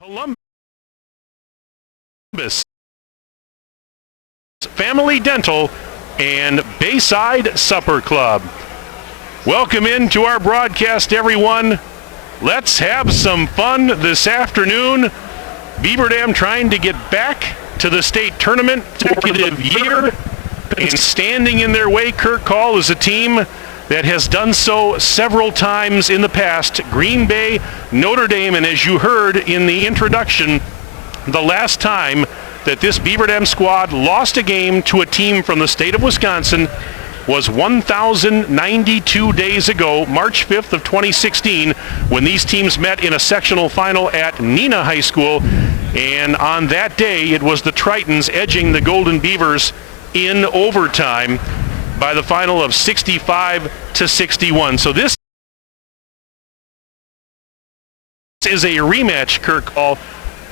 Columbus Family Dental and Bayside Supper Club. Welcome into our broadcast, everyone. Let's have some fun this afternoon. Beaver Dam trying to get back to the state tournament consecutive year, and standing in their way, Kirk Hall, is a team that has done so several times in the past. Green Bay, Notre Dame, and as you heard in the introduction, the last time that this Beaver Dam squad lost a game to a team from the state of Wisconsin was 1,092 days ago, March 5th of 2016, when these teams met in a sectional final at Neenah High School. And on that day, it was the Tritons edging the Golden Beavers in overtime by the final of 65-61. So this is a rematch, Kirk Hall,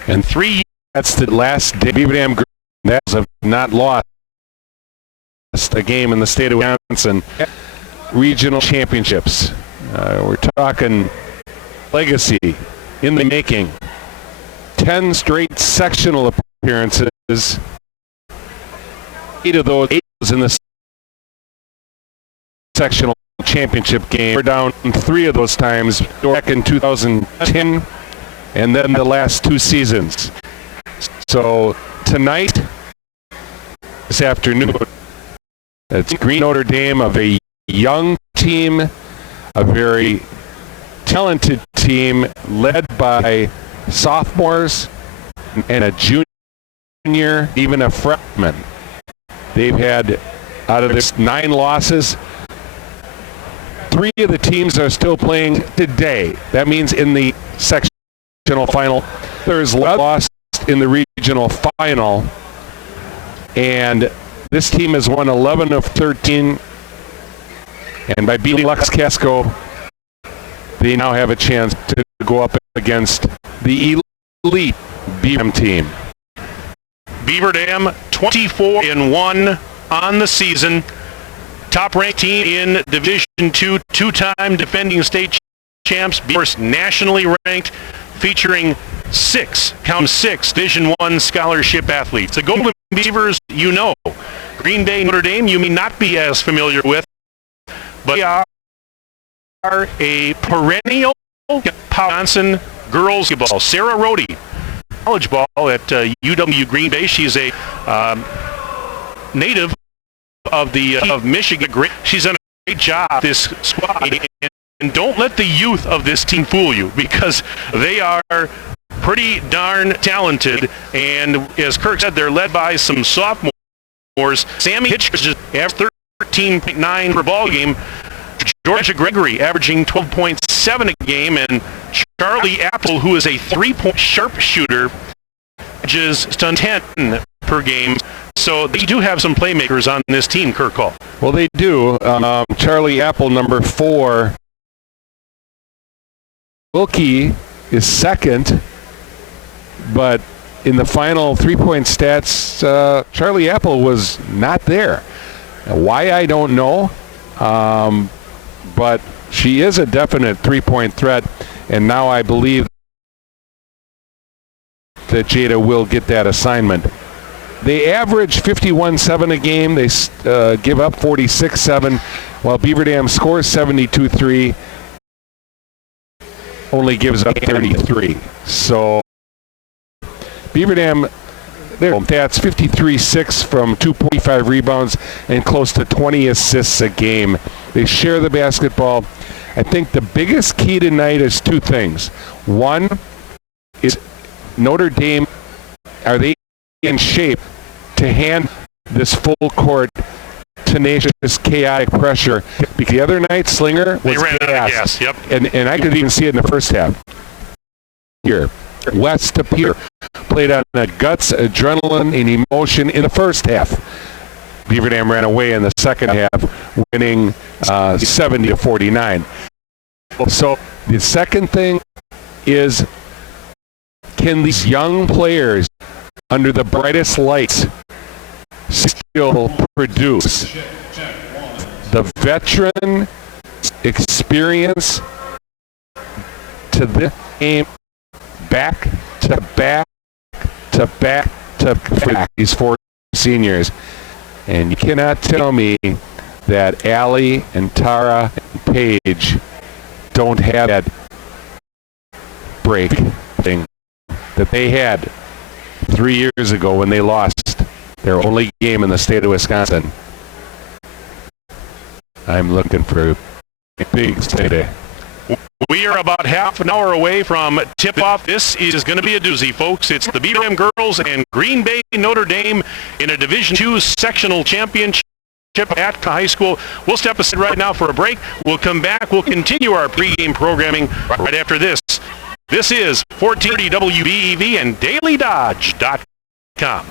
and 3 years. That's the last day Beaver Dam have not lost a game in the state of Wisconsin. Regional championships. We're talking legacy in the making. 10 straight sectional appearances. 8 of those in the sectional championship game. We're down 3 of those times back in 2010 and then the last 2 seasons. So tonight, this afternoon, it's Green Notre Dame, of a young team, a very talented team led by sophomores and a junior, even a freshman. They've had, out of their 9 losses, 3 of the teams are still playing today. That means in the sectional final. There's lost in the regional final, and this team has won 11 of 13, and by beating Lux Casco, they now have a chance to go up against the elite Beaver Dam team. Beaver Dam 24-1 on the season. Top-ranked team in Division II, 2-time defending state champs. Beavers nationally ranked, featuring 6 Division I scholarship athletes. The Golden Beavers, you know. Green Bay, Notre Dame, you may not be as familiar with, but they are a perennial Wisconsin girls ball. Sarah Rohde, college ball at UW Green Bay. She's a native of Michigan. She's done a great job, this squad. And don't let the youth of this team fool you, because they are pretty darn talented. And as Kirk said, they're led by some sophomores. Sammy Hitchcock averaged 13.9 per ball game. Georgia Gregory averaging 12.7 a game. And Charlie Apple, who is a 3-point sharpshooter, averages 10 per game. So they do have some playmakers on this team, Kirk Hall. Well, they do. Charlie Apple, number 4. Wilkie is second, but in the final 3-point stats, Charlie Apple was not there. Why, I don't know, but she is a definite 3-point threat, and now I believe that Jada will get that assignment. They average 51-7 a game. They give up 46-7, while Beaver Dam scores 72-3. Only gives up 33. So Beaver Dam, that's 53-6 from 2.5 rebounds and close to 20 assists a game. They share the basketball. I think the biggest key tonight is 2 things. One is Notre Dame, are they in shape to handle this full court, tenacious, chaotic pressure? Because the other night, Slinger was gassed. Yep. And I could even see it in the first half. Here, West to Pier played on the guts, adrenaline, and emotion in the first half. Beaver Dam ran away in the second half, winning 70-49. So the second thing is, can these young players, under the brightest lights, still produce? The veteran experience to this game back to back to back to back, these four seniors. And you cannot tell me that Allie and Tara and Paige don't have that break thing that they had 3 years ago when they lost their only game in the state of Wisconsin. I'm looking for bigs today. We are about half an hour away from tip-off. This is going to be a doozy, folks. It's the Beaver girls and Green Bay Notre Dame in a Division II sectional championship at high school. We'll step aside right now for a break. We'll come back. We'll continue our pregame programming right after this. This is 1430 WBEV and DailyDodge.com.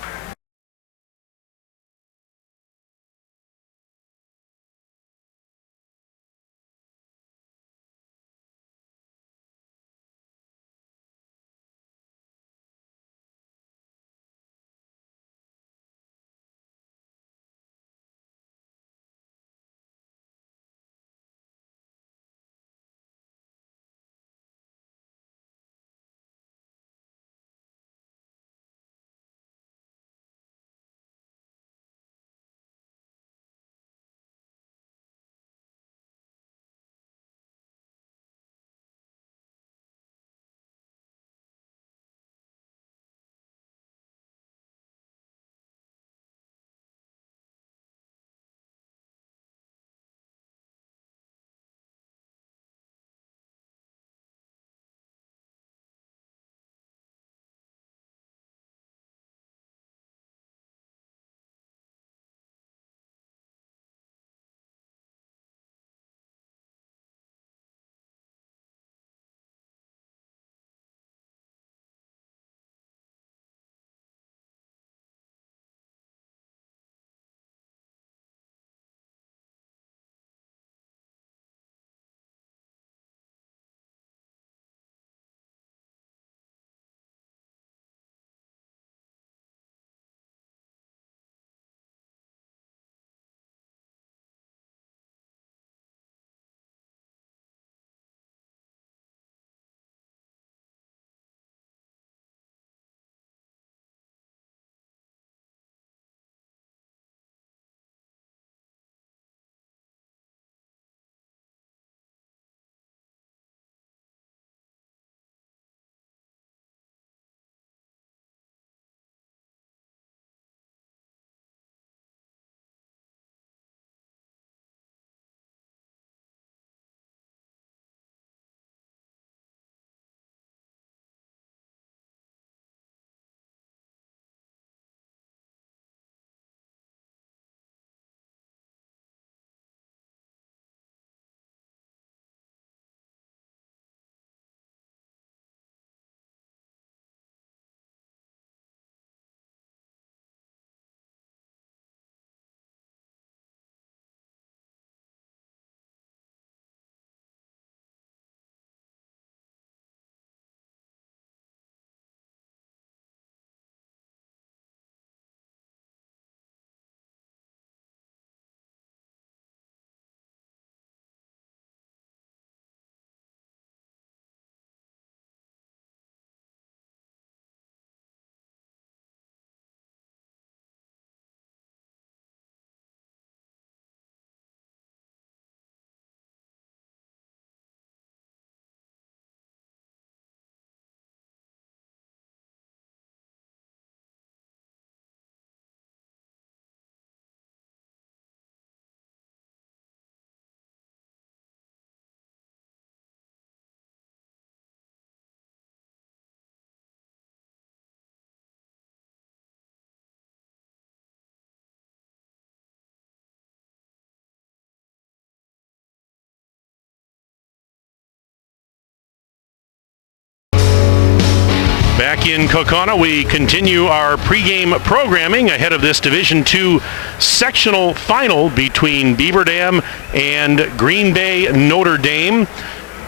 Back in Kokona, we continue our pregame programming ahead of this Division II sectional final between Beaver Dam and Green Bay Notre Dame.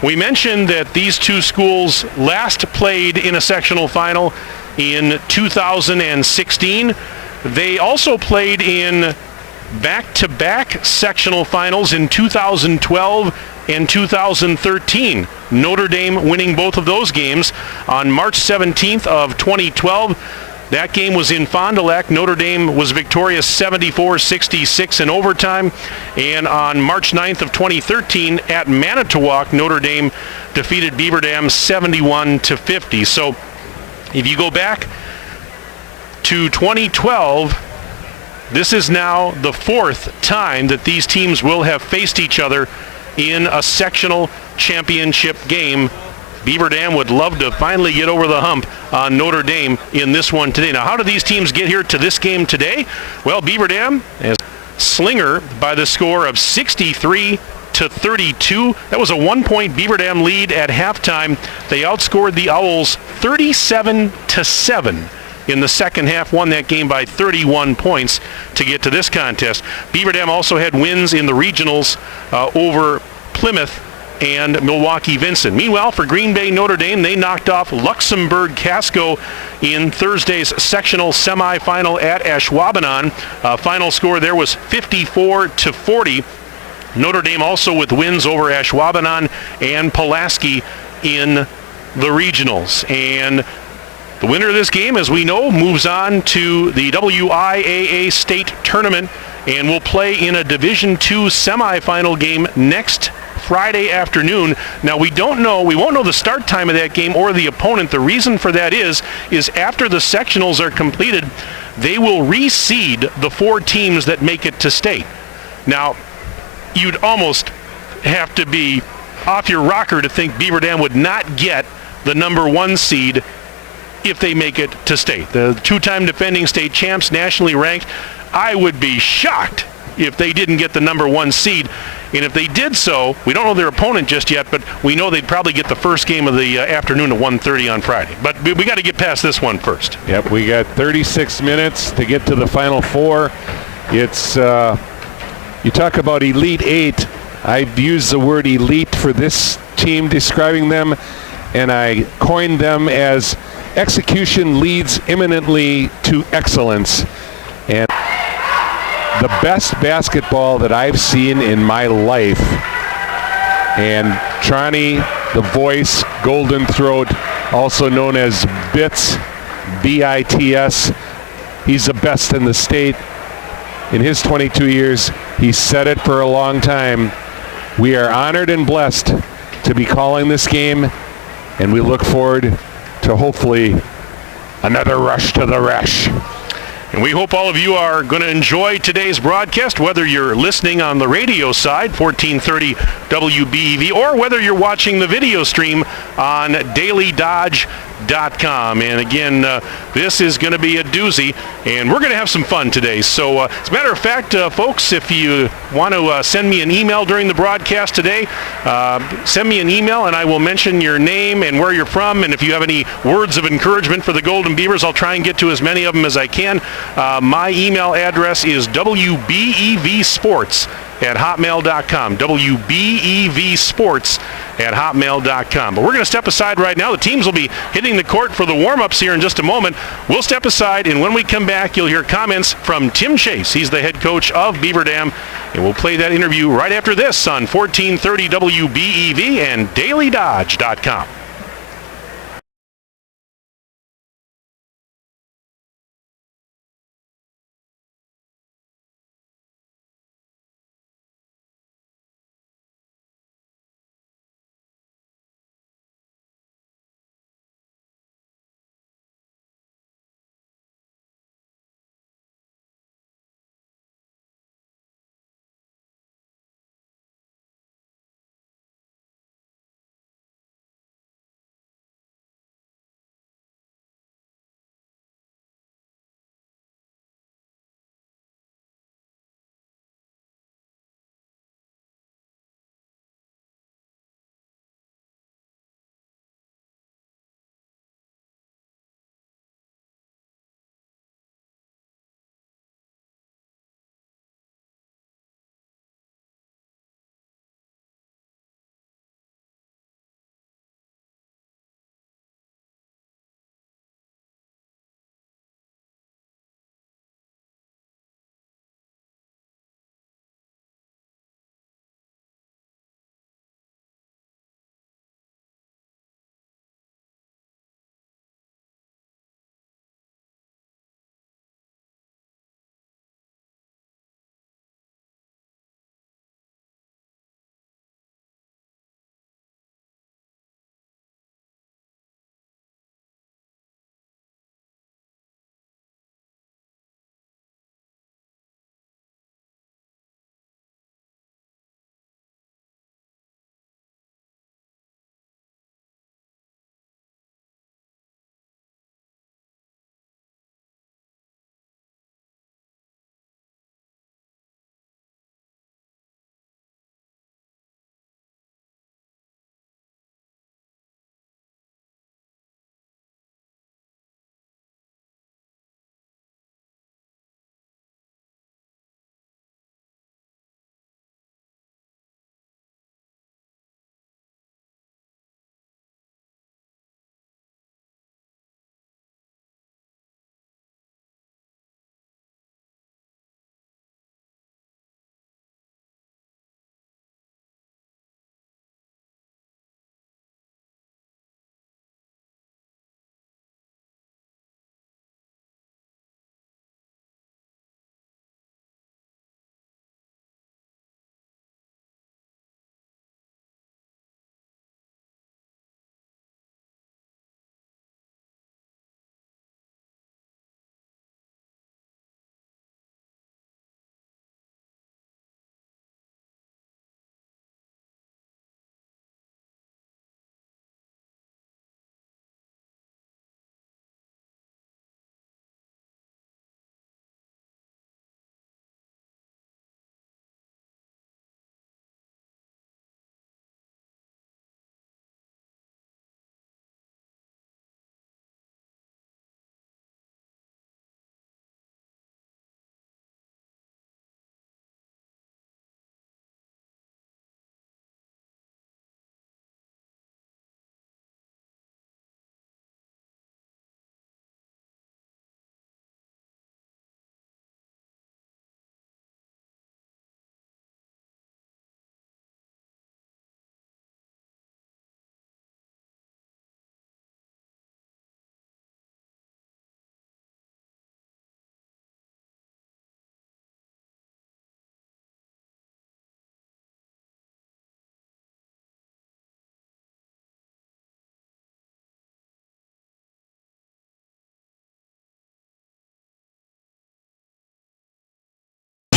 We mentioned that these two schools last played in a sectional final in 2016. They also played in back-to-back sectional finals in 2012 and 2013. Notre Dame winning both of those games on March 17th of 2012. That game was in Fond du Lac. Notre Dame was victorious 74-66 in overtime. And on March 9th of 2013 at Manitowoc, Notre Dame defeated Beaver Dam 71-50. So if you go back to 2012, this is now the fourth time that these teams will have faced each other in a sectional championship game. Beaver Dam would love to finally get over the hump on Notre Dame in this one today. Now, how do these teams get here to this game today? Well, Beaver Dam has Slinger by the score of 63-32. That was a 1-point Beaver Dam lead at halftime. They outscored the Owls 37-7 in the second half, won that game by 31 points to get to this contest. Beaver Dam also had wins in the regionals over Plymouth and Milwaukee-Vincent. Meanwhile, for Green Bay Notre Dame, they knocked off Luxembourg-Casco in Thursday's sectional semifinal at Ashwaubenon. Final score there was 54-40. Notre Dame also with wins over Ashwaubenon and Pulaski in the regionals. And the winner of this game, as we know, moves on to the WIAA state tournament and will play in a Division II semifinal game next Friday afternoon. Now, we won't know the start time of that game or the opponent. The reason for that is after the sectionals are completed, they will reseed the 4 teams that make it to state. Now, you'd almost have to be off your rocker to think Beaver Dam would not get the number 1 seed if they make it to state. The 2-time defending state champs, nationally ranked, I would be shocked if they didn't get the number 1 seed. And if they did so, we don't know their opponent just yet, but we know they'd probably get the first game of the afternoon at 1:30 on Friday. But we got to get past this one first. Yep, we got 36 minutes to get to the Final Four. It's, you talk about Elite 8. I've used the word elite for this team describing them, and I coined them as execution leads imminently to excellence. And the best basketball that I've seen in my life. And Trani, the voice, Golden Throat, also known as Bits, B-I-T-S, he's the best in the state. In his 22 years, he's said it for a long time. We are honored and blessed to be calling this game, and we look forward to hopefully another rush to the rush. And we hope all of you are going to enjoy today's broadcast, whether you're listening on the radio side, 1430 WBEV, or whether you're watching the video stream on dailydodge.com. And again, this is going to be a doozy, and we're going to have some fun today. So as a matter of fact, folks, if you want to send me an email during the broadcast today, send me an email, and I will mention your name and where you're from. And if you have any words of encouragement for the Golden Beavers, I'll try and get to as many of them as I can. My email address is wbevsports@hotmail.com. wbevsports@hotmail.com. But we're going to step aside right now. The teams will be hitting the court for the warm-ups here in just a moment. We'll step aside, and when we come back, you'll hear comments from Tim Chase. He's the head coach of Beaver Dam, and we'll play that interview right after this on 1430 WBEV and dailydodge.com.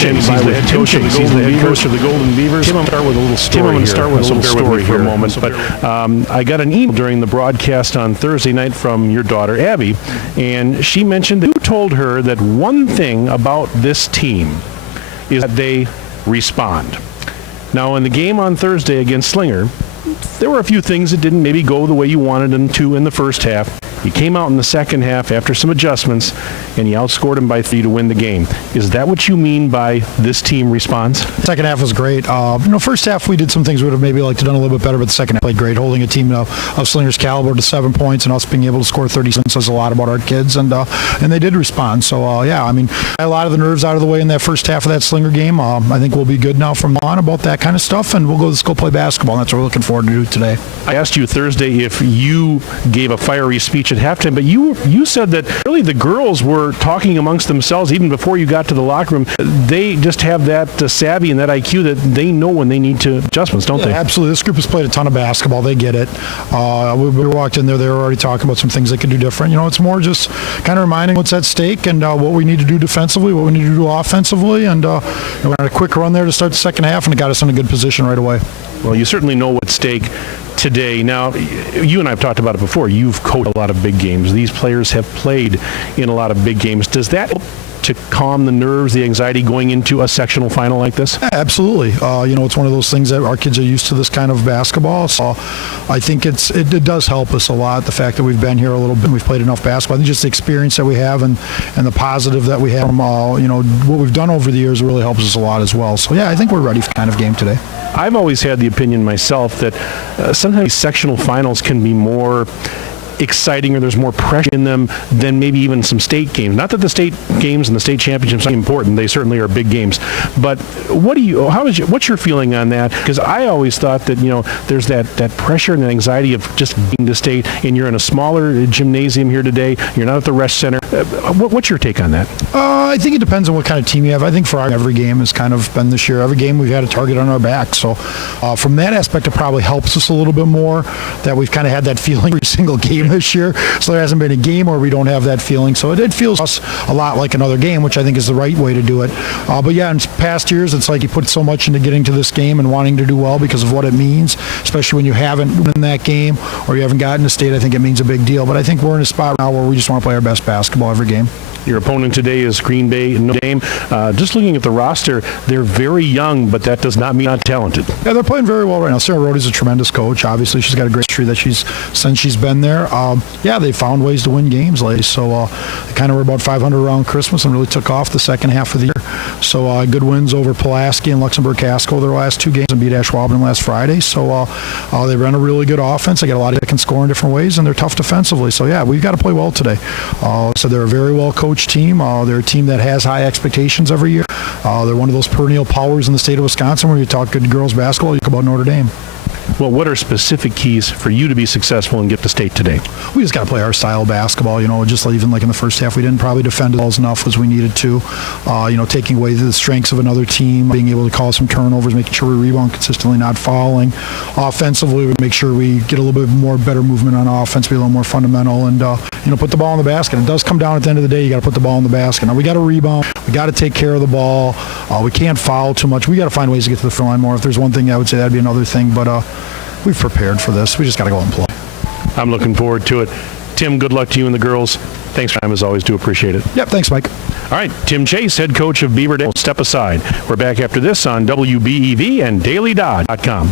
Chase. He's the head coach of the Golden Beavers. Tim, I'm going to start with a little story. Tim, I'm going to start with a little story for a moment. But I got an email during the broadcast on Thursday night from your daughter, Abby, and she mentioned that you told her that one thing about this team is that they respond. Now, in the game on Thursday against Slinger, there were a few things that didn't maybe go the way you wanted them to in the first half. You came out in the second half after some adjustments, and you outscored them by 3 to win the game. Is that what you mean by this team responds? Second half was great. First half we did some things we would have maybe liked to done a little bit better, but the second half played great, holding a team of Slinger's caliber to 7 points, and us being able to score 30 says a lot about our kids, and they did respond. So, a lot of the nerves out of the way in that first half of that Slinger game. I think we'll be good now from on about that kind of stuff, and let's go play basketball, and that's what we're looking forward to do today. I asked you Thursday if you gave a fiery speech at halftime, but you said that really the girls were talking amongst themselves even before you got to the locker room. They just have that savvy and that IQ that they know when they need to adjustments, don't they? Absolutely. This group has played a ton of basketball. They get it. We walked in there, they were already talking about some things they could do different. It's more just kind of reminding what's at stake and what we need to do defensively, what we need to do offensively, and we had a quick run there to start the second half, and it got us in a good position right away. Well, you certainly know what's at stake today. Now, you and I have talked about it before. You've coached a lot of big games. These players have played in a lot of big games. Does that help to calm the nerves, the anxiety going into a sectional final like this? Absolutely. It's one of those things that our kids are used to this kind of basketball. So I think it does help us a lot, the fact that we've been here a little bit, we've played enough basketball. I think just the experience that we have and the positive that we have from what we've done over the years really helps us a lot as well. So, I think we're ready for the kind of game today. I've always had the opinion myself that sometimes sectional finals can be more exciting or there's more pressure in them than maybe even some state games. Not that the state games and the state championships are important. They certainly are big games. But what's your feeling on that? Because I always thought that, there's that pressure and the anxiety of just being to state, and you're in a smaller gymnasium here today. You're not at the rest center. What's your take on that? I think it depends on what kind of team you have. I think for every game has kind of been this year. Every game we've had a target on our back. So from that aspect, it probably helps us a little bit more that we've kind of had that feeling every single game this year. So there hasn't been a game where we don't have that feeling. So it feels us a lot like another game, which I think is the right way to do it. In past years, it's like you put so much into getting to this game and wanting to do well because of what it means, especially when you haven't been in that game or you haven't gotten to state. I think it means a big deal. But I think we're in a spot now where we just want to play our best basketball every game. Your opponent today is Green Bay Notre Dame. Just looking at the roster, they're very young, but that does not mean not talented. Yeah, they're playing very well right now. Sarah Rody's a tremendous coach. Obviously, she's got a great history since she's been there. They found ways to win games lately. So they kind of were about 500 around Christmas and really took off the second half of the year. So good wins over Pulaski and Luxembourg-Casco their last 2 games and beat Ashwaubenon last Friday. So they run a really good offense. They got a lot of that can score in different ways, and they're tough defensively. So, we've got to play well today. So they're a very well-coached team. They're a team that has high expectations every year. They're one of those perennial powers in the state of Wisconsin. When you talk good girls basketball, you talk about Notre Dame. Well, what are specific keys for you to be successful and get to state today? We just got to play our style of basketball. Just even like in the first half, we didn't probably defend as enough as we needed to. Taking away the strengths of another team, being able to call some turnovers, making sure we rebound consistently, not fouling. Offensively, we make sure we get a little bit more better movement on offense, be a little more fundamental, and put the ball in the basket. It does come down at the end of the day. You got to put the ball in the basket. Now we got to rebound. We got to take care of the ball. We can't foul too much. We got to find ways to get to the front line more. If there's one thing, I would say that'd be another thing. But we've prepared for this. We just got to go out and play. I'm looking forward to it. Tim, good luck to you and the girls. Thanks for your time as always. Do appreciate it. Yep, thanks, Mike. All right, Tim Chase, head coach of Beaver. Will step aside. We're back after this on WBEV and DailyDodge.com.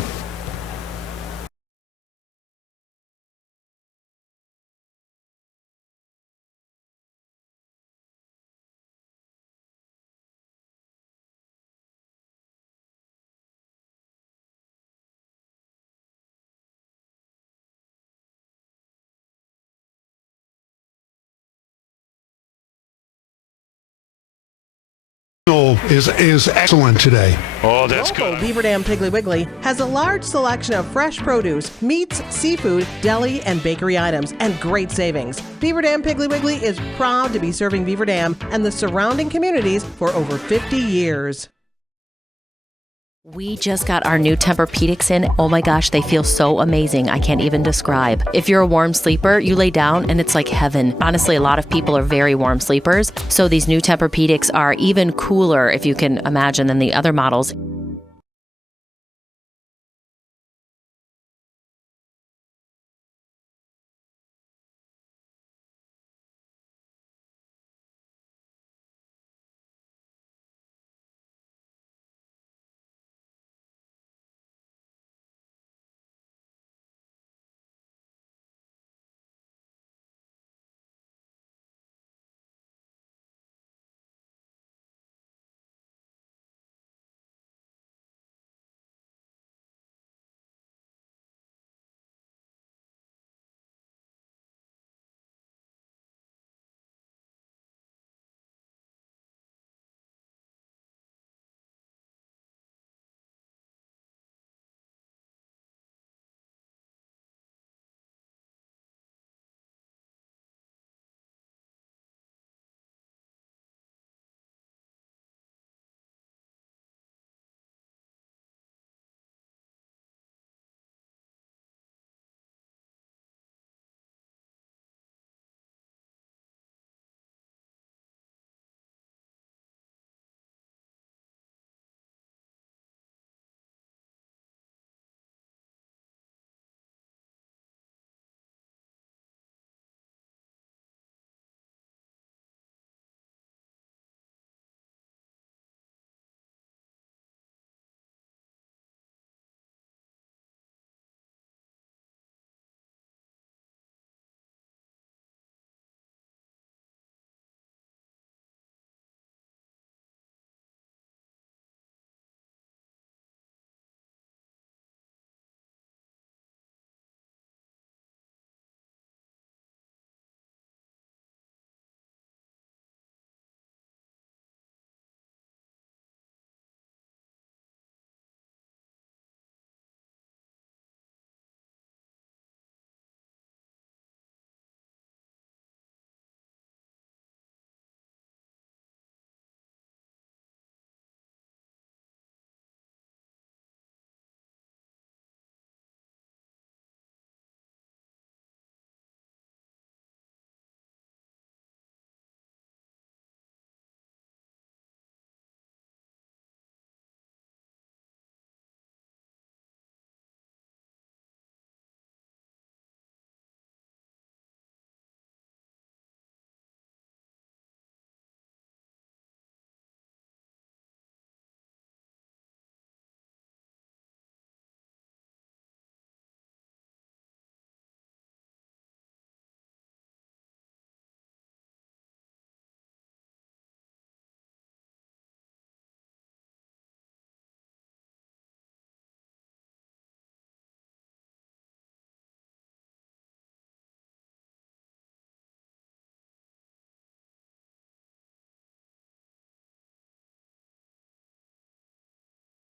Is excellent today. Oh, that's Local good. Beaver Dam Piggly Wiggly has a large selection of fresh produce, meats, seafood, deli, and bakery items, and great savings. Beaver Dam Piggly Wiggly is proud to be serving Beaver Dam and the surrounding communities for over 50 years. We just got our new Tempur-Pedics in. Oh my gosh, they feel so amazing. I can't even describe. If you're a warm sleeper, you lay down and it's like heaven. Honestly, a lot of people are very warm sleepers. So these new Tempur-Pedics are even cooler, if you can imagine, than the other models.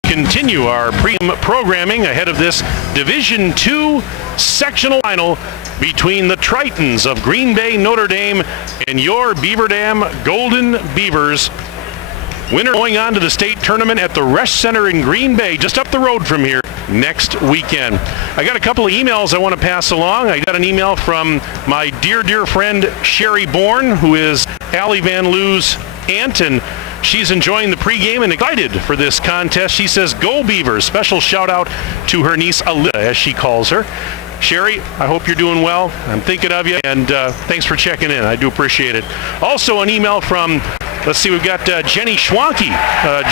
Continue our programming ahead of this Division II sectional final between the Tritons of Green Bay, Notre Dame, and your Beaver Dam Golden Beavers. Winner going on to the state tournament at the Resch Center in Green Bay, just up the road from here, next weekend. I got a couple of emails I want to pass along. I got an email from my dear friend Sherry Bourne, who is Allie Van Loo's aunt, and she's enjoying the pregame and excited for this contest. She says, "Go Beavers." Special shout out to her niece Alyssa, as she calls her. Sherry, I hope you're doing well. I'm thinking of you, and thanks for checking in. I do appreciate it. Also, an email from, let's see, we've got Jenny Schwanke,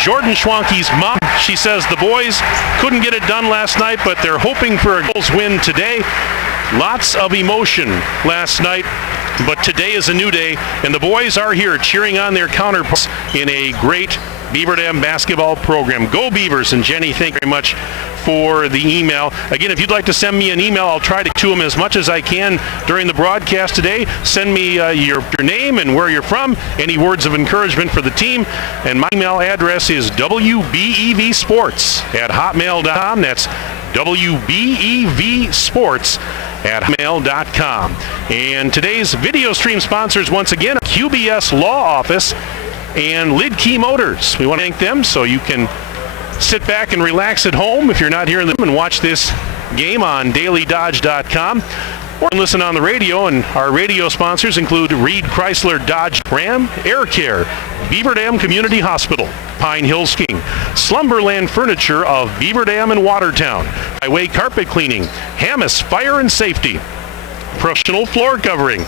Jordan Schwanke's mom. She says the boys couldn't get it done last night, but they're hoping for a girls' win today. Lots of emotion last night, but today is a new day, and the boys are here cheering on their counterparts in a great Beaver Dam basketball program. Go Beavers. And Jenny, thank you very much for the email. Again, if you'd like to send me an email, I'll try to get to them as much as I can during the broadcast today. Send me your name and where you're from, any words of encouragement for the team, and my email address is wbevsports@hotmail.com. That's wbevsports@hotmail.com. And today's video stream sponsors, once again, QBS Law Office and Lidkey Motors. We want to thank them, so you can sit back and relax at home if you're not here in the room and watch this game on dailydodge.com. Or listen on the radio, and our radio sponsors include Reed Chrysler Dodge Ram, Air Care, Beaver Dam Community Hospital, Pine Hill Skiing, Slumberland Furniture of Beaver Dam and Watertown, Highway Carpet Cleaning, Hammis Fire and Safety, Professional Floor Covering,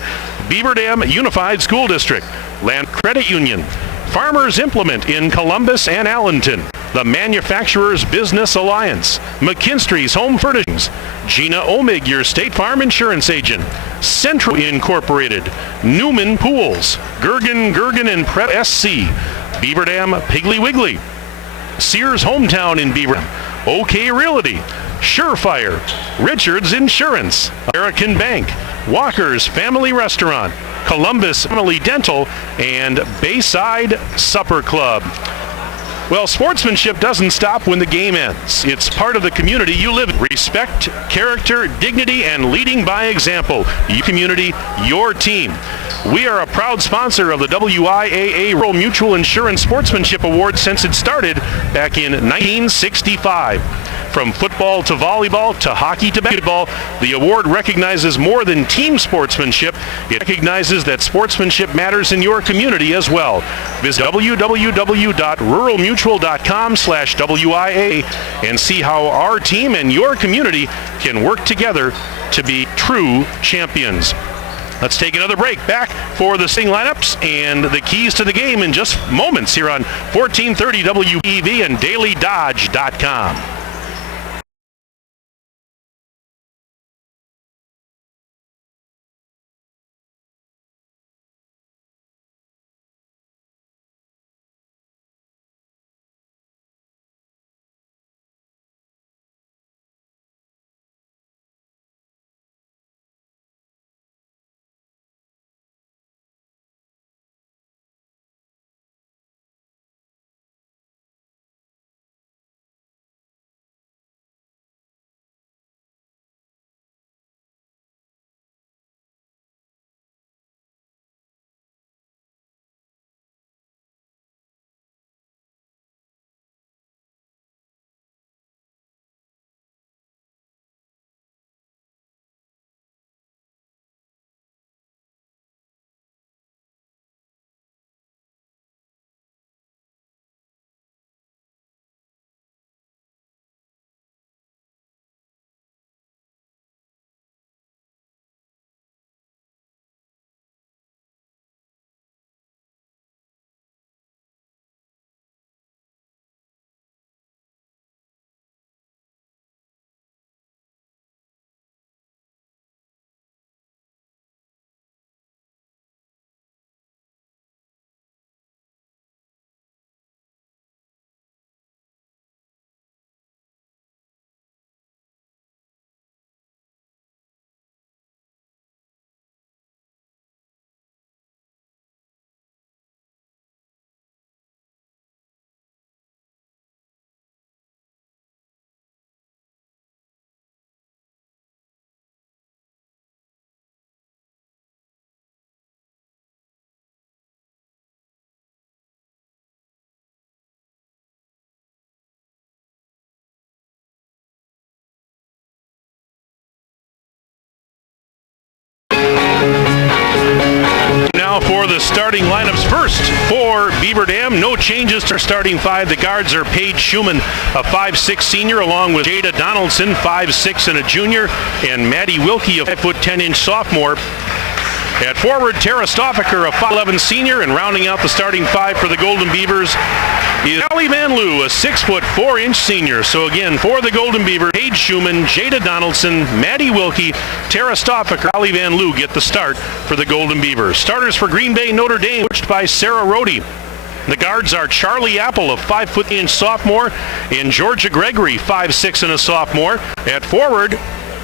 Beaver Dam Unified School District, Land Credit Union, Farmers Implement in Columbus and Allenton, the Manufacturers Business Alliance, McKinstry's Home Furnishings, Gina Omig, your State Farm Insurance Agent, Central Incorporated, Newman Pools, Gergen and Prep SC, Beaver Dam Piggly Wiggly, Sears Hometown in Beaver Dam, OK Realty, Surefire, Richards Insurance, American Bank, Walker's Family Restaurant, Columbus Family Dental, and Bayside Supper Club. Well, sportsmanship doesn't stop when the game ends. It's part of the community you live in. Respect, character, dignity, and leading by example. Your community, your team. We are a proud sponsor of the WIAA Rural Mutual Insurance Sportsmanship Award since it started back in 1965. From football to volleyball to hockey to basketball, the award recognizes more than team sportsmanship. It recognizes that sportsmanship matters in your community as well. Visit www.ruralmutual.com/WIA and see how our team and your community can work together to be true champions. Let's take another break. Back for the sing lineups and the keys to the game in just moments here on 1430 WEV and dailydodge.com. For the starting lineups first for Beaver Dam, no changes to starting five. The guards are Paige Schumann, a 5'6" senior, along with Jada Donaldson, 5'6" and a junior, and Maddie Wilkie, a 5'10" sophomore. At forward, Tara Stoffaker, a 5'11" senior, and rounding out the starting five for the Golden Beavers is Allie Van Loo, a 6'4" senior. So again, for the Golden Beavers, Paige Schumann, Jada Donaldson, Maddie Wilkie, Tara Stoffaker, Allie Van Loo get the start for the Golden Beavers. Starters for Green Bay Notre Dame, coached by Sarah Rohde. The guards are Charlie Apple, a 5'8" sophomore, and Georgia Gregory, 5'6" and a sophomore. At forward,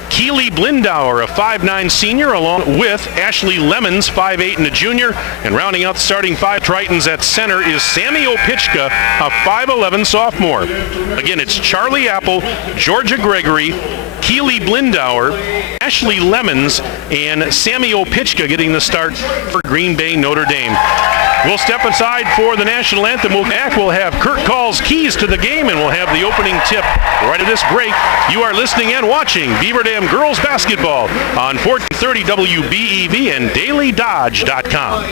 Keely Blindauer, a 5'9" senior, along with Ashley Lemons, 5'8" and a junior. And rounding out the starting five Tritons at center is Sammy Opichka, a 5'11" sophomore. Again, it's Charlie Apple, Georgia Gregory, Keely Blindauer, Ashley Lemons, and Sammy Opichka getting the start for Green Bay Notre Dame. We'll step aside for the national anthem. We'll have Kurt Call's keys to the game, and we'll have the opening tip right at this break. You are listening and watching Beaver Dam Girls Basketball on 1430 WBEV and DailyDodge.com.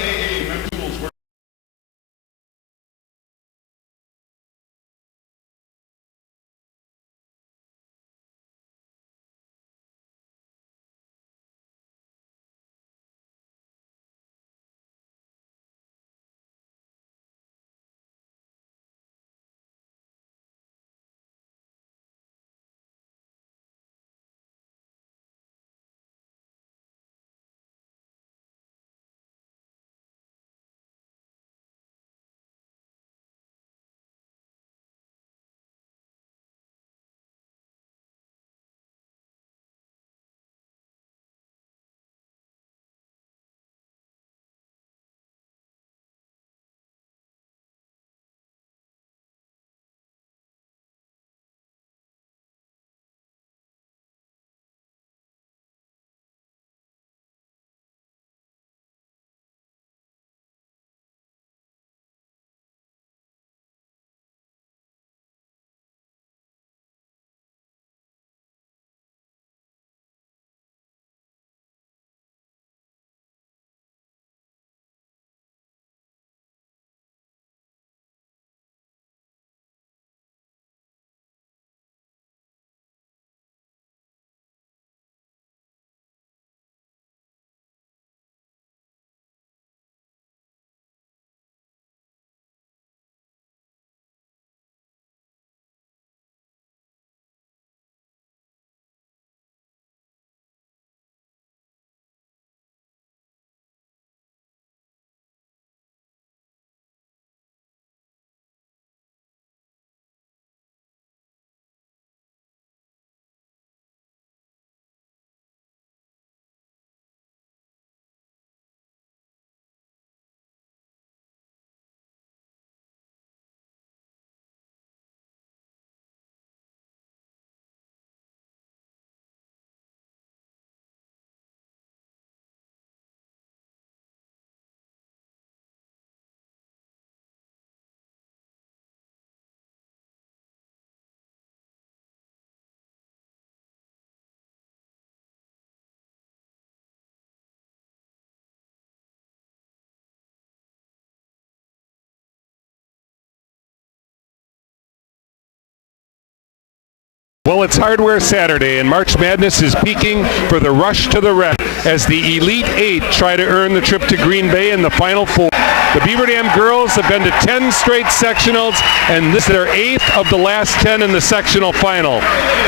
Well, it's Hardware Saturday, and March Madness is peaking for the rush to the red as the Elite Eight try to earn the trip to Green Bay in the Final Four. The Beaver Dam girls have been to 10 straight sectionals, and this is their 8th of the last 10 in the sectional final.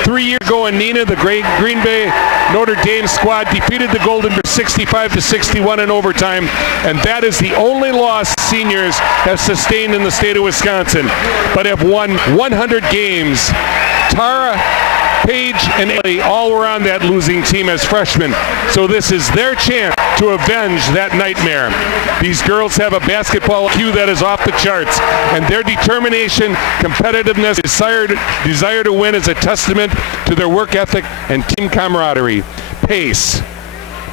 3 years ago in Neenah, the great Green Bay Notre Dame squad defeated the Golden Bears 65-61 in overtime, and that is the only loss seniors have sustained in the state of Wisconsin, but have won 100 games. Tara, Paige, and Ellie all were on that losing team as freshmen, so this is their chance to avenge that nightmare. These girls have a basketball IQ that is off the charts, and their determination, competitiveness, desire to win is a testament to their work ethic and team camaraderie. Pace.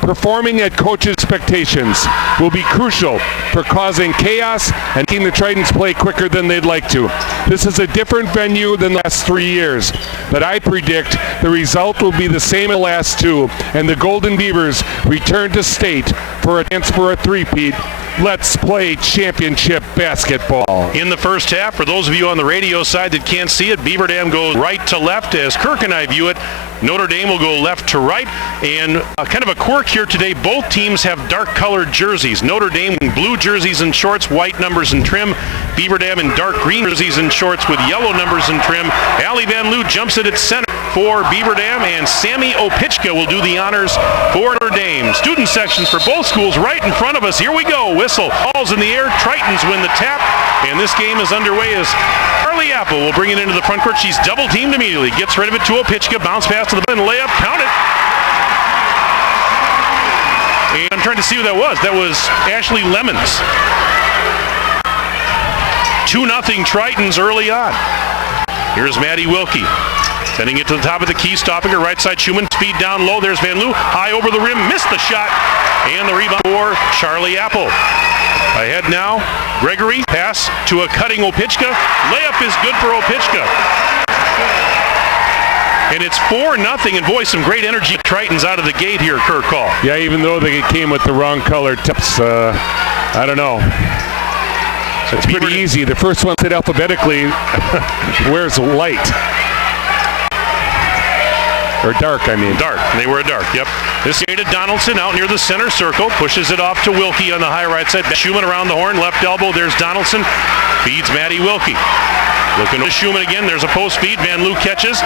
Performing at coach's expectations will be crucial for causing chaos and making the Tridents play quicker than they'd like to. This is a different venue than the last 3 years, but I predict the result will be the same as the last two, and the Golden Beavers return to state for a chance for a three-peat. Let's play championship basketball. In the first half, for those of you on the radio side that can't see it, Beaver Dam goes right to left as Kirk and I view it. Notre Dame will go left to right, and kind of a quirk here today, both teams have dark-colored jerseys. Notre Dame in blue jerseys and shorts, white numbers and trim. Beaver Dam in dark green jerseys and shorts with yellow numbers and trim. Allie Van Loo jumps it at center for Beaver Dam, and Sammy Opichka will do the honors for Notre Dame. Student sections for both schools right in front of us. Here we go. Whistle. Ball's in the air. Tritons win the tap, and this game is underway as Charlie Apple will bring it into the front court. She's double-teamed immediately. Gets rid of it to Opichka. Bounce pass to the button. Layup. Count it. And I'm trying to see who that was. That was Ashley Lemons. 2-0 Tritons early on. Here's Maddie Wilkie. Sending it to the top of the key, stopping her right side. Schumann, speed down low. There's Van Loo. High over the rim. Missed the shot. And the rebound for Charlie Apple. Ahead now, Gregory, pass to a cutting Opichka. Layup is good for Opichka. And it's 4-0, and boy, some great energy. Tritons out of the gate here, Kirk Hall. Yeah, even though they came with the wrong colored tips, I don't know. It's pretty easy. The first one said alphabetically wears light. Or dark, I mean. Dark. They were dark, yep. This is to Donaldson out near the center circle. Pushes it off to Wilkie on the high right side. Schumann around the horn. Left elbow. There's Donaldson. Feeds Maddie Wilkie. Looking to Schumann again. There's a post feed. Van Loo catches.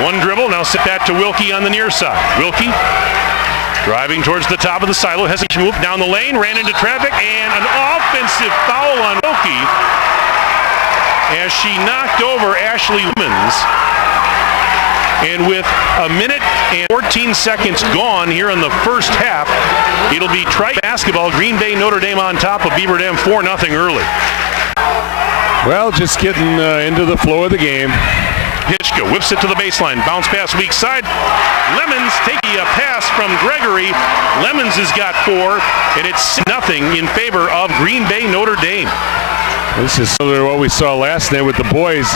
One dribble. Now sit that to Wilkie on the near side. Wilkie driving towards the top of the silo. Has a move down the lane. Ran into traffic. And an offensive foul on Wilkie as she knocked over Ashley Lemons. And with a minute and 14 seconds gone here in the first half, it'll be Triton basketball. Green Bay Notre Dame on top of Beaver Dam 4-0 early. Well, just getting into the flow of the game. Hitchka whips it to the baseline. Bounce pass weak side. Lemons taking a pass from Gregory. Lemons has got 4, and it's 0 in favor of Green Bay Notre Dame. This is similar to what we saw last night with the boys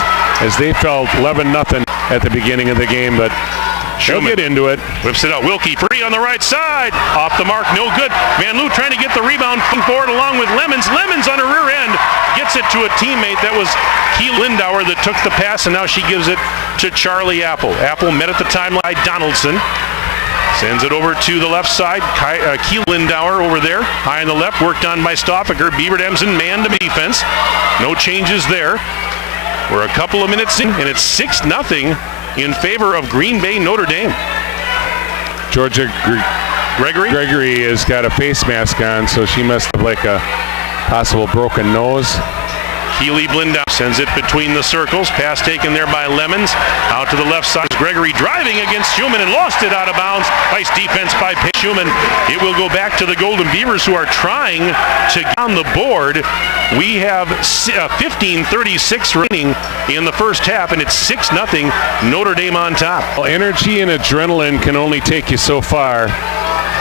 as they felt 11-0 at the beginning of the game, but they'll get into it. Whips it out. Wilkie free on the right side. Off the mark, no good. Van Loo trying to get the rebound forward along with Lemons. Lemons on her rear end gets it to a teammate. That was Key Lindauer that took the pass, and now she gives it to Charlie Apple. Apple met at the timeline. Donaldson sends it over to the left side. Key Lindauer over there. High on the left, worked on by Stoffaker. Beaver Dam's in man to defense. No changes there. We're a couple of minutes in, and it's 6-0 in favor of Green Bay Notre Dame. Georgia Gregory has got a face mask on, so she must have like a possible broken nose. Keely Blindow sends it between the circles. Pass taken there by Lemons. Out to the left side. Gregory driving against Schumann and lost it out of bounds. Nice defense by Schumann. It will go back to the Golden Beavers, who are trying to get on the board. We have 15:36 remaining in the first half, and it's 6-0 Notre Dame on top. Well, energy and adrenaline can only take you so far.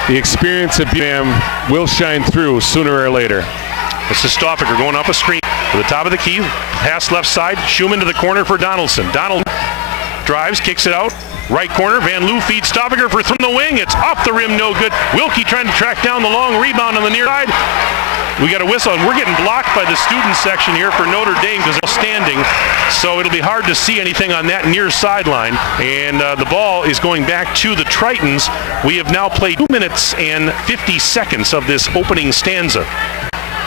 The experience of BAM will shine through sooner or later. This is Stoffaker going off a screen to the top of the key. Pass left side. Schumann to the corner for Donaldson. Donald drives, kicks it out. Right corner. Van Loo feeds Stoffaker for from the wing. It's off the rim, no good. Wilkie trying to track down the long rebound on the near side. We got a whistle, and we're getting blocked by the student section here for Notre Dame because they're standing. So it'll be hard to see anything on that near sideline. And the ball is going back to the Tritons. We have now played 2 minutes and 50 seconds of this opening stanza.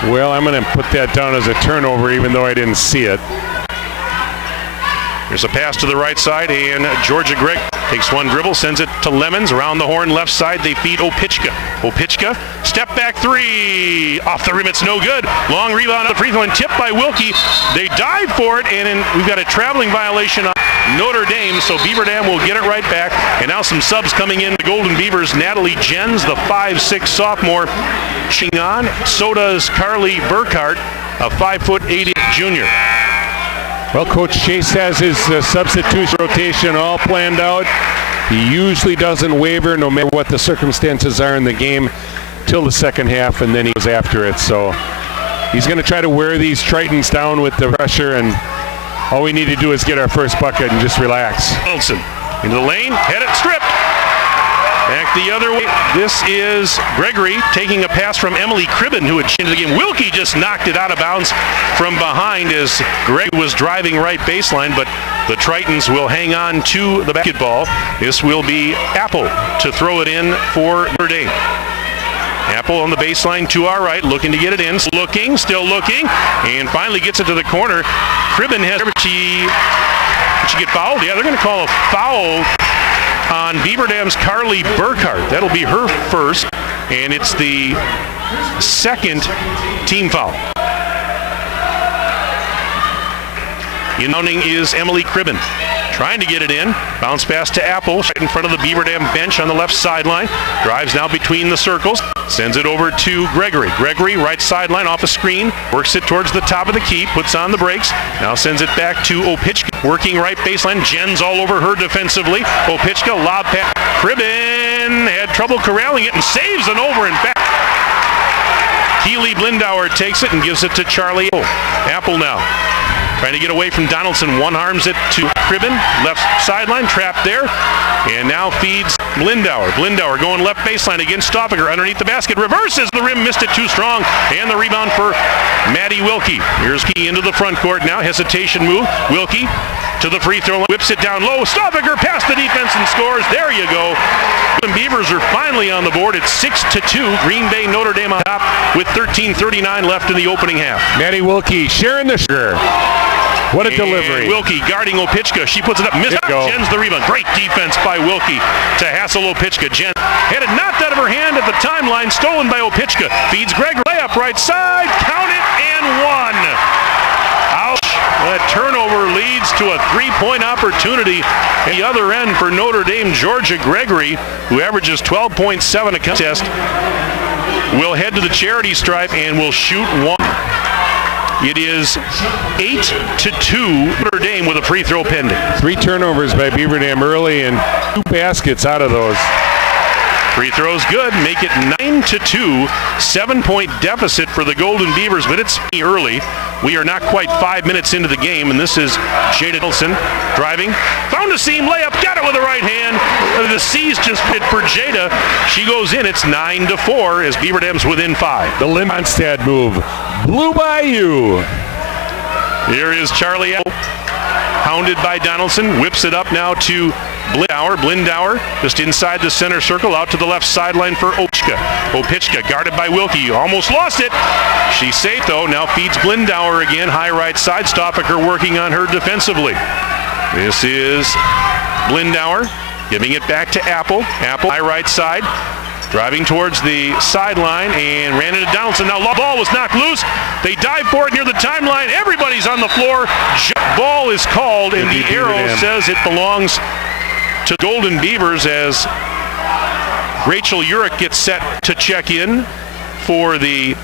Well, I'm going to put that down as a turnover, even though I didn't see it. There's a pass to the right side, and Georgia Gregg takes one dribble, sends it to Lemons. Around the horn, left side, they feed Opichka. Opichka, step back three. Off the rim, it's no good. Long rebound on the free throw and tipped by Wilkie. They dive for it, and we've got a traveling violation on Notre Dame, so Beaver Dam will get it right back. And now some subs coming in. The Golden Beavers, Natalie Jens, the 5'6" sophomore, on. So does Carly Burkhart, a 5'8" junior. Well, Coach Chase has his substitution rotation all planned out. He usually doesn't waver no matter what the circumstances are in the game till the second half, and then he goes after it. So he's going to try to wear these Tritons down with the pressure, and all we need to do is get our first bucket and just relax. Donaldson into the lane, head it, stripped. Back the other way. This is Gregory taking a pass from Emily Cribben, who had changed the game. Wilkie just knocked it out of bounds from behind as Greg was driving right baseline, but the Tritons will hang on to the basketball. This will be Apple to throw it in for Notre Dame. Apple on the baseline to our right, looking to get it in. Still looking, and finally gets it to the corner. Cribben has... Did she get fouled? Yeah, they're going to call a foul on Beaver Dam's Carly Burkhart. That'll be her first, and it's the second team foul. Inbounding is Emily Cribben. Trying to get it in. Bounce pass to Apple, right in front of the Beaver Dam bench on the left sideline. Drives now between the circles. Sends it over to Gregory. Gregory, right sideline, off a screen. Works it towards the top of the key. Puts on the brakes. Now sends it back to Opichka. Working right baseline. Jen's all over her defensively. Opichka, lob pass. Cribben had trouble corralling it and saves an over and back. Keely Blindauer takes it and gives it to Charlie. Apple now. Trying to get away from Donaldson. One arms it to Cribben. Left sideline. Trapped there. And now feeds Blindauer. Blindauer going left baseline against Stoffaker. Underneath the basket. Reverses the rim. Missed it too strong. And the rebound for Maddie Wilkie. Here's Key into the front court now. Hesitation move. Wilkie to the free throw line. Whips it down low. Stoffaker past the defense and scores. There you go. The Beavers are finally on the board. It's 6-2. Green Bay Notre Dame on top with 13:39 left in the opening half. Maddie Wilkie sharing the sugar. What a delivery. And Wilkie guarding Opitchka. She puts it up. Missed. Jen's the rebound. Great defense by Wilkie to hassle Opitchka. Jen had it knocked out of her hand at the timeline. Stolen by Opitchka. Feeds Greg. Layup right side. Count it and one. Ouch. That turnover leads to a three-point opportunity at the other end for Notre Dame. Georgia Gregory, who averages 12.7 a contest, will head to the charity stripe and will shoot one. It is 8-2 Notre Dame with a free throw pending. 3 turnovers by Beaver Dam early and 2 baskets out of those. Free throws good, make it 9-2, 7-point deficit for the Golden Beavers, but it's early. We are not quite 5 minutes into the game, and this is Jada Nelson driving. Found a seam layup, got it with the right hand. The C's just hit for Jada. She goes in, it's 9-4 as Beaver Dam's within 5. The Limmonstad move blew by you. Here is Charlie hounded by Donaldson, whips it up now to Blindauer just inside the center circle, out to the left sideline for Opitchka guarded by Wilkie, almost lost it. She's safe though, now feeds Blindauer again, high right side. Stoffaker working on her defensively. This is Blindauer giving it back to Apple, high right side. Driving towards the sideline and ran into Donaldson. Now the ball was knocked loose. They dive for it near the timeline. Everybody's on the floor. Ball is called and the arrow says it belongs to Golden Beavers as Rachel Urich gets set to check in for the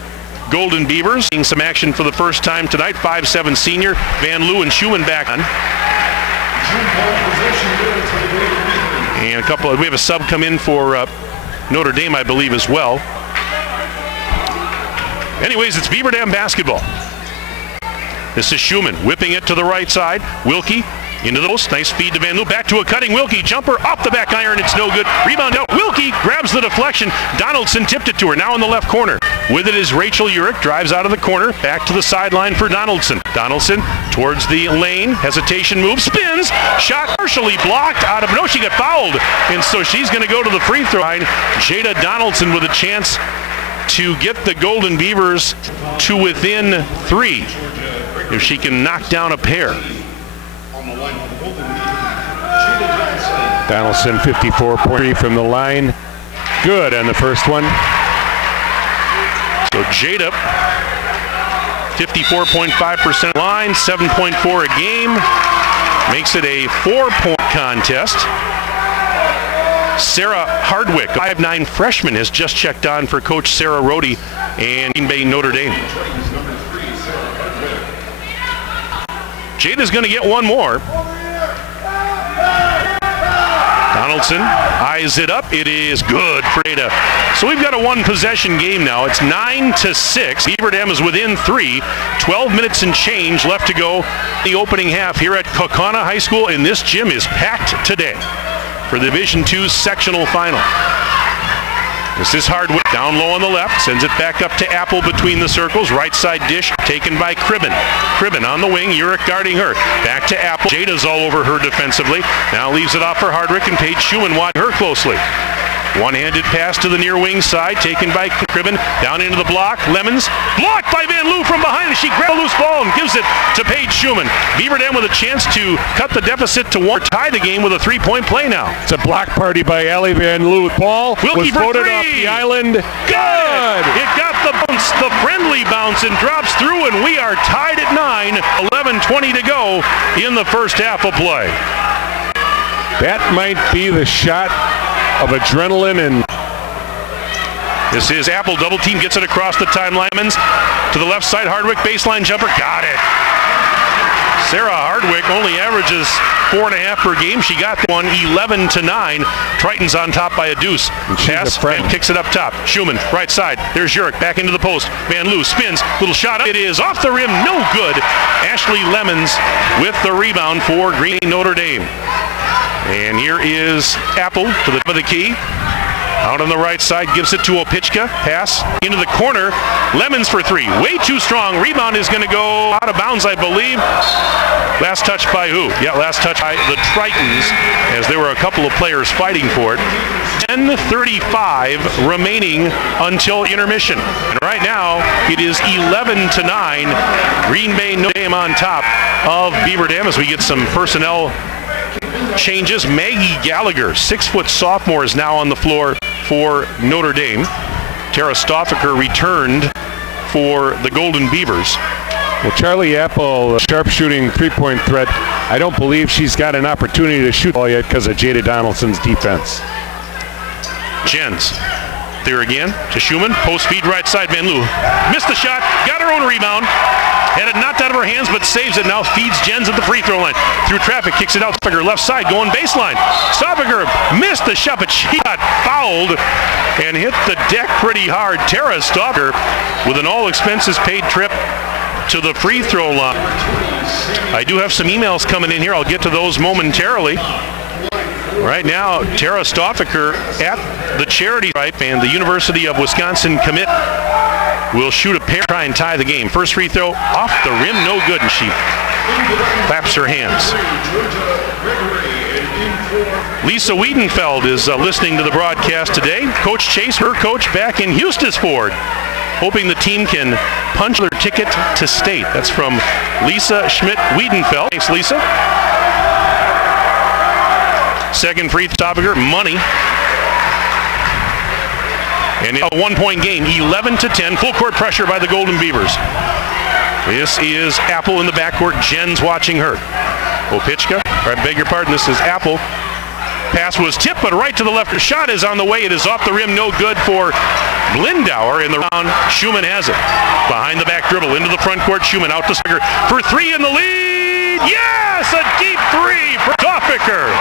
Golden Beavers. Seeing some action for the first time tonight. 5'7" senior Van Loo and Schumann back on. And we have a sub come in for Notre Dame, I believe, as well. Anyways, it's Beaver Dam basketball. This is Schumann whipping it to the right side. Wilkie into the post. Nice feed to Van Loo. Back to a cutting Wilkie. Jumper off the back iron. It's no good. Rebound out. Wilkie grabs the deflection. Donaldson tipped it to her. Now in the left corner. With it is Rachel Urich. Drives out of the corner. Back to the sideline for Donaldson. Donaldson towards the lane. Hesitation move. Spins. Shot partially blocked out of. No, she got fouled. And so she's going to go to the free throw line. Jada Donaldson with a chance to get the Golden Beavers to within 3. If she can knock down a pair. Donaldson 54.3 from the line. Good on the first one. So Jada, 54.5% line, 7.4 a game. Makes it a 4-point contest. Sarah Hardwick, 5'9" freshman, has just checked on for Coach Sarah Rohde and Green Bay Notre Dame. Jada's going to get one more. Donaldson eyes it up. It is good for Jada. So we've got a one-possession game now. It's 9-6. Beaver Dam is within 3. 12 minutes and change left to go the opening half here at Kaukauna High School, and this gym is packed today for the Division II sectional final. This is Hardwick down low on the left, sends it back up to Apple between the circles. Right side dish taken by Cribben. Cribben on the wing, Urich guarding her. Back to Apple. Jada's all over her defensively. Now leaves it off for Hardwick and Paige Schumann watching her closely. One-handed pass to the near wing side, taken by Cribben, down into the block. Lemons, blocked by Van Loo from behind as she grabs a loose ball and gives it to Paige Schumann. Beaver Dam with a chance to cut the deficit to 1, tie the game with a 3-point play now. It's a block party by Allie Van Loo. Ball Wilkie was floated off the island. Good! It got the bounce, the friendly bounce, and drops through, and we are tied at 9. 11:20 to go in the first half of play. That might be the shot of adrenaline. And this is Apple, double team, gets it across the timeline. To the left side, Hardwick, baseline jumper, got it. Sarah Hardwick only averages 4.5 per game. She got one 11-9. Triton's on top by a deuce. Pass and kicks it up top. Schumann, right side. There's Jurek back into the post. Van Loo spins. Little shot up. It is off the rim. No good. Ashley Lemons with the rebound for Green Notre Dame. And here is Apple to the top of the key. Out on the right side, gives it to Opichka. Pass into the corner. Lemons for three. Way too strong. Rebound is going to go out of bounds, I believe. Last touch by who? Yeah, last touch by the Tritons, as there were a couple of players fighting for it. 10:35 remaining until intermission. And right now, it is 11-9. Green Bay Notre Dame on top of Beaver Dam as we get some personnel changes. Maggie Gallagher, 6-foot sophomore, is now on the floor for Notre Dame. Tara Stoffaker returned for the Golden Beavers. Well, Charlie Apple, sharpshooting three-point threat. I don't believe she's got an opportunity to shoot all yet because of Jada Donaldson's defense. Jens, there again to Schumann. Post feed right side. Van Loo missed the shot, got her own rebound. Had it knocked out of her hands, but saves it. Now feeds Jens at the free throw line. Through traffic, kicks it out. Stoffaker left side, going baseline. Stoffaker missed the shot, but she got fouled and hit the deck pretty hard. Tara Stoffaker with an all-expenses-paid trip to the free throw line. I do have some emails coming in here. I'll get to those momentarily. Right now, Tara Stoffaker at the charity stripe, and the University of Wisconsin commit will shoot a pair, try and tie the game. First free throw off the rim, no good, and she claps her hands. Lisa Wiedenfeld is listening to the broadcast today. Coach Chase, her coach, back in Eustisford, hoping the team can punch their ticket to state. That's from Lisa Schmidt-Wiedenfeld. Thanks, Lisa. Second free throw, Stoffaker, money. And a one-point game, 11-10, full court pressure by the Golden Beavers. This is Apple in the backcourt. Jen's watching her. Opichka, I beg your pardon, this is Apple. Pass was tipped, but right to the left. Shot is on the way. It is off the rim, no good for Blindauer. In the round, Schumann has it. Behind the back dribble, into the front court. Schumann out to Stoffaker for three in the lead. Yes, a deep three for Stoffaker.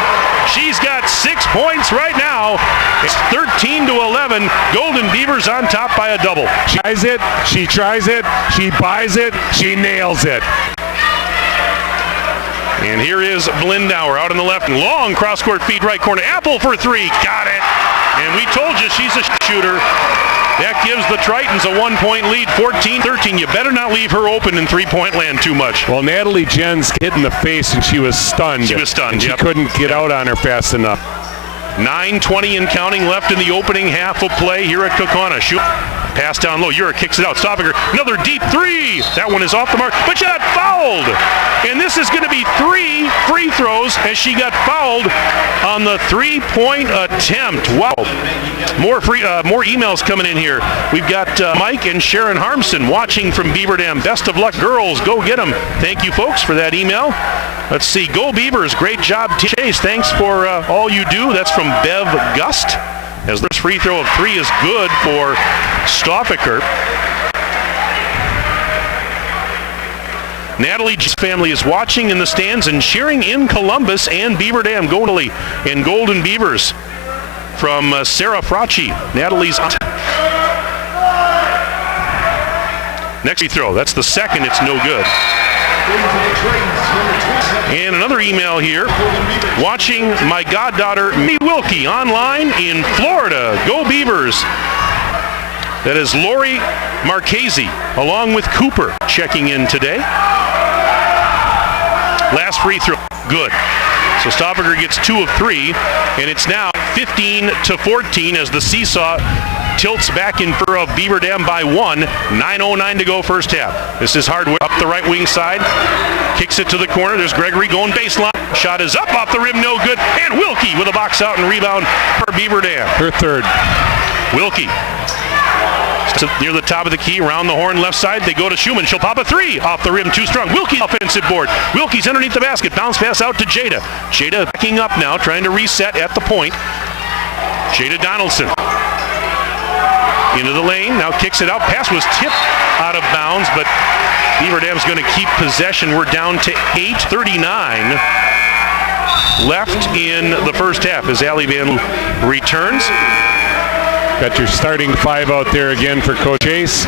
She's got 6 points right now. It's 13-11. Golden Beavers on top by a double. She tries it, she tries it, she buys it, she nails it. And here is Blindauer out on the left. Long cross-court feed right corner. Apple for three. Got it. And we told you she's a shooter. That gives the Tritons a one-point lead, 14-13. You better not leave her open in three-point land too much. Well, Natalie Jens hit in the face, and she was stunned. She was stunned, and she couldn't get out on her fast enough. 9:20 and counting left in the opening half of play here at Kokona. Pass down low. Ura kicks it out. Stoffaker, another deep three. That one is off the mark, but she got fouled. And this is going to be 3 free throws as she got fouled on the three-point attempt. Wow. More emails coming in here. We've got Mike and Sharon Harmson watching from Beaver Dam. Best of luck, girls. Go get them. Thank you, folks, for that email. Let's see. Go Beavers. Great job, Chase. Thanks for all you do. That's from Bev Gust. As this free throw of 3 is good for Stoffaker. Natalie's family is watching in the stands and cheering in Columbus and Beaver Dam. And Golden Beavers from Sarah Fracci. Natalie's next free throw. That's the second. It's no good. And another email here. Watching my goddaughter, Minnie Wilkie, online in Florida. Go Beavers. That is Lori Marchese, along with Cooper, checking in today. Last free throw. Good. So Stoffaker gets 2 of 3, and it's now 15-14 as the seesaw tilts back in favor of Beaver Dam by 1. 9:09 to go first half. This is Hardwick up the right wing side. Kicks it to the corner. There's Gregory going baseline. Shot is up off the rim, no good. And Wilkie with a box out and rebound for Beaver Dam. Her third. Wilkie. Near the top of the key, around the horn left side, they go to Schumann. She'll pop a 3 off the rim, too strong. Wilkie offensive board. Wilkie's underneath the basket. Bounce pass out to Jada. Jada backing up now, trying to reset at the point. Jada Donaldson. into the lane. Now kicks it out. Pass was tipped out of bounds, but Beaver Dam's going to keep possession. We're down to 8:39 left in the first half as Allie Van Loo returns. Got your starting five out there again for Coach Chase.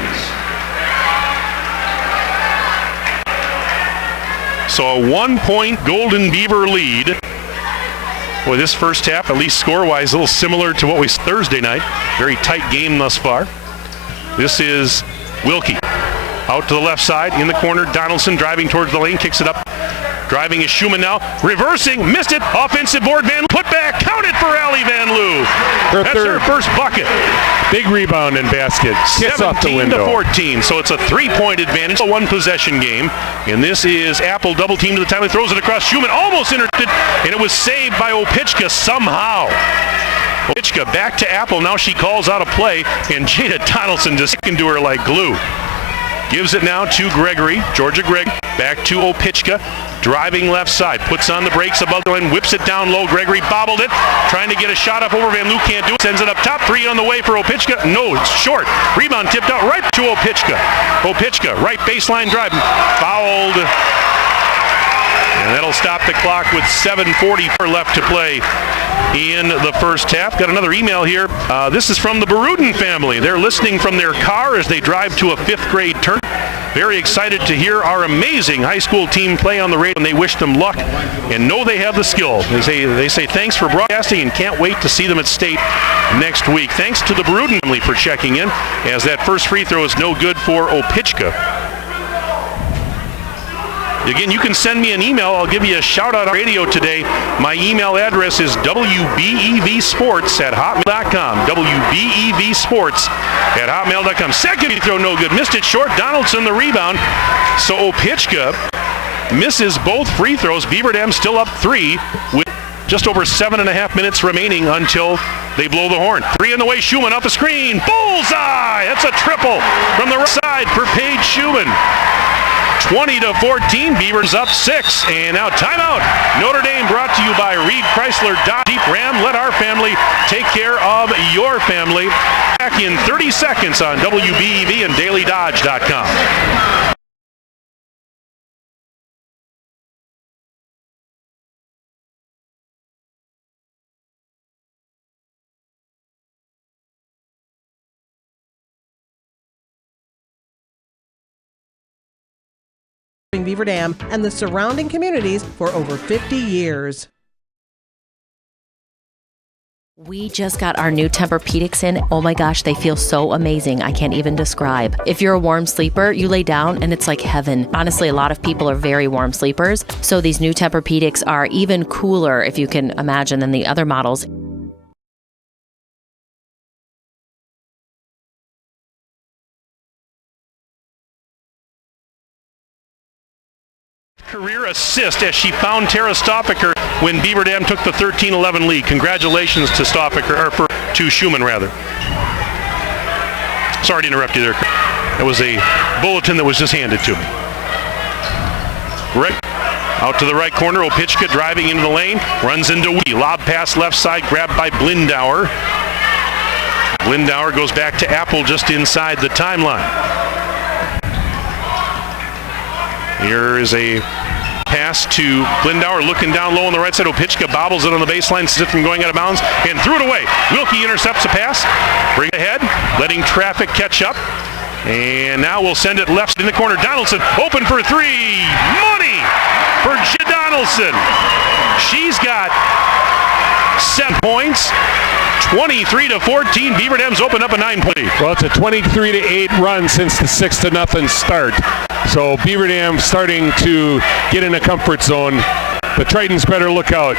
So a 1-point Golden Beaver lead. Boy, this first half, at least score-wise, a little similar to what we saw Thursday night. Very tight game thus far. This is Wilkie. Out to the left side, in the corner, Donaldson driving towards the lane, kicks it up. Driving is Schumann now, reversing, missed it, offensive board, Van Loo, put back, counted for Allie Van Loo. That's her first bucket. Big rebound and basket, gets off the window. 17-14, so it's a 3-point advantage, a one-possession game. And this is Apple double team to the time, he throws it across, Schumann almost intercepted, and it was saved by Opichka somehow. Opichka back to Apple, now she calls out a play, and Jada Donaldson just sticking to her like glue. Gives it now to Gregory, Georgia Greg, back to Opichka, driving left side, puts on the brakes above the line, whips it down low, Gregory bobbled it, trying to get a shot up over, Van Loo can't do it, sends it up top, 3 on the way for Opichka, no, it's short, rebound tipped out right to Opichka. Opichka, right baseline drive, fouled, and that'll stop the clock with 7:44 left to play in the first half. Got another email here. This is from the Baruden family. They're listening from their car as they drive to a 5th grade tournament. Very excited to hear our amazing high school team play on the radio, and they wish them luck and know they have the skill. They say thanks for broadcasting and can't wait to see them at state next week. Thanks to the Baruden family for checking in, as that first free throw is no good for Opichka. Again, you can send me an email. I'll give you a shout out on radio today. My email address is wbevsports@hotmail.com. wbevsports@hotmail.com. Second free throw, no good. Missed it short. Donaldson the rebound. So Opichka misses both free throws. Beaver Dam still up 3 with just over 7.5 minutes remaining until they blow the horn. 3 in the way. Schumann off the screen. Bullseye! That's a triple from the right side for Paige Schumann. 20-14, Beavers up 6, and now timeout. Notre Dame brought to you by Reed Chrysler Jeep Ram. Let our family take care of your family. Back in 30 seconds on WBEV and DailyDodge.com. Beaver Dam and the surrounding communities for over 50 years. We just got our new Tempur-Pedics in. Oh my gosh, they feel so amazing. I can't even describe. If you're a warm sleeper, you lay down and it's like heaven. Honestly, a lot of people are very warm sleepers, so these new Tempur-Pedics are even cooler, if you can imagine, than the other models. Career assist as she found Tara Stoffaker when Beaver Dam took the 13-11 lead. Congratulations to to Schumann rather. Sorry to interrupt you there. That was a bulletin that was just handed to me. Greg out to the right corner. Opichka driving into the lane, runs into Wee. Lob pass left side, grabbed by Blindauer. Blindauer goes back to Apple just inside the timeline. Here is a pass to Blindauer, looking down low on the right side. Opichka bobbles it on the baseline, saves it from going out of bounds, and threw it away. Wilkie intercepts the pass, bring it ahead, letting traffic catch up. And now we'll send it left in the corner. Donaldson open for 3. Money for J. Donaldson. She's got 7 points. 23-14. Beaver Dam's opened up a 9-point lead. Well, it's a 23-8 run since the 6-0 start. So Beaver Dam starting to get in a comfort zone. The Tritons better look out.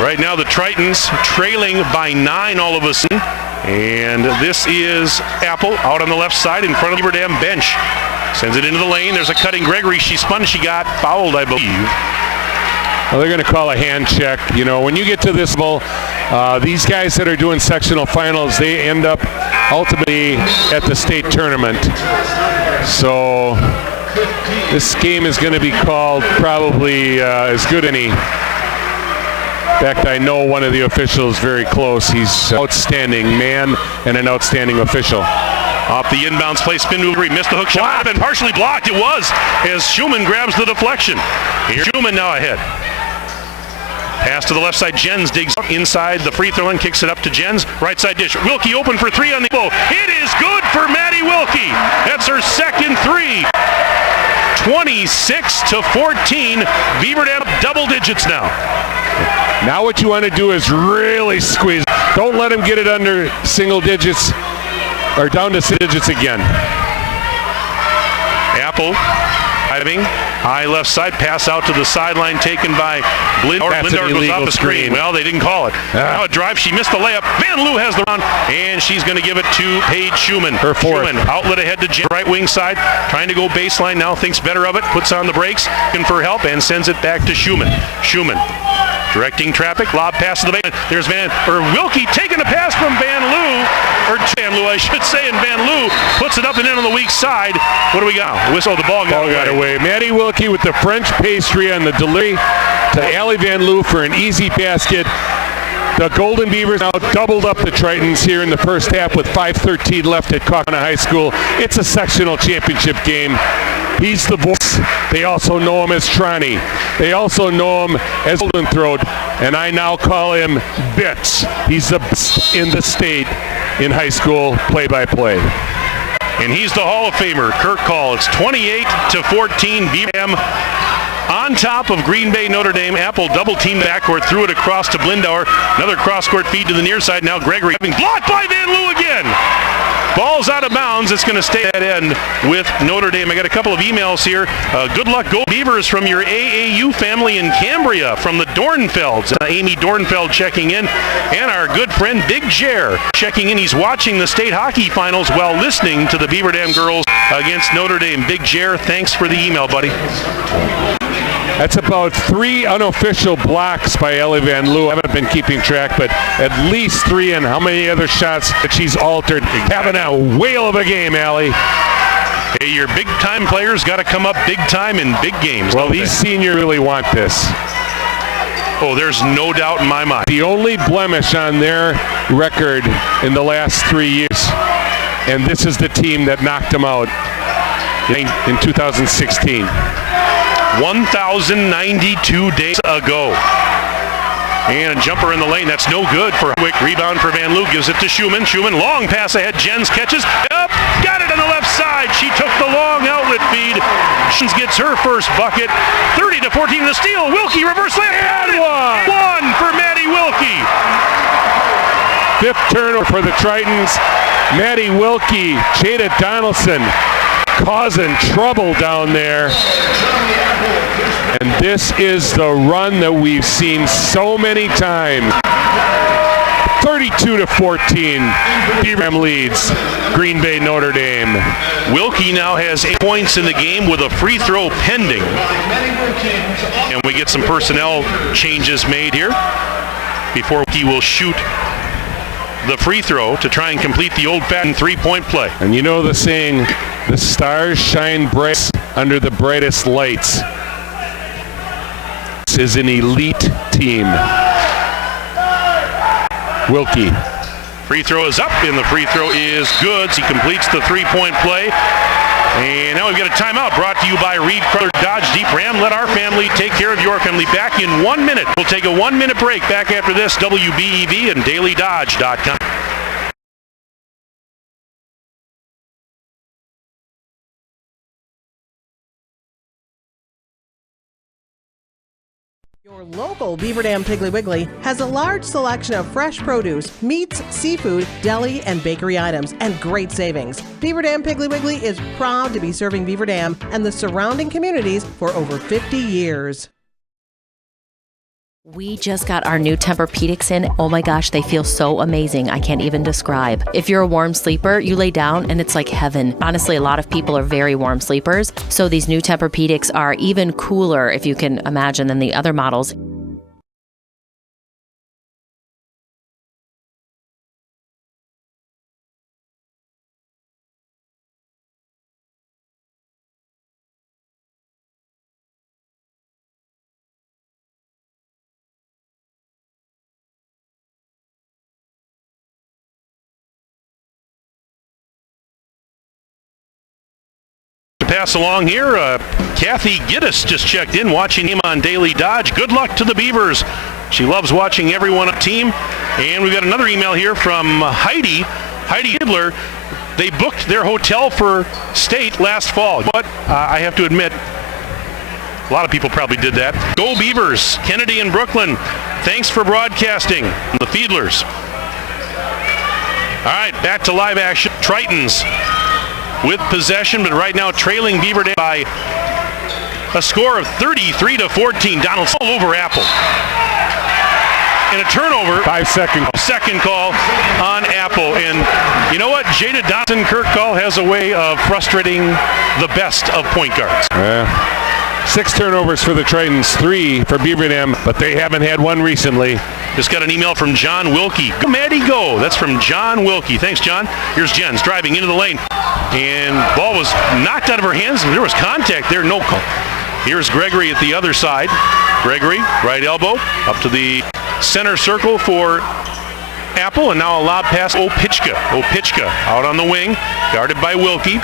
Right now the Tritons trailing by 9 all of a sudden. And this is Apple out on the left side in front of the Beaver Dam bench. Sends it into the lane. There's a cutting Gregory. She spun. She got fouled, I believe. Well, they're going to call a hand check. You know, when you get to this level, these guys that are doing sectional finals, they end up ultimately at the state tournament. So this game is going to be called probably as good as any. fact, I know one of the officials very close. He's an outstanding man and an outstanding official. Off the inbounds play, spin move, he missed the hook shot, and partially blocked. It was as Schumann grabs the deflection. Here, Schumann now ahead. Pass to the left side, Jens digs up inside the free throw line, kicks it up to Jens. Right side dish, Wilkie open for three on the elbow. It is good for Maddie Wilkie. That's her second three. 26-14, Beaver Dam double digits now. Now what you want to do is really squeeze. Don't let him get it under single digits or down to single digits again. Apple driving, high left side, pass out to the sideline taken by Blindor. Blindor goes off the screen. Well, they didn't call it. Now a drive, she missed the layup. Van Loo has the run, and she's going to give it to Paige Schumann. Her fourth. Schumann, outlet ahead to Jen, right wing side, trying to go baseline now, thinks better of it, puts on the brakes, looking for help, and sends it back to Schumann. Schumann directing traffic, lob pass to the baseline. There's Wilkie taking a pass from Van Loo, I should say, and Van Loo puts it up and in on the weak side. What do we got? Whistle, the ball got away. Maddie Wilkie with the French pastry on the delivery to Allie Van Loo for an easy basket. The Golden Beavers now doubled up the Tritons here in the first half with 5:13 left at Kaukauna High School. It's a sectional championship game. He's the voice. They also know him as Tronny. They also know him as Golden Throat, and I now call him Bits. He's the best in the state in high school play-by-play. And he's the Hall of Famer, Kirk Call. It's 28-14, Beaver Dam on top of Green Bay Notre Dame. Apple double-teamed backcourt, threw it across to Blindauer. Another cross-court feed to the near side. Now Gregory having blocked by Van Loo again. Ball's out of bounds. It's going to stay at that end with Notre Dame. I got a couple of emails here. Good luck, Go Beavers, from your AAU family in Cambria, from the Dornfelds. Amy Dornfeld checking in, and our good friend Big Jer checking in. He's watching the state hockey finals while listening to the Beaver Dam girls against Notre Dame. Big Jer, thanks for the email, buddy. That's about 3 unofficial blocks by Ellie Van Loo. I haven't been keeping track, but at least 3, and how many other shots that she's altered. Having a whale of a game, Allie. Hey, your big-time players got to come up big time in big games. Well, these seniors really want this. Oh, there's no doubt in my mind. The only blemish on their record in the last 3 years, and this is the team that knocked them out in 2016. 1,092 days ago. And a jumper in the lane. That's no good for a quick rebound for Van Loo. Gives it to Schumann. Schumann, long pass ahead. Jens catches. Up. Got it on the left side. She took the long outlet feed. Jens gets her first bucket. 30-14 the steal. Wilkie reverse layup. One for Maddie Wilkie. 5th turnover for the Tritons. Maddie Wilkie, Jada Donaldson causing trouble down there. And this is the run that we've seen so many times. 32-14, Beaver Dam leads Green Bay Notre Dame. Wilkie now has 8 points in the game with a free throw pending. And we get some personnel changes made here before he will shoot the free throw to try and complete the old-fashioned three-point play. And you know the saying, the stars shine bright under the brightest lights. This is an elite team. Wilkie. Free throw is up, and the free throw is good. He completes the three-point play. And now we've got a timeout brought to you by Reed Chrysler Dodge Jeep Ram. Let our family take care of your family. Back in 1 minute. We'll take a 1-minute break. Back after this, WBEV and DailyDodge.com. Your local Beaver Dam Piggly Wiggly has a large selection of fresh produce, meats, seafood, deli, and bakery items, and great savings. Beaver Dam Piggly Wiggly is proud to be serving Beaver Dam and the surrounding communities for over 50 years. We just got our new Tempur-Pedics in. Oh my gosh, they feel so amazing. I can't even describe. If you're a warm sleeper, you lay down and it's like heaven. Honestly, a lot of people are very warm sleepers. So these new Tempur-Pedics are even cooler, if you can imagine, than the other models. pass along here. Kathy Giddis just checked in, watching him on Daily Dodge. Good luck to the Beavers. She loves watching everyone on the team. And we've got another email here from Heidi Hidler. They booked their hotel for state last fall. But I have to admit, a lot of people probably did that. Go Beavers, Kennedy and Brooklyn. Thanks for broadcasting. The Fiedlers. All right, back to live action. Tritons with possession, but right now trailing Beaver Dam by a score of 33-14. Donaldson all over Apple. And a turnover. 5 second. Second call on Apple. And you know what? Jada Dotson Kirkcall has a way of frustrating the best of point guards. 6 turnovers for the Tritons, 3 for Beaver Dam, but they haven't had one recently. Just got an email from John Wilkie. Go, Maddie, go. That's from John Wilkie. Thanks, John. Here's Jens driving into the lane. And ball was knocked out of her hands. There was contact there. No call. Here's Gregory at the other side. Gregory, right elbow, up to the center circle for Apple. And now a lob pass. Opitchka out on the wing, guarded by Wilkie.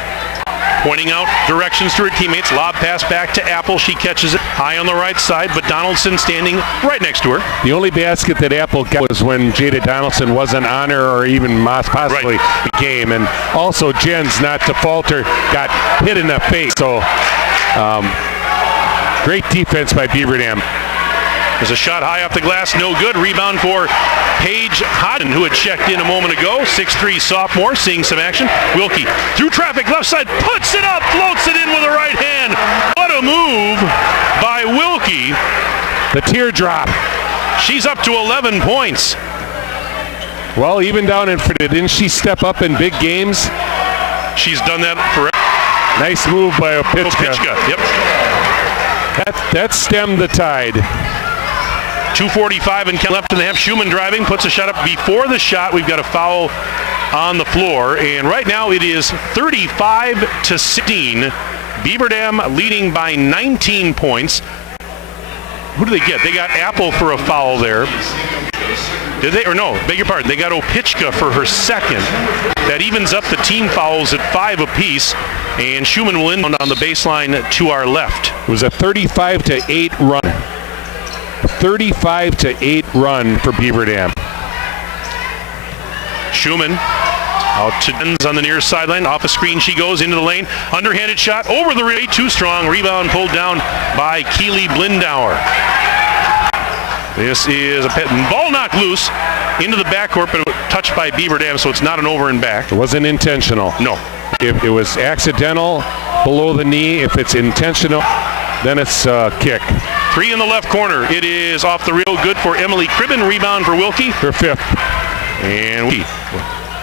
Pointing out directions to her teammates. Lob pass back to Apple. She catches it high on the right side, but Donaldson standing right next to her. The only basket that Apple got was when Jada Donaldson wasn't on her or even possibly the game. And also Jens, not to falter, got hit in the face. So great defense by Beaver Dam. There's a shot high off the glass, no good. Rebound for Paige Hodden, who had checked in a moment ago. 6'3" sophomore, seeing some action. Wilkie through traffic, left side, puts it up, floats it in with a right hand. What a move by Wilkie. The teardrop. She's up to 11 points. Well, even down in Florida, didn't she step up in big games? She's done that forever. Nice move by Opitchka. Yep. That stemmed the tide. 2:45 and left in the half. Schumann driving, puts a shot up before the shot. We've got a foul on the floor, and right now it is 35-16. Beaver Dam leading by 19 points. Who do they get? They got Apple for a foul there. Did they? Or no, beg your pardon. They got Opitchka for her second. That evens up the team fouls at 5 apiece, and Schumann will inbound on the baseline to our left. It was a 35-8 run. 35-8 run for Beaver Dam. Schumann out to Jens on the near sideline. Off a screen she goes into the lane. Underhanded shot over the rim. Too strong. Rebound pulled down by Keely Blindauer. This is a ball knocked loose into the backcourt, but touched by Beaver Dam, so it's not an over and back. It wasn't intentional. No. If it was accidental, below the knee. If it's intentional, then it's a kick. 3 in the left corner. It is off the reel. Good for Emily Cribben. Rebound for Wilkie. Her 5th. And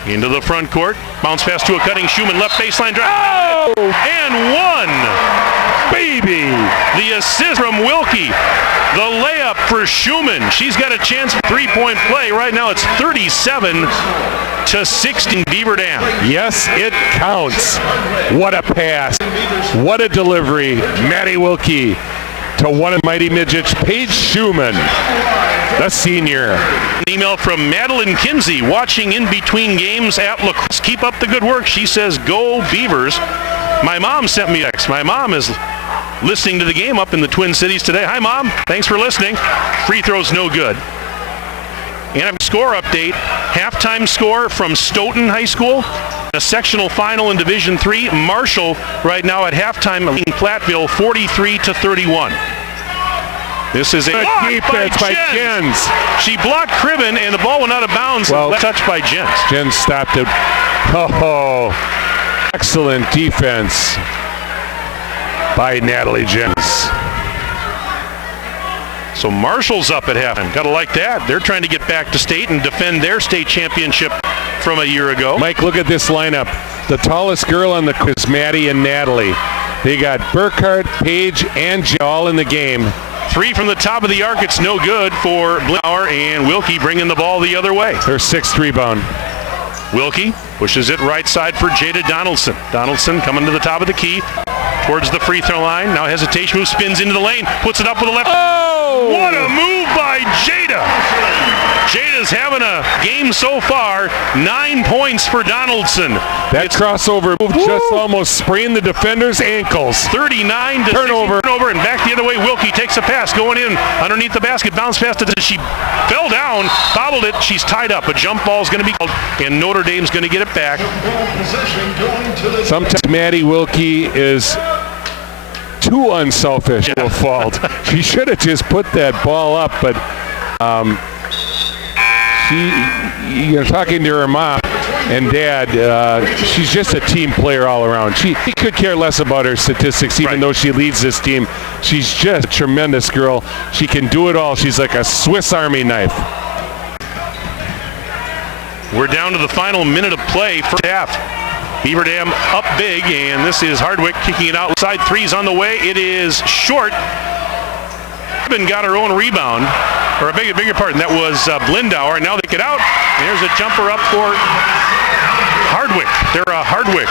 into the front court. Bounce pass to a cutting Schumann. Left baseline drive. Oh! And one. Baby. The assist from Wilkie. The layup for Schumann. She's got a chance for three-point play. Right now it's 37-16 Beaver Dam. Yes, it counts. What a pass. What a delivery. Maddie Wilkie to one of the mighty midgets, Paige Schumann, the senior. An email from Madeline Kinsey, watching in between games at lacrosse. Keep up the good work. She says, go Beavers. My mom sent me a text. My mom is listening to the game up in the Twin Cities today. Hi, Mom. Thanks for listening. Free throws no good. And a score update. Halftime score from Stoughton High School. A sectional final in Division III. Marshall right now at halftime leading Platteville 43-31. This is a defense by Jens. She blocked Cribben and the ball went out of bounds. Well, touched by Jens. Jens stopped it. Oh, excellent defense by Natalie Jens. So Marshall's up at halftime. Gotta like that. They're trying to get back to state and defend their state championship from a year ago. Mike, look at this lineup. The tallest girl on the court is Maddie and Natalie. They got Burkhart, Paige, and Jill all in the game. 3 from the top of the arc. It's no good for Blauer, and Wilkie bringing the ball the other way. Her 6th rebound. Wilkie pushes it right side for Jada Donaldson. Donaldson coming to the top of the key towards the free throw line. Now hesitation move, spins into the lane, puts it up with the left. Oh! What a move by Jada. Jada's having a game so far. 9 points for Donaldson. That crossover move just almost sprained the defender's ankles. 39 to Turnover. Turnover, and back the other way. Wilkie takes a pass, going in underneath the basket, bounce past it. She fell down, fouled it. She's tied up. A jump ball is going to be called, and Notre Dame's going to get it back. Sometimes Maddie Wilkie is too unselfish to a fault. She should have just put that ball up, but talking to her mom and dad, she's just a team player all around. She could care less about her statistics, even though she leads this team. She's just a tremendous girl. She can do it all. She's like a Swiss Army knife. We're down to the final minute of play, first half. Beaver Dam up big, and this is Hardwick kicking it outside. Three's on the way. It is short. Got her own rebound, or a bigger part, and that was Blindauer. Now they get out. There's a jumper up for Hardwick. Hardwick.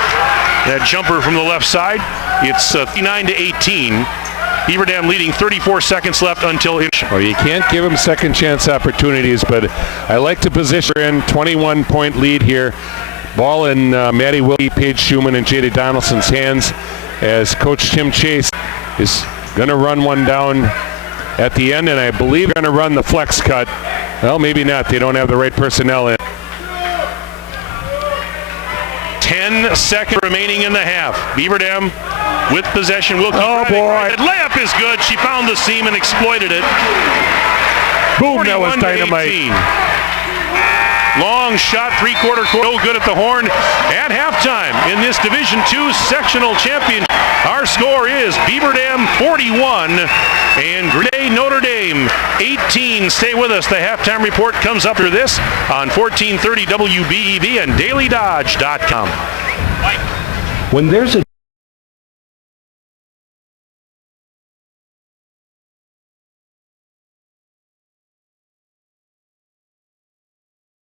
That jumper from the left side. It's 39 to 18. Beaver Dam leading, 34 seconds left until. Well, you can't give them second chance opportunities, but I like to position her in 21-point lead here. Ball in Maddie Wilkie, Paige Schumann, and Jada Donaldson's hands as Coach Tim Chase is going to run one down at the end, and I believe they're going to run the flex cut. Well, maybe not. They don't have the right personnel in. 10 seconds remaining in the half. Beaver Dam with possession. Wilkie. Oh, boy. Layup is good. She found the seam and exploited it. Boom, that was dynamite. 18. Long shot, three-quarter court, no good at the horn. At halftime in this Division II sectional championship, our score is Beaver Dam 41 and Green Bay Notre Dame 18. Stay with us. The halftime report comes up after this on 1430 WBEV and DailyDodge.com. When there's a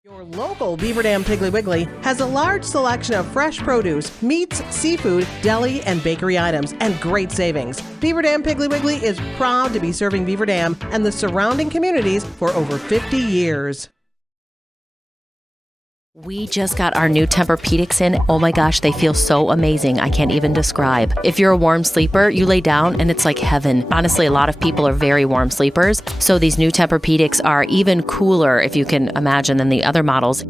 Your local Beaver Dam Piggly Wiggly has a large selection of fresh produce, meats, seafood, deli, and bakery items, and great savings. Beaver Dam Piggly Wiggly is proud to be serving Beaver Dam and the surrounding communities for over 50 years. We just got our new Tempur-Pedics in. Oh my gosh, they feel so amazing. I can't even describe. If you're a warm sleeper, you lay down and it's like heaven. Honestly, a lot of people are very warm sleepers, so these new Tempur-Pedics are even cooler, if you can imagine, than the other models.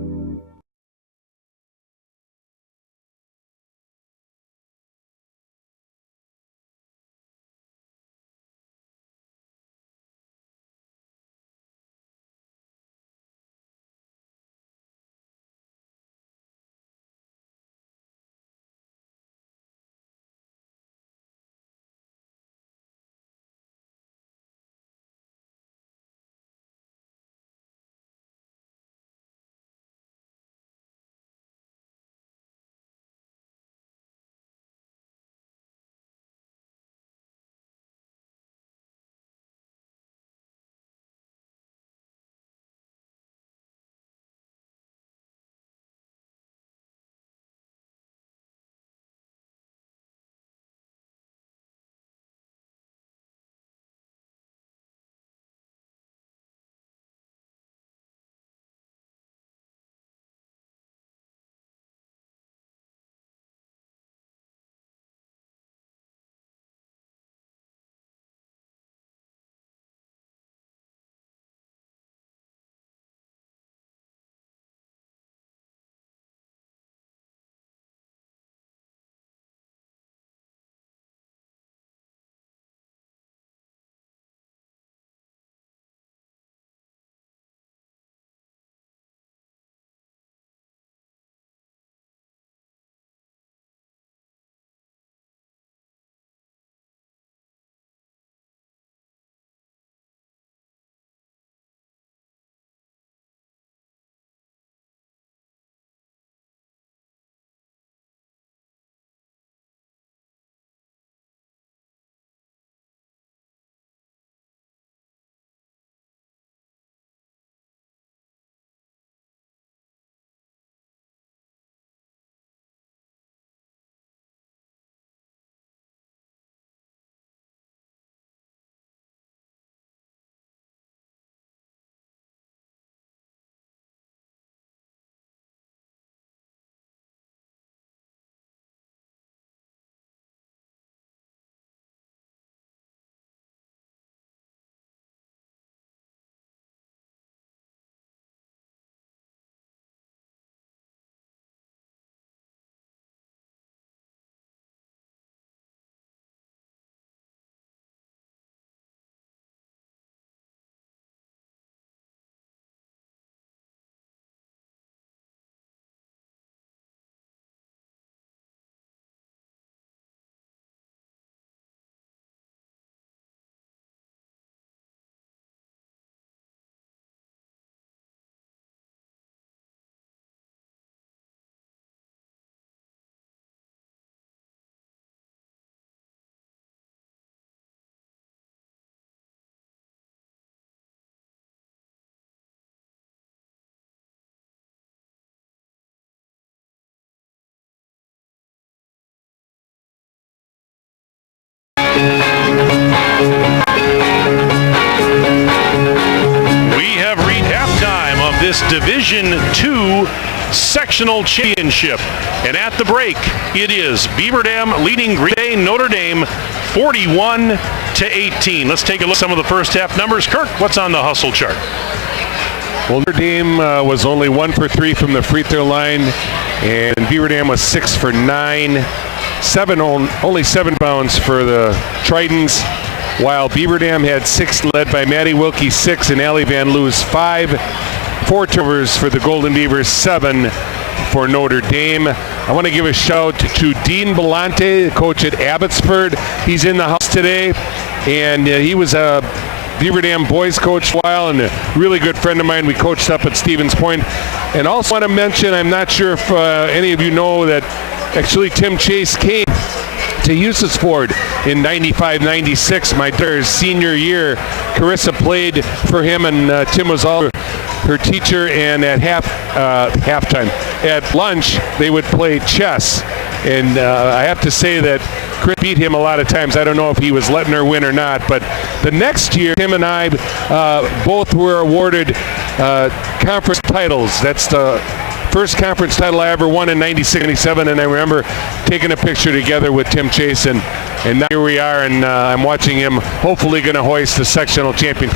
this Division II sectional championship. And at the break, it is Beaver Dam leading Green Bay Notre Dame 41-18. Let's take a look at some of the first half numbers. Kirk, what's on the hustle chart? Well, Notre Dame was only 1 for 3 from the free throw line, and Beaver Dam was 6 for 9. Only 7 bounds for the Tritons, while Beaver Dam had 6, led by Maddie Wilkie 6 and Allie Van Loos 5. 4 turnovers for the Golden Beavers, 7 for Notre Dame. I want to give a shout to Dean Belante, coach at Abbotsford. He's in the house today, and he was a Beaver Dam boys coach for a while and a really good friend of mine. We coached up at Stevens Point. And also want to mention, I'm not sure if any of you know that actually Tim Chase came to Eustis Ford in 95-96, my daughter's senior year. Carissa played for him, and Tim was all her teacher, and at halftime, at lunch, they would play chess. And I have to say that Chris beat him a lot of times. I don't know if he was letting her win or not, but the next year, him and I both were awarded conference titles. That's the first conference title I ever won in 96-97, and I remember taking a picture together with Tim Chase, and now here we are, and I'm watching him hopefully going to hoist the sectional champion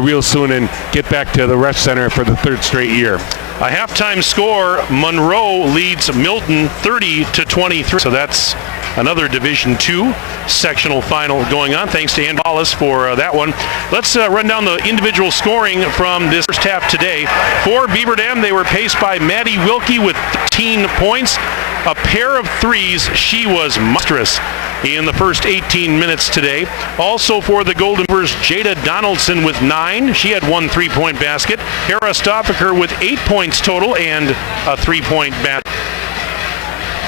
real soon and get back to the Rush Center for the 3rd straight year. A halftime score, Monroe leads Milton 30-23. So that's another Division II sectional final going on. Thanks to Ann Wallace for that one. Let's run down the individual scoring from this first half today. For Beaver Dam, they were paced by Maddie Wilkie with 13 points. A pair of threes. She was monstrous in the first 18 minutes today. Also for the Golden Beavers, Jada Donaldson with 9. She had 1 3-point basket. Hera Stoffaker with 8 points total and a 3-point basket.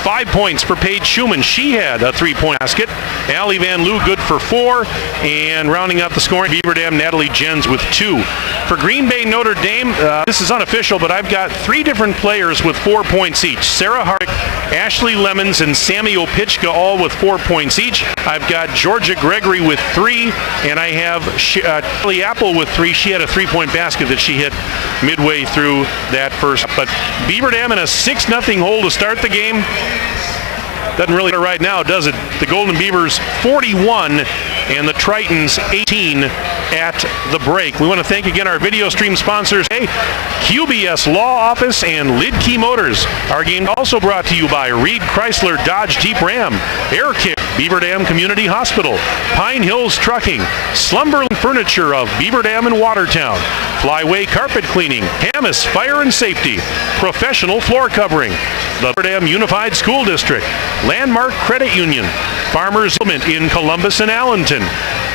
5 points for Paige Schumann. She had a 3-point basket. Allie Van Loo good for 4. And rounding out the scoring, Beaver Dam, Natalie Jens with 2. For Green Bay Notre Dame, this is unofficial, but I've got 3 different players with 4 points each. Sarah Hardick, Ashley Lemons, and Sammy Opitchka all with 4 points each. I've got Georgia Gregory with 3, and I have Shelley Apple with 3. She had a 3-point basket that she hit midway through that first. But Beaver Dam in a 6-0 hole to start the game. Doesn't really matter right now, does it? The Golden Beavers 41 and the Tritons 18 at the break. We want to thank again our video stream sponsors, QBS Law Office and Lidkey Motors. Our game also brought to you by Reed Chrysler Dodge Jeep Ram, Air Care, Beaver Dam Community Hospital, Pine Hills Trucking, Slumberland Furniture of Beaver Dam and Watertown, Flyway Carpet Cleaning, Hamas Fire and Safety, Professional Floor Covering, the Beaver Dam Unified School District, Landmark Credit Union, Farmers Settlement in Columbus and Allenton,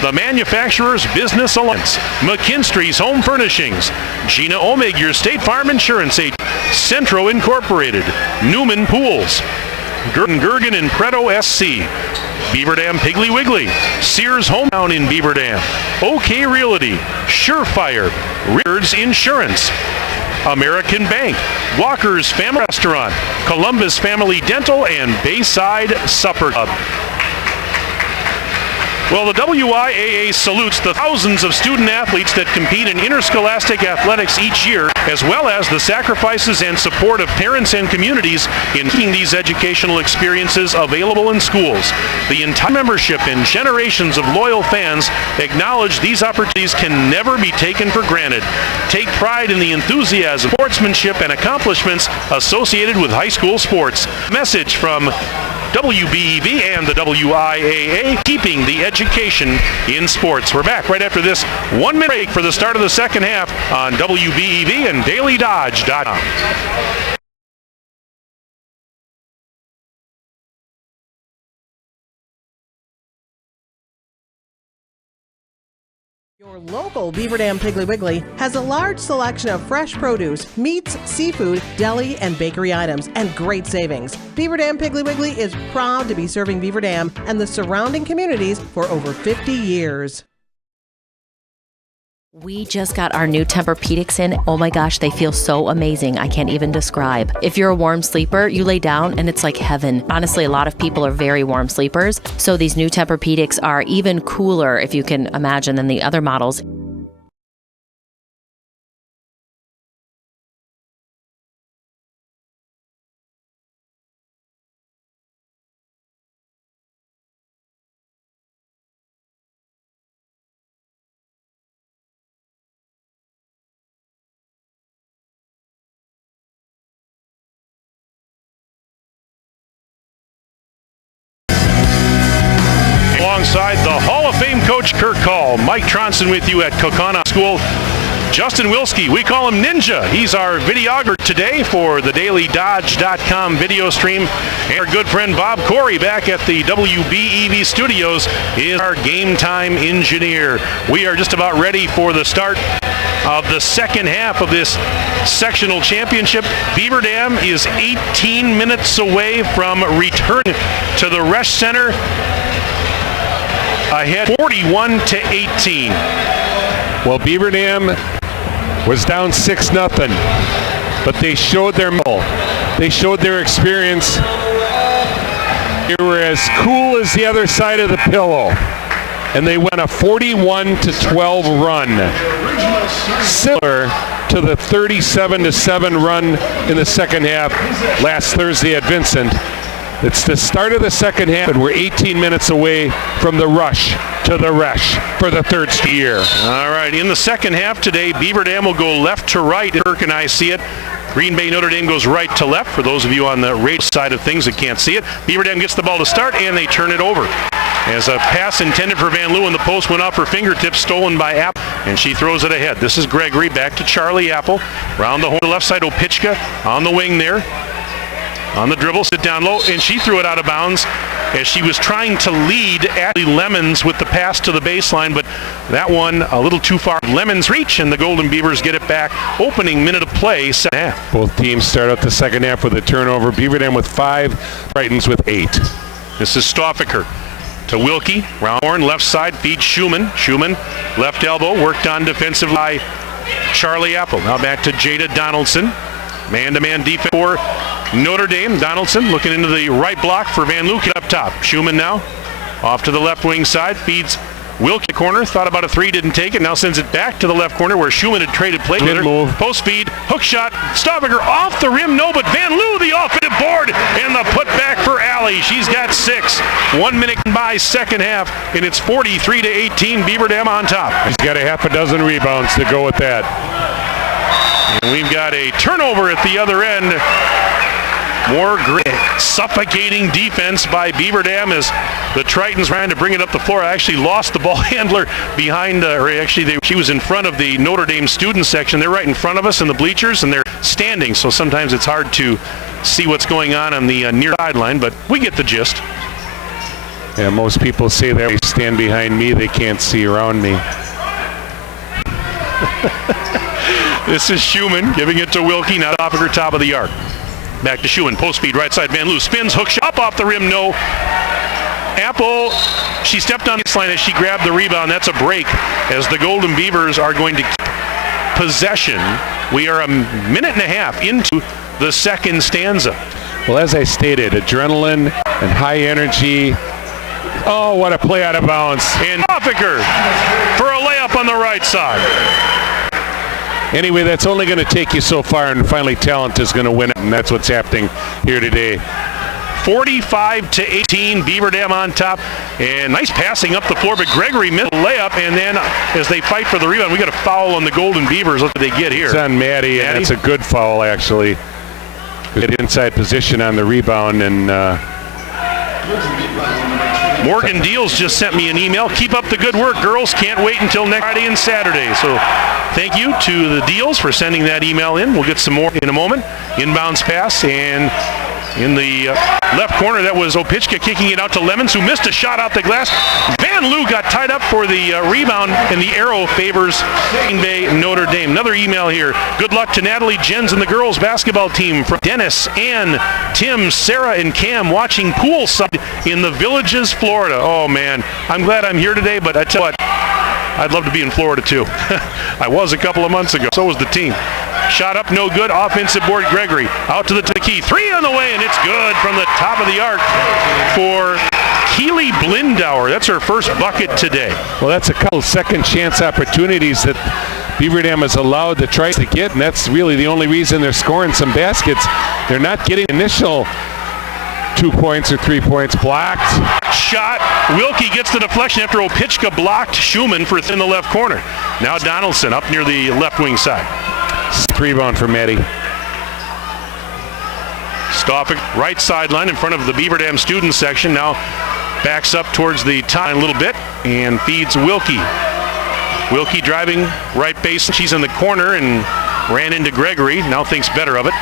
the Manufacturers Business Alliance, McKinstry's Home Furnishings, Gina Omig, your State Farm Insurance Agent, Centro Incorporated, Newman Pools, Gergen and Preto SC, Beaver Dam Piggly Wiggly, Sears Hometown in Beaver Dam, OK Realty, Surefire, Reard's Insurance, American Bank, Walker's Family Restaurant, Columbus Family Dental, and Bayside Supper Club. Well, the WIAA salutes the thousands of student athletes that compete in interscholastic athletics each year, as well as the sacrifices and support of parents and communities in making these educational experiences available in schools. The entire membership and generations of loyal fans acknowledge these opportunities can never be taken for granted. Take pride in the enthusiasm, sportsmanship, and accomplishments associated with high school sports. Message from WBEV and the WIAA, keeping the education in sports. We're back right after this 1-minute break for the start of the second half on WBEV and DailyDodge.com. Your local Beaver Dam Piggly Wiggly has a large selection of fresh produce, meats, seafood, deli, and bakery items, and great savings. Beaver Dam Piggly Wiggly is proud to be serving Beaver Dam and the surrounding communities for over 50 years. We just got our new Tempur-Pedics in. Oh my gosh, they feel so amazing. I can't even describe. If you're a warm sleeper, you lay down and it's like heaven. Honestly, a lot of people are very warm sleepers. So these new Tempur-Pedics are even cooler, if you can imagine, than the other models. alongside the Hall of Fame coach Kirk Hall. Mike Tronson with you at Kokana School. Justin Wilski, we call him Ninja. He's our videographer today for the DailyDodge.com video stream. And our good friend Bob Corey back at the WBEV studios is our game time engineer. We are just about ready for the start of the second half of this sectional championship. Beaver Dam is 18 minutes away from return to the Resch Center. Ahead 41-18. Well, Beaver Dam was down 6-0, but they showed their mettle. They showed their experience. They were as cool as the other side of the pillow, and they went a 41-12 run, similar to the 37-7 run in the second half last Thursday at Vincent. It's the start of the second half, and we're 18 minutes away from the rush to the Resch for the third year. All right, in the second half today, Beaver Dam will go left to right. Kirk and I see it. Green Bay Notre Dame goes right to left. For those of you on the radio side of things that can't see it, Beaver Dam gets the ball to start, and they turn it over. As a pass intended for Van Loo, and the post went off her fingertips, stolen by Apple, and she throws it ahead. This is Gregory back to Charlie Apple. Round the horn, left side, Opichka on the wing there. On the dribble, sit down low, and she threw it out of bounds as she was trying to lead Ashley Lemons with the pass to the baseline, but that one a little too far. Lemons reach, and the Golden Beavers get it back. Opening minute of play, second half. Both teams start out the second half with a turnover. Beaver Dam with 5, Titans with 8. This is Stoffaker to Wilkie. Round horn, left side, feeds Schumann. Schumann, left elbow, worked on defensively by Charlie Apple. Now back to Jada Donaldson. Man-to-man defense for Notre Dame. Donaldson looking into the right block for Van Loo up top. Schumann now off to the left wing side, feeds Wilkie corner, thought about a three, didn't take it, now sends it back to the left corner where Schumann had traded play with her. Move. Post feed, hook shot, Stoffaker off the rim, no, but Van Loo the offensive board, and the putback for Allie. She's got 6. 1 minute by second half, and it's 43-18, Beaver Dam on top. He's got a half a dozen rebounds to go with that. And we've got a turnover at the other end. More great suffocating defense by Beaver Dam as the Tritons trying to bring it up the floor. I actually lost the ball handler behind, she was in front of the Notre Dame student section. They're right in front of us in the bleachers, and they're standing, so sometimes it's hard to see what's going on the near sideline, but we get the gist. Yeah, most people say that they stand behind me, they can't see around me. This is Schumann giving it to Wilkie, now off of her top of the arc. Back to Schumann, post speed, right side, Van Loo spins, hook shot, up off the rim, no. Apple, she stepped on the baseline as she grabbed the rebound. That's a break as the Golden Beavers are going to keep possession. We are a minute and a half into the second stanza. Well, as I stated, adrenaline and high energy. Oh, what a play out of bounds. And Stoffaker for a layup on the right side. Anyway, that's only going to take you so far, and finally talent is going to win it, and that's what's happening here today. 45-18, Beaver Dam on top, and nice passing up the floor, but Gregory missed the layup, and then as they fight for the rebound, we got a foul on the Golden Beavers. What did they get here? It's on Maddie, and it's a good foul, actually. Good inside position on the rebound, and Morgan Deals just sent me an email. Keep up the good work, girls. Can't wait until next Friday and Saturday. So thank you to the Deals for sending that email in. We'll get some more in a moment. Inbounds pass, and in the left corner, that was Opichka kicking it out to Lemons, who missed a shot out the glass. Van Loo got tied up for the rebound, and the arrow favors Green Bay Notre Dame. Another email here. Good luck to Natalie Jens and the girls basketball team from Dennis, Ann, Tim, Sarah, and Cam watching poolside in the Villages, Florida. Oh, man. I'm glad I'm here today, but I tell you what, I'd love to be in Florida, too. I was a couple of months ago. So was the team. Shot up, no good. Offensive board, Gregory. Out to the key. 3 on the way, and it's good from the top of the arc for Keely Blindauer. That's her first bucket today. Well, that's a couple second chance opportunities that Beaver Dam has allowed the Tritons to get, and that's really the only reason they're scoring some baskets. They're not getting initial 2 points or 3 points. Blocked. Shot. Wilkie gets the deflection after Opichka blocked Schumann for in the left corner. Now Donaldson up near the left wing side. Rebound for Maddie. Stoffaker, right sideline in front of the Beaver Dam student section. Now Backs up towards the top a little bit and feeds Wilkie. Wilkie driving right base. She's in the corner and ran into Gregory. Now thinks better of it.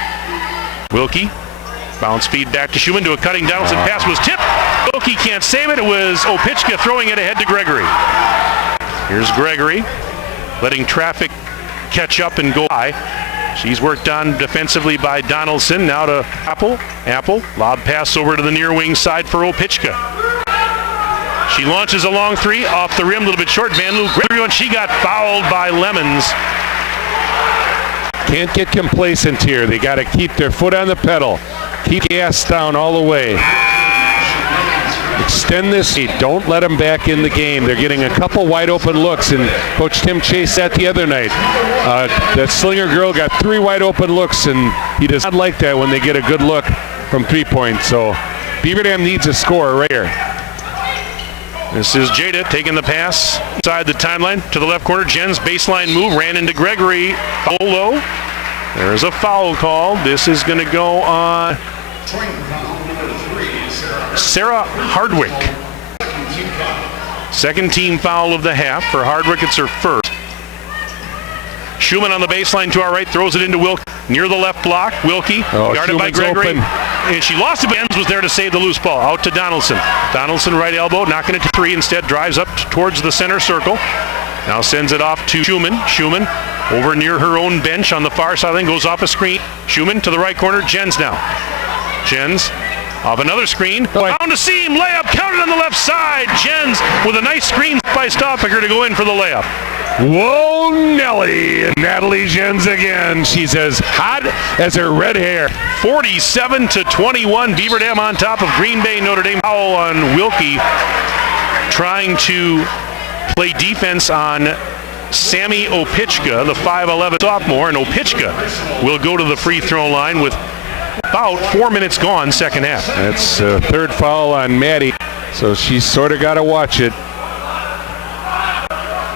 Wilkie. Bounce feed back to Schumann to a cutting Donaldson pass was tipped. Wilkie can't save it. It was Opichka throwing it ahead to Gregory. Here's Gregory letting traffic catch up and go by. She's worked on defensively by Donaldson. Now to Apple. Lob pass over to the near wing side for Opichka. She launches a long three off the rim, a little bit short. Van Loo Gregory, and she got fouled by Lemons. Can't get complacent here. They got to keep their foot on the pedal. Keep gas down all the way. Extend this. Don't let them back in the game. They're getting a couple wide open looks, and Coach Tim chased that the other night. That Slinger girl got 3 wide open looks, and he does not like that when they get a good look from 3-point. So Beaver Dam needs a score right here. This is Jada taking the pass inside the timeline to the left corner. Jen's baseline move ran into Gregory. Foul low. There's a foul call. This is going to go on Sarah Hardwick. Second team foul of the half for Hardwick. It's her first. Schumann on the baseline to our right, throws it into Wilkie near the left block. Wilkie guarded by Gregory. Open. And she lost it, but Jens was there to save the loose ball. Out to Donaldson. Donaldson right elbow, knocking it to 3. Instead drives up towards the center circle. Now sends it off to Schumann. Schumann over near her own bench on the far side, goes off a screen. Schumann to the right corner. Jens now. Jens off another screen. Found a seam. Layup counted on the left side. Jens with a nice screen by Stoffaker to go in for the layup. Whoa, Nelly. Natalie Jens again. She's as hot as her red hair. 47-21. Beaver Dam on top of Green Bay. Notre Dame foul on Wilkie. Trying to play defense on Sammy Opichka, the 5'11 sophomore. And Opichka will go to the free throw line with about 4 minutes gone, second half. That's third foul on Maddie. So she's sort of got to watch it.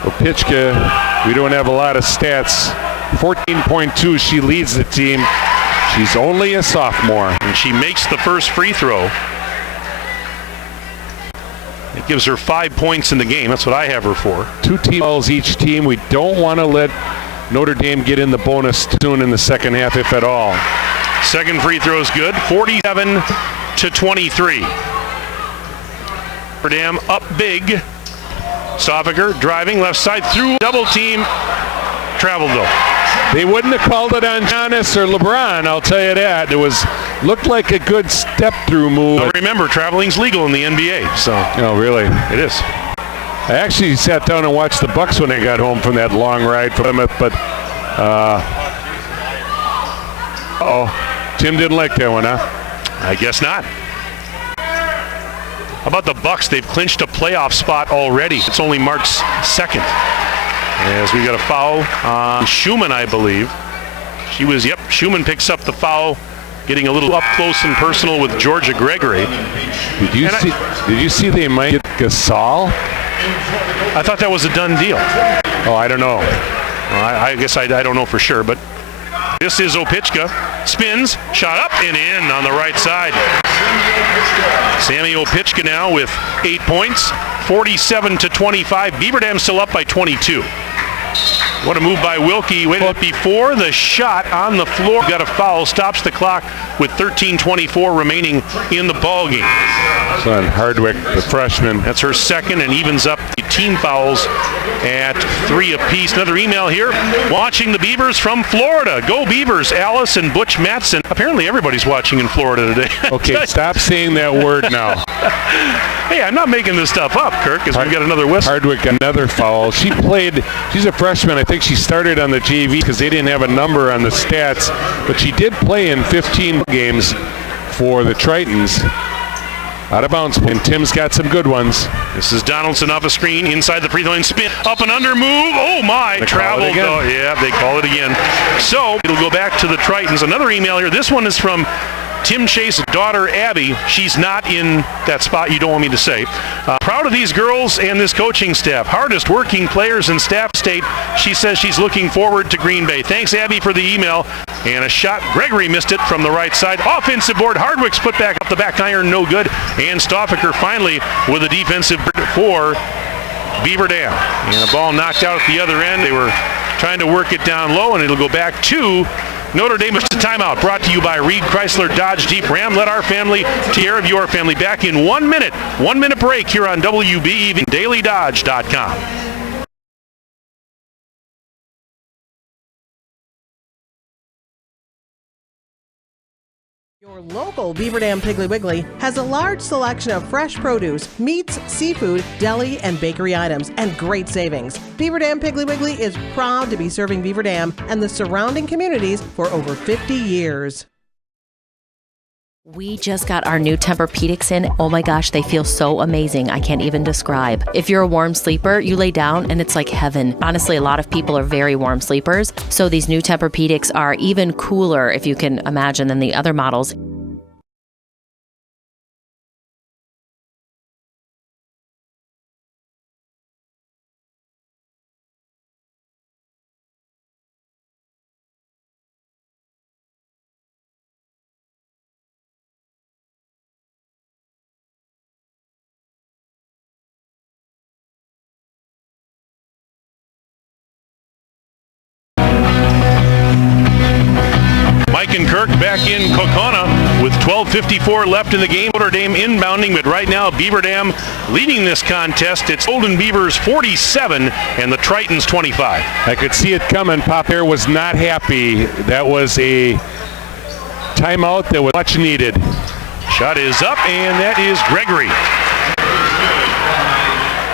Opichka, we don't have a lot of stats. 14.2, she leads the team. She's only a sophomore. And she makes the first free throw. It gives her 5 points in the game. That's what I have her for. 2 team fouls each team. We don't want to let Notre Dame get in the bonus soon in the second half, if at all. Second free throw is good. 47-23. Notre Dame up big. Stoffaker driving left side through double team. Traveled though. They wouldn't have called it on Giannis or LeBron, I'll tell you that. It looked like a good step through move. But remember, traveling's legal in the NBA. So. Oh, really? It is. I actually sat down and watched the Bucks when they got home from that long ride from Plymouth, but Tim didn't like that one, huh? I guess not. How about the Bucks? They've clinched a playoff spot already. It's only March 2nd. As we got a foul on Schumann, I believe. Schumann picks up the foul, getting a little up close and personal with Georgia Gregory. Did you see they might get Gasol? I thought that was a done deal. Oh, I don't know. I guess I don't know for sure, but this is Opichka. Spins, shot up and in on the right side. Sammy Opichka now with 8 points, 47-25. Beaver Dam still up by 22. What a move by Wilkie. Waited before the shot on the floor. Got a foul, stops the clock with 13:24 remaining in the ball game. Son Hardwick, the freshman. That's her second and evens up the team fouls at 3 apiece. Another email here. Watching the Beavers from Florida. Go Beavers, Alice and Butch Matson. Apparently everybody's watching in Florida today. Okay, stop saying that word now. Hey, I'm not making this stuff up, Kirk, because we've got another whistle. Hardwick, another foul. She's a freshman. I think she started on the JV because they didn't have a number on the stats, but she did play in 15 games for the Tritons. Out of bounds, and Tim's got some good ones. This is Donaldson off a screen, inside the free throw line, spin, up and under move. Oh my, traveled. Yeah, they call it again. So it'll go back to the Tritons. Another email here. This one is from Tim Chase's daughter, Abby. She's not in that spot you don't want me to say. Proud of these girls and this coaching staff. Hardest working players in staff state. She says she's looking forward to Green Bay. Thanks, Abby, for the email. And a shot, Gregory missed it from the right side. Offensive board, Hardwick's put back up the back iron, no good. And Stoffaker finally with a defensive board for Beaver Dam. And a ball knocked out at the other end. They were trying to work it down low, and it'll go back to Notre Dame. It's a timeout brought to you by Reed Chrysler Dodge Jeep Ram. Let our family take care of your family. Back in 1 minute. 1 minute break here on WBEV DailyDodge.com. Your local Beaver Dam Piggly Wiggly has a large selection of fresh produce, meats, seafood, deli, and bakery items, and great savings. Beaver Dam Piggly Wiggly is proud to be serving Beaver Dam and the surrounding communities for over 50 years. We just got our new Tempur-Pedics in. Oh my gosh, they feel so amazing. I can't even describe. If you're a warm sleeper, you lay down and it's like heaven. Honestly, a lot of people are very warm sleepers. So these new Tempur-Pedics are even cooler, if you can imagine, than the other models. Mike and Kirk back in Kokona with 12:54 left in the game. Notre Dame inbounding, but right now Beaver Dam leading this contest. It's Golden Beavers 47 and the Tritons 25. I could see it coming. Pop Air was not happy. That was a timeout that was much needed. Shot is up, and that is Gregory.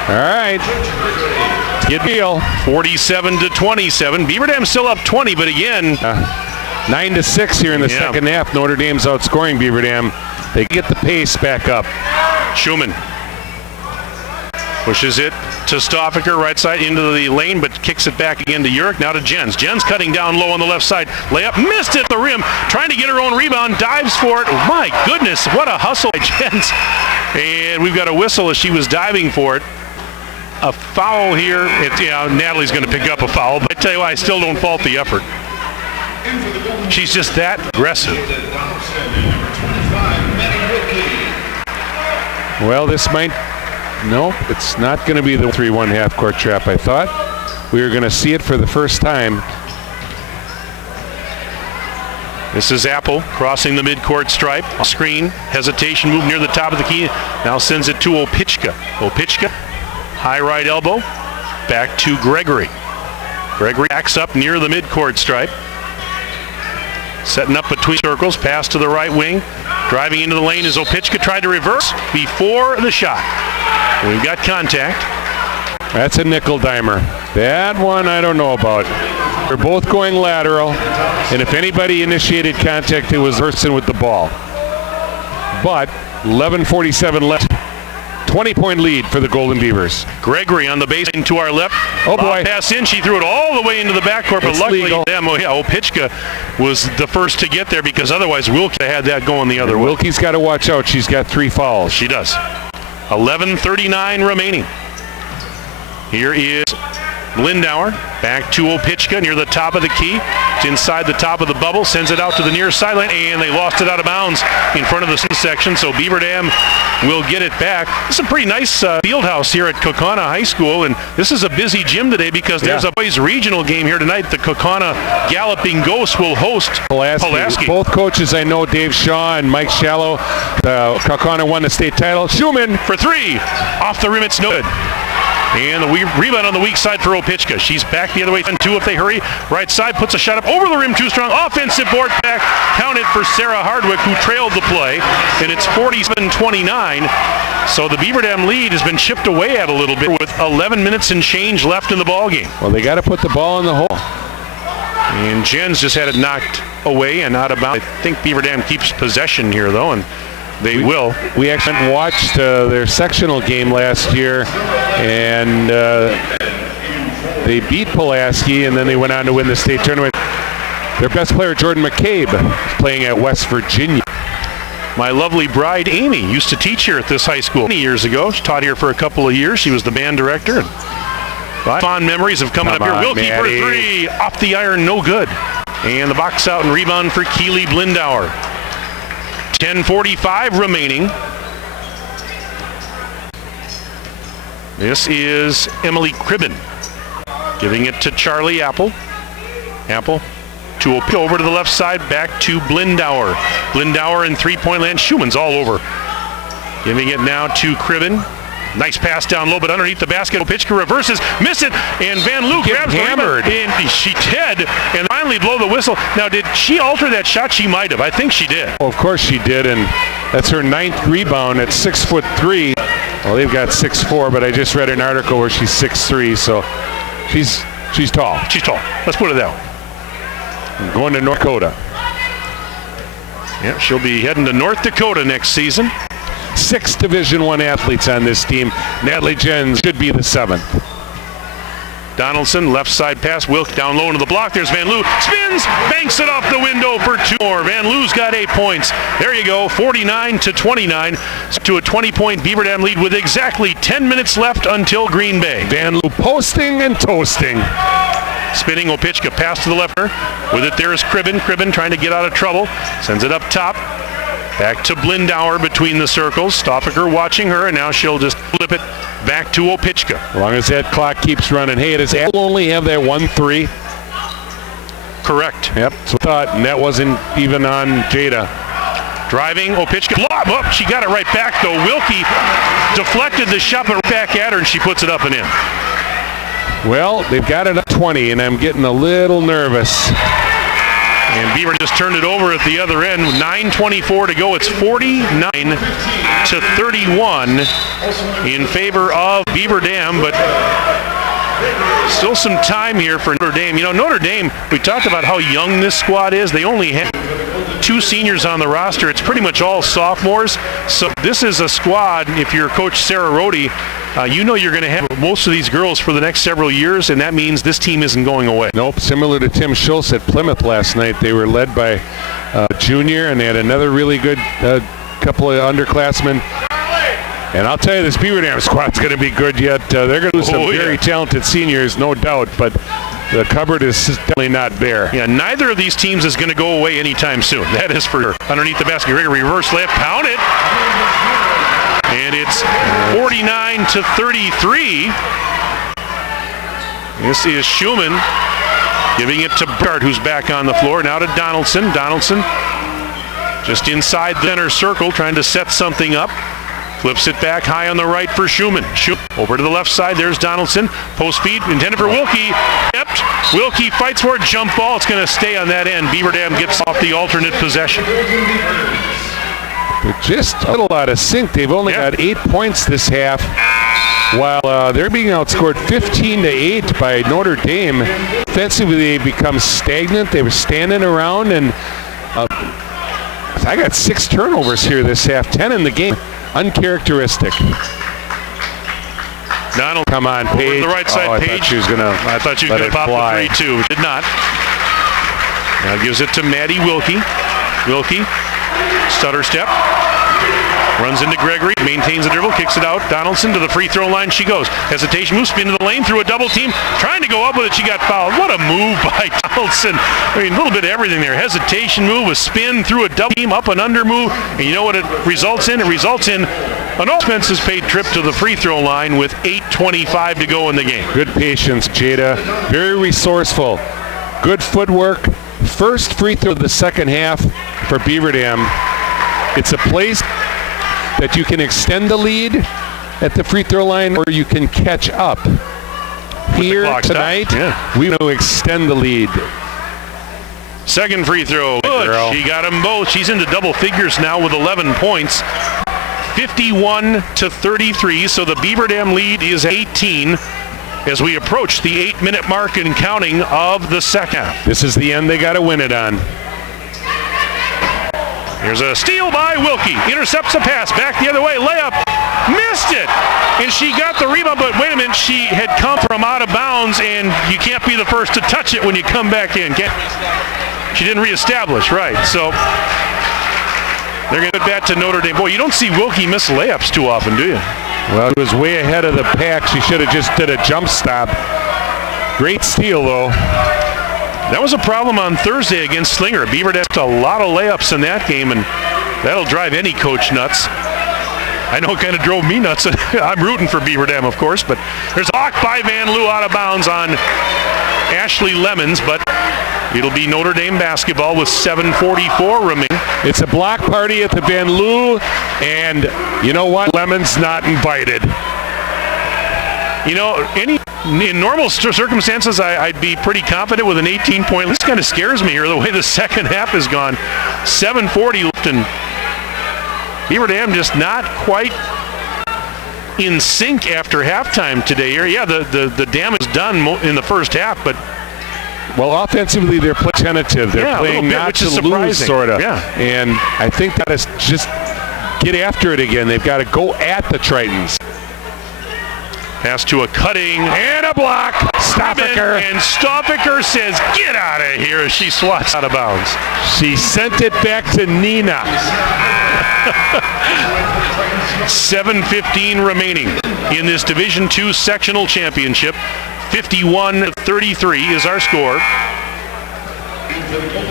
All right. Good deal. 47-27. Beaver Dam still up 20, but again, 9-6 here in the second half. Notre Dame's outscoring Beaver Dam. They get the pace back up. Schumann pushes it to Stoffaker, right side into the lane, but kicks it back again to Urick. Now to Jens. Jens cutting down low on the left side. Layup missed at the rim. Trying to get her own rebound. Dives for it. Oh, my goodness, what a hustle by Jens. And we've got a whistle as she was diving for it. A foul here. Natalie's going to pick up a foul, but I tell you what, I still don't fault the effort. She's just that aggressive. Well, this might... No, it's not going to be the 3-1 half-court trap, I thought. We were going to see it for the first time. This is Apple crossing the midcourt stripe. Screen, hesitation, move near the top of the key. Now sends it to Opichka. Opichka, high right elbow, back to Gregory. Gregory backs up near the midcourt stripe. Setting up between circles, pass to the right wing. Driving into the lane as Opichka tried to reverse before the shot. We've got contact. That's a nickel dimer. That one I don't know about. They're both going lateral, and if anybody initiated contact, it was Hurston with the ball. But 11:47 left. 20-point lead for the Golden Beavers. Gregory on the baseline to our left. Oh boy. Pass in. She threw it all the way into the backcourt, but It's luckily legal. Opichka was the first to get there because otherwise Wilkie had that going the other way. Wilkie's got to watch out. She's got 3 fouls. She does. 11:39 remaining. Here is Lindauer. Back to Opichka near the top of the key. It's inside the top of the bubble. Sends it out to the near sideline, and they lost it out of bounds in front of the section. So Beaver Dam will get it back. It's a pretty nice field house here at Kokona High School, and this is a busy gym today because there's a boys regional game here tonight. The Kokona Galloping Ghosts will host Pulaski. Both coaches I know, Dave Shaw and Mike Shallow. Kokona won the state title. Schumann For 3. Off the rim, it's no good. And the rebound on the weak side for Opichka. She's back the other way, 2 if they hurry. Right side puts a shot up over the rim, too strong. Offensive board back, counted for Sarah Hardwick, who trailed the play. And it's 47-29. So the Beaver Dam lead has been chipped away at a little bit with 11 minutes and change left in the ball game. Well, they got to put the ball in the hole. And Jens just had it knocked away and out of bounds. I think Beaver Dam keeps possession here, though, and they will. We actually watched their sectional game last year, and they beat Pulaski, and then they went on to win the state tournament. Their best player, Jordan McCabe, is playing at West Virginia. My lovely bride, Amy, used to teach here at this high school many years ago. She taught here for a couple of years. She was the band director. Fond memories of coming up here. Wilkie for 3. Off the iron, no good. And the box out and rebound for Keely Blindauer. 10:45 remaining. This is Emily Cribben giving it to Charlie Apple. Apple to over to the left side, back to Blindauer. Blindauer in three-point land. Schumann's all over. Giving it now to Cribben. Nice pass down low, but underneath the basket. Pitchka reverses, miss it, and Van Loo grabs hammered. And she did, and finally blow the whistle. Now, did she alter that shot? She might have. I think she did. Well, of course she did, and that's her 9th rebound at 6'3". Well, they've got 6'4", but I just read an article where she's 6'3", so she's tall. She's tall. Let's put it that way. Going to North Dakota. Yeah, she'll be heading to North Dakota next season. 6 Division I athletes on this team. Natalie Jens should be the 7th. Donaldson, left side pass. Wilk down low into the block. There's Van Loo. Spins, banks it off the window for 2 more. Van Loo's got 8 points. There you go, 49-29 to a 20-point Beaver Dam lead with exactly 10 minutes left until Green Bay. Van Loo posting and toasting. Spinning Opitchka, pass to the left. With it there is Cribben. Cribben trying to get out of trouble. Sends it up top. Back to Blindauer between the circles. Stoffaker watching her, and now she'll just flip it back to Opitchka. As long as that clock keeps running. Hey, does Apple only have that 1-3? Correct. Yep, so I thought, and that wasn't even on Jada. Driving, Opitchka, lob up. She got it right back, though. Wilkie deflected the shot, but back at her, and she puts it up and in. Well, they've got it up 20, and I'm getting a little nervous. And Beaver just turned it over at the other end. 9:24 to go. It's 49-31 in favor of Beaver Dam, but still some time here for Notre Dame. You know, Notre Dame, we talked about how young this squad is. They only have 2 seniors on the roster. It's pretty much all sophomores. So this is a squad, if you're Coach Sarah Rohde, you know you're going to have most of these girls for the next several years, and that means this team isn't going away. Nope, similar to Tim Schultz at Plymouth last night. They were led by junior, and they had another really good couple of underclassmen. And I'll tell you, this Beaver Dam squad's going to be good yet. They're going to lose some very talented seniors, no doubt, but the cupboard is definitely not bare. Yeah, neither of these teams is going to go away anytime soon. That is for sure. Underneath the basket, reverse layup, count it. And it's 49-33. This is Schumann giving it to Bart, who's back on the floor. Now to Donaldson. Donaldson just inside the center circle, trying to set something up. Flips it back high on the right for Schumann. Over to the left side, there's Donaldson. Post feed intended for Wilkie. Kept. Wilkie fights for a jump ball. It's going to stay on that end. Beaver Dam gets off the alternate possession. They're just a little out of sync. They've only got 8 points this half, while they're being outscored 15-8 by Notre Dame. Offensively, they become stagnant. They were standing around, and I got 6 turnovers here this half, 10 in the game. Uncharacteristic. Donald, come on, Paige. The right side, I Paige. thought she was gonna pop the 3-2. Did not. Now gives it to Maddie Wilkie. Wilkie, stutter step. Runs into Gregory, maintains the dribble, kicks it out. Donaldson to the free throw line she goes. Hesitation move, spin to the lane through a double team. Trying to go up with it, she got fouled. What a move by Donaldson. I mean, a little bit of everything there. Hesitation move, a spin through a double team, up and under move. And you know what it results in? It results in an all-expenses paid trip to the free throw line with 8:25 to go in the game. Good patience, Jada. Very resourceful. Good footwork. First free throw of the second half for Beaver Dam. It's a place that you can extend the lead at the free throw line, or you can catch up. Here tonight, we want to extend the lead. Second free throw. Good. She got them both. She's into double figures now with 11 points. 51-33, so the Beaver Dam lead is 18 as we approach the 8-minute mark and counting of the second half. This is the end they got to win it on. Here's a steal by Wilkie. Intercepts a pass. Back the other way. Layup. Missed it. And she got the rebound, but wait a minute. She had come from out of bounds, and you can't be the first to touch it when you come back in. She didn't reestablish, right. So they're going to put that to Notre Dame. Boy, you don't see Wilkie miss layups too often, do you? Well, it was way ahead of the pack. She should have just did a jump stop. Great steal, though. That was a problem on Thursday against Slinger. Beaver had a lot of layups in that game, and that'll drive any coach nuts. I know it kind of drove me nuts. I'm rooting for Beaver Dam, of course, but there's a block by Van Loo out of bounds on Ashley Lemons, but it'll be Notre Dame basketball with 7:44 remaining. It's a block party at the Van Loo, and you know what? Lemons not invited. You know, in normal circumstances, I'd be pretty confident with an 18-point. This kind of scares me here, the way the second half has gone. 7:40 left, and Beaver Dam just not quite in sync after halftime today. Yeah, the damage done in the first half, but well, offensively they're playing tentative. They're playing bit, not to lose, sort of. Yeah. And I think that is just get after it again. They've got to go at the Tritons. Pass to a cutting and a block. Stoffiker. And Stoffiker says, "Get out of here!" as she swats out of bounds. She sent it back to Nina. 7:15 remaining in this Division II sectional championship. 51-33 is our score.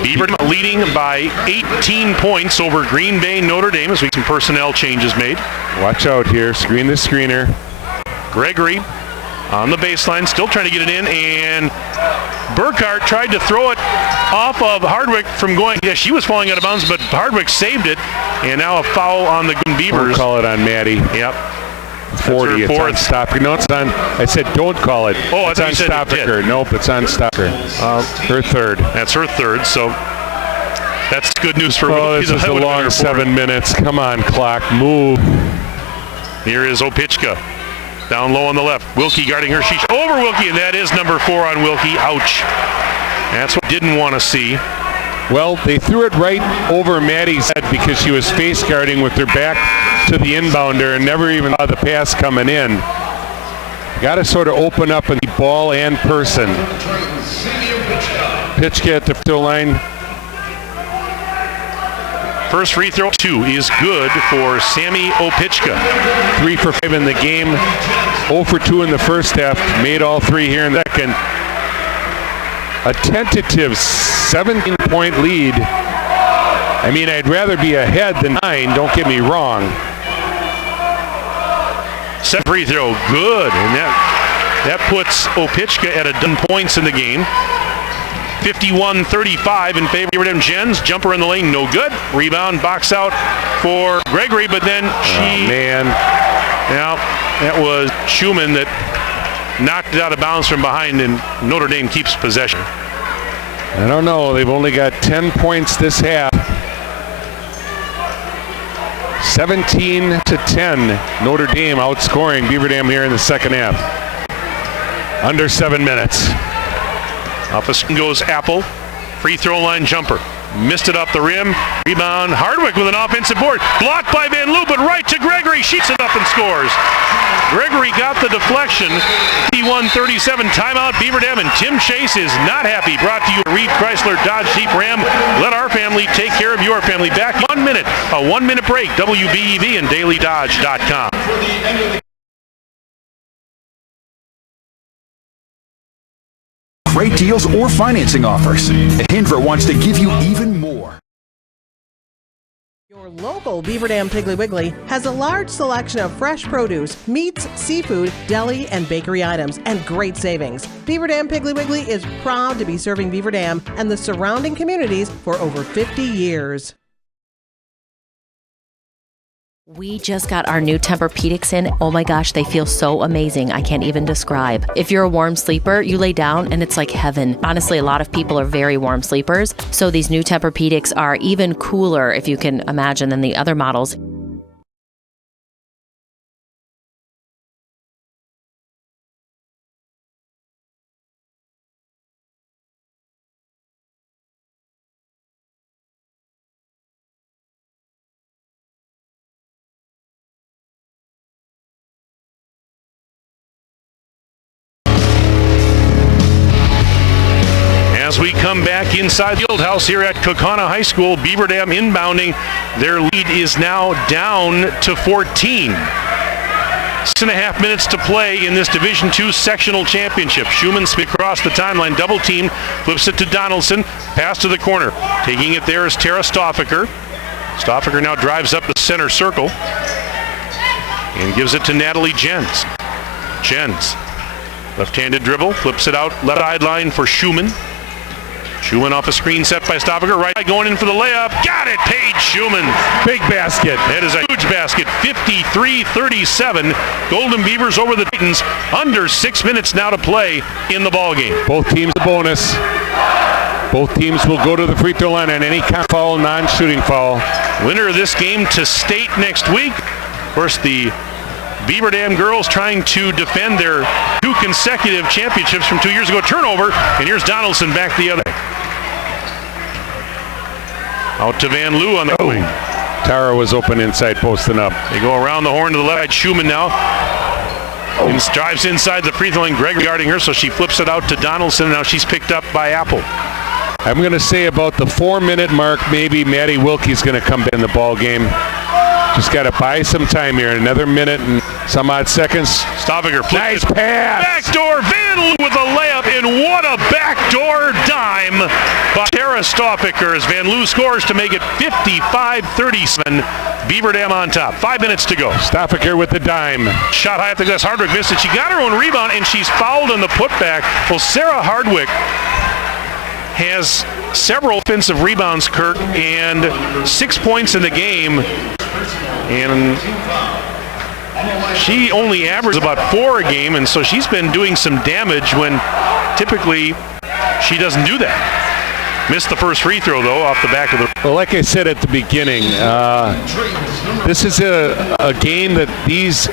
Beaver leading by 18 points over Green Bay Notre Dame as we some personnel changes made. Watch out here. Screen the screener. Gregory on the baseline, still trying to get it in, and Burkhart tried to throw it off of Hardwick from going. Yeah, she was falling out of bounds, but Hardwick saved it, and now a foul on the Beavers. Don't call it on Maddie. Yep. 40. It's on Stoffiker. No, it's on. I said don't call it. Oh, it's on Stoffiker. Nope, it's on Stoffiker. Her third. That's her third. So that's good news for. Oh, this is a long 7 minutes. Come on, clock, move. Here is Opichka. Down low on the left. Wilkie guarding her. She's over Wilkie, and that is number 4 on Wilkie. Ouch. That's what I didn't want to see. Well, they threw it right over Maddie's head because she was face guarding with her back to the inbounder and never even saw the pass coming in. Got to sort of open up in the ball and person. Pitchka at the free throw line. First free throw, 2 is good for Sammy Opichka. 3 for 5 in the game. 0 for 2 in the first half. Made all 3 here in the second. A tentative 17-point lead. I mean, I'd rather be ahead than 9, don't get me wrong. Second free throw, good. And that puts Opichka at a dozen points in the game. 51-35 in favor of them. Jens, jumper in the lane, no good. Rebound, box out for Gregory, but then she... Oh, man. Now, that was Schumann that knocked it out of bounds from behind, and Notre Dame keeps possession. I don't know. They've only got 10 points this half. 17-10. Notre Dame outscoring Beaver Dam here in the second half. Under 7 minutes. Off a screen goes Apple. Free throw line jumper. Missed it off the rim. Rebound. Hardwick with an offensive board. Blocked by Van Loo, but right to Gregory. Sheets it up and scores. Gregory got the deflection. 51-37 timeout. Beaver Dam, and Tim Chase is not happy. Brought to you by Reed Chrysler Dodge Jeep Ram. Let our family take care of your family. Back 1 minute. A 1 minute break. WBEV and DailyDodge.com. Great deals or financing offers. Hindra wants to give you even more. Your local Beaver Dam Piggly Wiggly has a large selection of fresh produce, meats, seafood, deli, and bakery items, and great savings. Beaver Dam Piggly Wiggly is proud to be serving Beaver Dam and the surrounding communities for over 50 years. We just got our new Tempur-Pedics in. Oh my gosh, they feel so amazing. I can't even describe. If you're a warm sleeper, you lay down and it's like heaven. Honestly, a lot of people are very warm sleepers, so these new Tempur-Pedics are even cooler, if you can imagine, than the other models. As we come back inside the field house here at Kaukauna High School, Beaver Dam inbounding. Their lead is now down to 14. 6.5 minutes to play in this Division II sectional championship. Schumann across the timeline, double team, flips it to Donaldson, pass to the corner. Taking it there is Tara Stoffaker. Stoffaker now drives up the center circle and gives it to Natalie Jens. Jens, left-handed dribble, flips it out left sideline for Schumann. Schumann off a screen set by Stoffaker, right going in for the layup. Got it, Paige Schumann. Big basket. That is a huge basket, 53-37. Golden Beavers over the Titans. Under 6 minutes now to play in the ballgame. Both teams a bonus. Both teams will go to the free throw line on any foul, non-shooting foul. Winner of this game to state next week. Of course, the Beaver Dam girls trying to defend their 2 consecutive championships from 2 years ago. Turnover, and here's Donaldson back the other way. Out to Van Loo on the wing. Tara was open inside, posting up. They go around the horn to the left side. Schumann now drives inside the free throw line. Greg guarding her, so she flips it out to Donaldson. Now she's picked up by Apple. I'm going to say about the 4-minute mark, maybe Maddie Wilkie's going to come in the ball game. Just got to buy some time here. Another minute and some odd seconds. Stoffaker flips. Nice pass. Backdoor Van Loo with a layup, and what a backdoor dime by Tara Stoffaker as Van Loo scores to make it 55-37. Beaver Dam on top. 5 minutes to go. Stoffaker with the dime. Shot high up the glass. Hardwick missed it. She got her own rebound, and she's fouled on the putback. Well, Sarah Hardwick has several offensive rebounds, Kirk, and 6 points in the game. And she only averages about 4 a game, and so she's been doing some damage when typically she doesn't do that. Missed the first free throw, though, off the back of the... Well, like I said at the beginning, this is a game that these,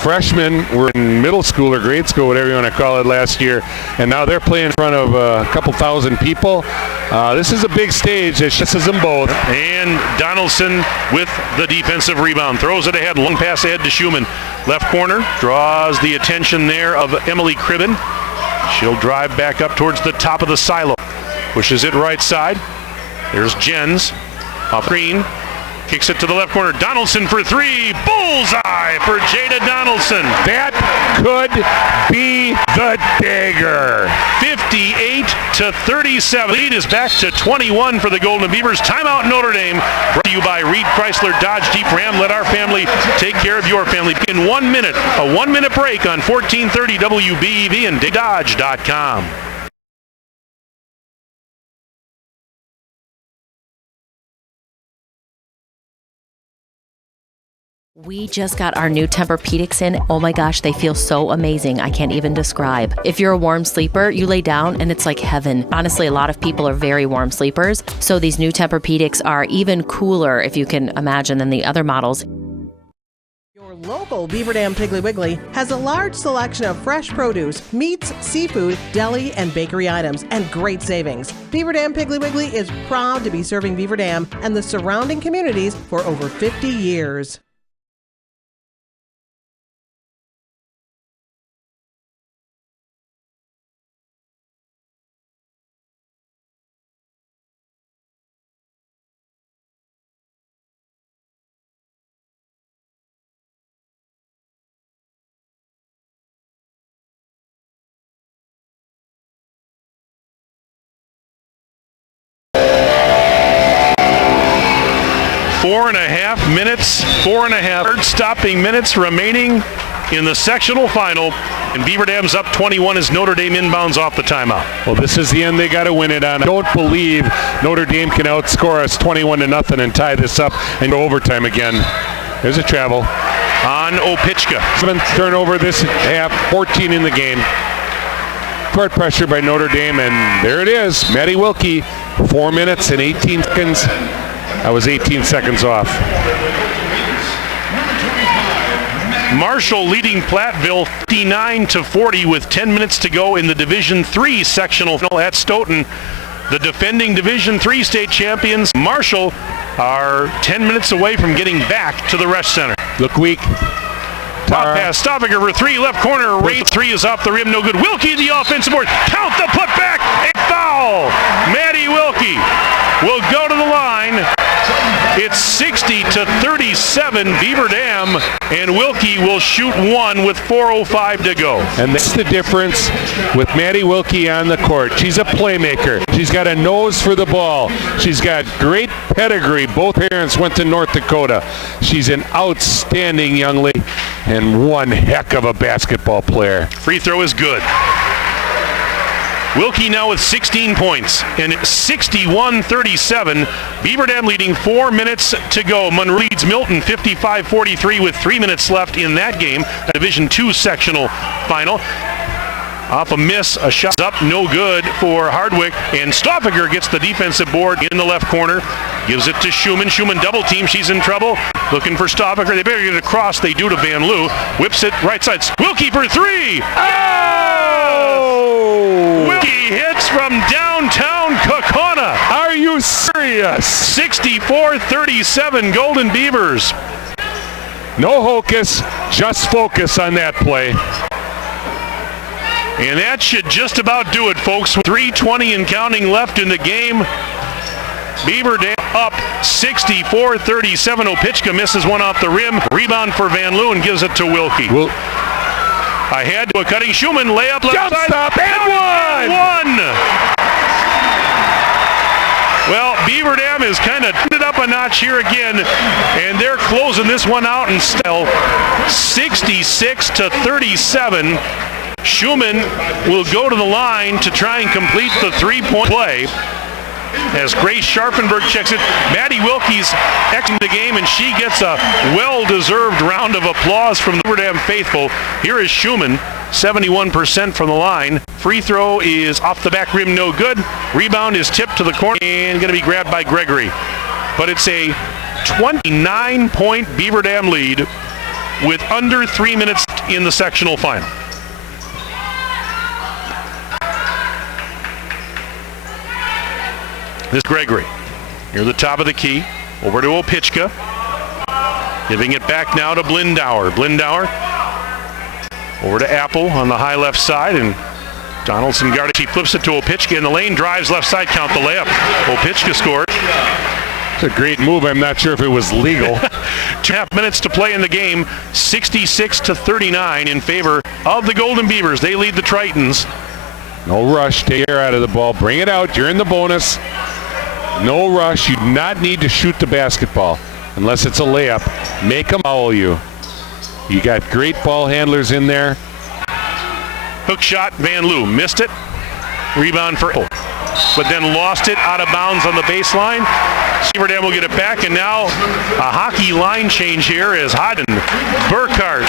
freshmen were in middle school or grade school, whatever you want to call it, last year, and now they're playing in front of a couple thousand people. This is a big stage. It misses them both. And Donaldson with the defensive rebound. Throws it ahead. Long pass ahead to Schumann. Left corner. Draws the attention there of Emily Cribben. She'll drive back up towards the top of the silo. Pushes it right side. There's Jens. Off screen. Kicks it to the left corner. Donaldson for 3. Bullseye for Jada Donaldson. That could be the dagger. 58-37. Lead is back to 21 for the Golden Beavers. Timeout Notre Dame. Brought to you by Reed Chrysler Dodge Jeep Ram. Let our family take care of your family. In 1 minute, a 1-minute break on 1430 WBEV and Dodge.com. We just got our new Tempur-Pedics in. Oh my gosh, they feel so amazing. I can't even describe. If you're a warm sleeper, you lay down and it's like heaven. Honestly, a lot of people are very warm sleepers, so these new Tempur-Pedics are even cooler, if you can imagine, than the other models. Your local Beaver Dam Piggly Wiggly has a large selection of fresh produce, meats, seafood, deli, and bakery items, and great savings. Beaver Dam Piggly Wiggly is proud to be serving Beaver Dam and the surrounding communities for over 50 years. Four and a half stopping minutes remaining in the sectional final. And Beaver Dam's up 21 as Notre Dame inbounds off the timeout. Well, this is the end they got to win it on. I don't believe Notre Dame can outscore us 21-0 and tie this up and go overtime again. There's a travel. On Opichka. 7th turnover this half, 14 in the game. Court pressure by Notre Dame, and there it is. Maddie Wilkie, 4 minutes and 18 seconds. I was 18 seconds off. Marshall leading Platteville 59-40 with 10 minutes to go in the Division III sectional final at Stoughton. The defending Division III state champions, Marshall, are 10 minutes away from getting back to the Resch Center. Look weak. Top pass, Stoffaker for 3, left corner, rate 3 is off the rim, no good. Wilkie the offensive board, count the putback, and foul! Maddie Wilkie will go to the line It's 60-37 Beaver Dam, and Wilkie will shoot one with 4:05 to go. And that's the difference with Maddie Wilkie on the court. She's a playmaker. She's got a nose for the ball. She's got great pedigree. Both parents went to North Dakota. She's an outstanding young lady and one heck of a basketball player. Free throw is good. Wilkie now with 16 points, and it's 61-37. Beaver Dam leading 4 minutes to go. Monroe leads Milton 55-43 with 3 minutes left in that game, a Division II sectional final. Off a miss, a shot up, no good for Hardwick, and Stoffaker gets the defensive board in the left corner, gives it to Schumann. Schumann double team, she's in trouble, looking for Stoffaker. They better get it across, they do to Van Loo. Whips it right side, Wilkie for three! Oh! Wilkie hits from downtown Kokona. Are you serious? 64-37 Golden Beavers. No hocus, just focus on that play. And that should just about do it, folks. 3:20 and counting left in the game. Beaver Dam up 64-37. Opitchka misses one off the rim. Rebound for Van Loo and gives it to Wilkie. Ahead to a cutting Schumann. Layup left Jump side. Stop and one! Well, Beaver Dam has kind of turned it up a notch here again, and they're closing this one out in style. 66-37. Schumann will go to the line to try and complete the three-point play as Grace Scharfenberg checks it. Maddie Wilkie's exiting the game, and she gets a well-deserved round of applause from the Beaver Dam faithful. Here is Schumann, 71% from the line. Free throw is off the back rim, no good. Rebound is tipped to the corner and going to be grabbed by Gregory. But it's a 29-point Beaver Dam lead with under 3 minutes in the sectional final. This is Gregory, near the top of the key, over to Opitchka. Giving it back now to Blindauer. Blindauer over to Apple on the high left side, and Donaldson guarded. She flips it to Opitchka in the lane, drives left side, count the layup. Opitchka scored. It's a great move. I'm not sure if it was legal. 2.5 minutes to play in the game, 66-39 in favor of the Golden Beavers. They lead the Tritons. No rush, take air out of the ball, bring it out, you're in the bonus. No rush, you do not need to shoot the basketball unless it's a layup. Make them foul you. You got great ball handlers in there. Hook shot, Van Loo missed it. Rebound for Apple, but then lost it out of bounds on the baseline. Beaver Dam will get it back, and now a hockey line change here as Hodden, Burkhart,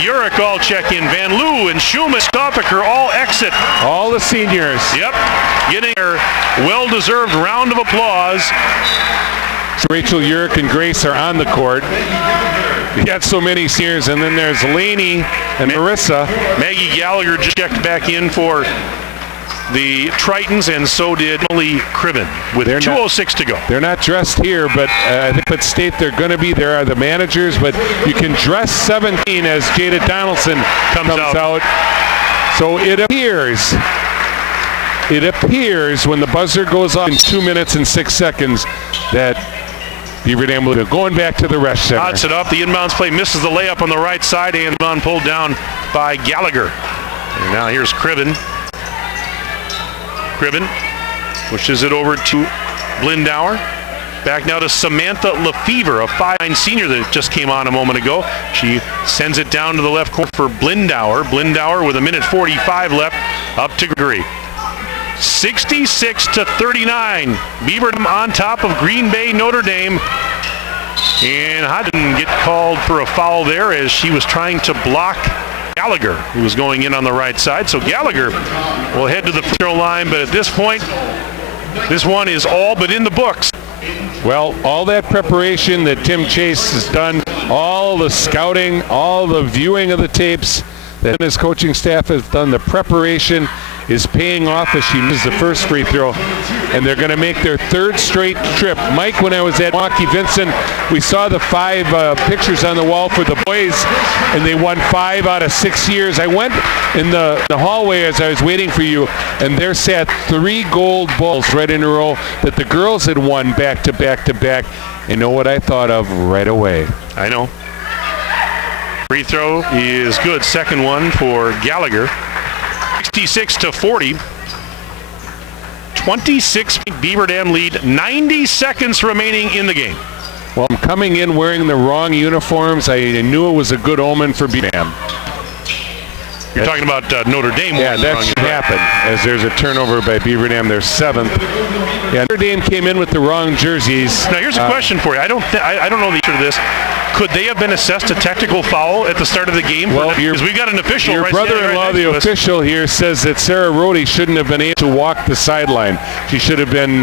Urich all check in. Van Loo and Schumann, Stoffaker all exit. All the seniors. Yep, getting their well-deserved round of applause. Rachel Urich and Grace are on the court. You got so many seniors, and then there's Lainey and Marissa. Maggie Gallagher just checked back in for the Tritons, and so did Emily Cribben with 2:06 to go. They're not dressed here, but I think at State they're going to be. There are the managers, but you can dress 17 as Jada Donaldson comes out. So it appears when the buzzer goes off in 2 minutes and 6 seconds that Beaver Dam will be going back to the rest center. Odds it up. The inbounds play misses the layup on the right side, and pulled down by Gallagher. And now here's Cribben. Cribben pushes it over to Blindauer. Back now to Samantha Lefevre, a 5'9" senior that just came on a moment ago. She sends it down to the left corner for Blindauer. Blindauer with 1:45 left, up to Gregory. 66-39. Beaver Dam on top of Green Bay Notre Dame. And Hodden get called for a foul there as she was trying to block Gallagher, who was going in on the right side. So Gallagher will head to the free throw line, but at this point, this one is all but in the books. Well, all that preparation that Tim Chase has done, all the scouting, all the viewing of the tapes that his coaching staff has done, the preparation, is paying off as she misses the first free throw, and they're going to make their third straight trip. Mike, when I was at Milwaukee Vincent, we saw the 5 pictures on the wall for the boys, and they won 5 out of 6 years. I went in the hallway as I was waiting for you, and there sat 3 gold balls right in a row that the girls had won back to back to back. You know what I thought of right away? I know. Free throw is good. Second one for Gallagher. 66-40. 26 Beaver Dam lead. 90 seconds remaining in the game. Well, I'm coming in wearing the wrong uniforms. I knew it was a good omen for Beaver Dam. You're talking about Notre Dame. Yeah, that should happen as there's a turnover by Beaver Dam, their 7th. Yeah, Notre Dame came in with the wrong jerseys. Now, here's a question for you. I don't know the answer to this. Could they have been assessed a technical foul at the start of the game? Well, because we've got an official. Your brother-in-law, the official here, says that Sarah Rohde shouldn't have been able to walk the sideline. She should have been,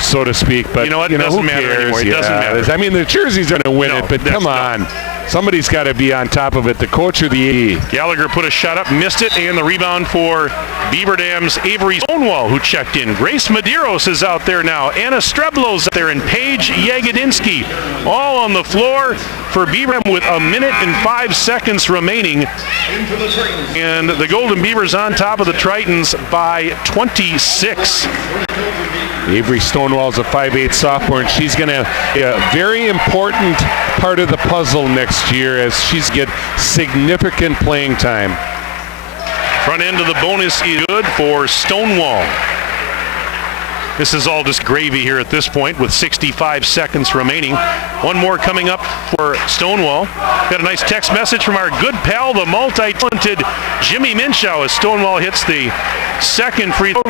so to speak. But you know what? It doesn't matter anymore. It doesn't matter. I mean, the jerseys are going to win it, but come on. Somebody's got to be on top of it, the coach or the AD. Gallagher put a shot up, missed it, and the rebound for Beaver Dam's Avery Stonewall, who checked in. Grace Medeiros is out there now. Anna Streblo's out there, and Paige Yagodinsky all on the floor for Beaver Dam with 1 minute and 5 seconds remaining. And the Golden Beavers on top of the Tritons by 26. Avery Stonewall is a 5'8" sophomore, and she's going to be a very important part of the puzzle next year as she's get significant playing time. Front end of the bonus is good for Stonewall. This is all just gravy here at this point with 65 seconds remaining. One more coming up for Stonewall. Got a nice text message from our good pal, the multi-talented Jimmy Minshew, as Stonewall hits the second free throw.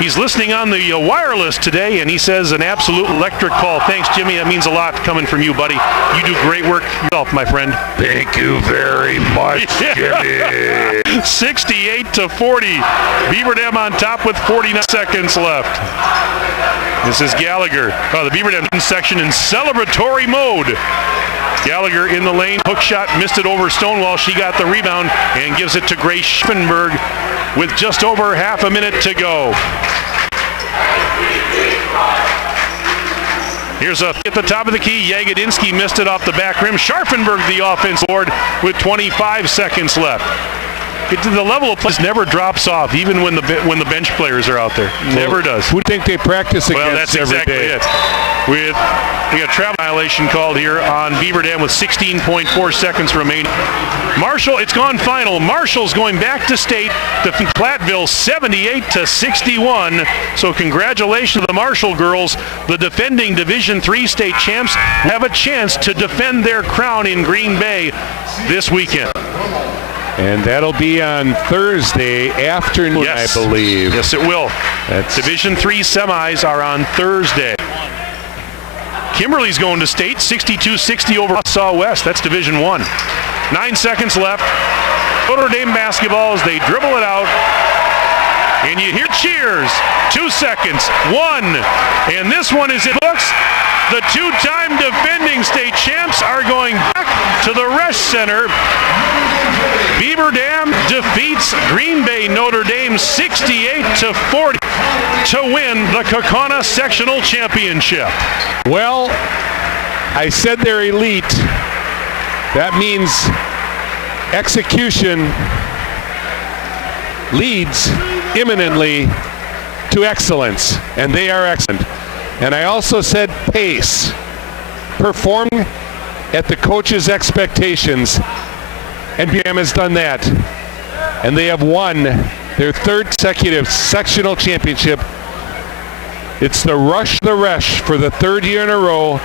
He's listening on the wireless today, and he says an absolute electric call. Thanks, Jimmy. That means a lot coming from you, buddy. You do great work yourself, my friend. Thank you very much, Jimmy. 68-40. Beaver Dam on top with 49 seconds left. This is Gallagher. The Beaver Dam section in celebratory mode. Gallagher in the lane, hook shot, missed it over Stonewall. She got the rebound and gives it to Grace Schiffenberg with just over half a minute to go. Here's at the top of the key. Yagodinsky missed it off the back rim. Scharfenberg the offense board with 25 seconds left. The level of play never drops off, even when the bench players are out there. Never does. Who think they practice against Well, that's every exactly day? it. We got travel violation called here on Beaver Dam with 16.4 seconds remaining. Marshall, it's gone final. Marshall's going back to state, defeating Platteville 78-61. So congratulations to the Marshall girls. The defending Division III state champs have a chance to defend their crown in Green Bay this weekend. And that'll be on Thursday afternoon, yes. I believe. Yes, it will. Division III semis are on Thursday. Kimberly's going to state, 62-60 over Wausau West. That's Division I. 9 seconds left. Notre Dame basketball as they dribble it out. And you hear cheers. 2 seconds. 1. And this one is in books. The two-time defending state champs are going back to the Resch Center. Beaver Dam defeats Green Bay Notre Dame 68-40 to win the Kaukauna Sectional Championship. Well, I said they're elite. That means execution leads imminently to excellence, and they are excellent. And I also said pace, performing at the coach's expectations, and BM has done that. And they have won their third consecutive sectional championship. It's the Resch for the third year in a row,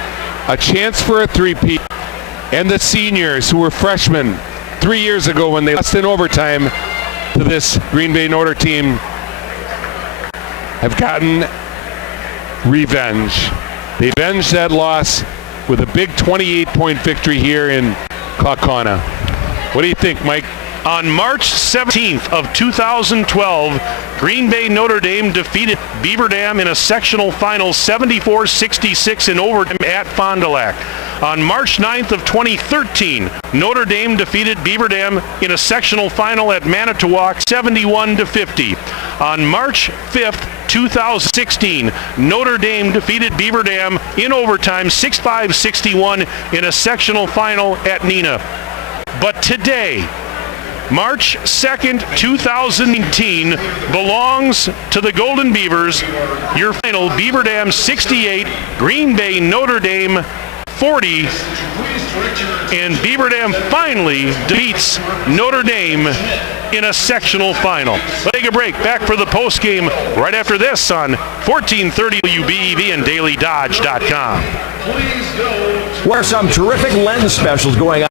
a chance for a three-peat, and the seniors who were freshmen 3 years ago when they lost in overtime to this Green Bay Notre team have gotten revenge. They avenged that loss with a big 28-point victory here in Kaukauna. What do you think, Mike? On March 17th of 2012, Green Bay Notre Dame defeated Beaver Dam in a sectional final 74-66 in overtime at Fond du Lac. On March 9th of 2013, Notre Dame defeated Beaver Dam in a sectional final at Manitowoc 71-50. On March 5th, 2016, Notre Dame defeated Beaver Dam in overtime 65-61 in a sectional final at Neenah. But today, March 2nd, 2019, belongs to the Golden Beavers. Your final, Beaver Dam 68, Green Bay Notre Dame 40, and Beaver Dam finally defeats Notre Dame in a sectional final. Let's take a break. Back for the postgame right after this on 1430 WBEV and DailyDodge.com. Where are some terrific lens specials going on?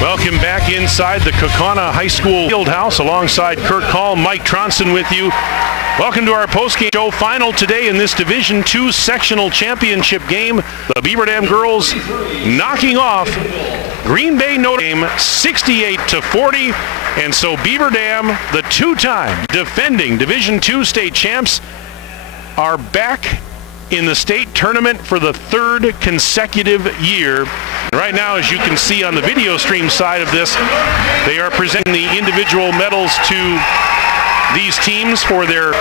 Welcome back inside the Kaukauna High School Fieldhouse alongside Kirk Hall, Mike Tronson with you. Welcome to our postgame show. Final today in this Division II sectional championship game. The Beaver Dam girls knocking off Green Bay Notre Dame 68-40. And so Beaver Dam, the two-time defending Division II state champs, are back in the state tournament for the third consecutive year. Right now, as you can see on the video stream side of this, they are presenting the individual medals to these teams for their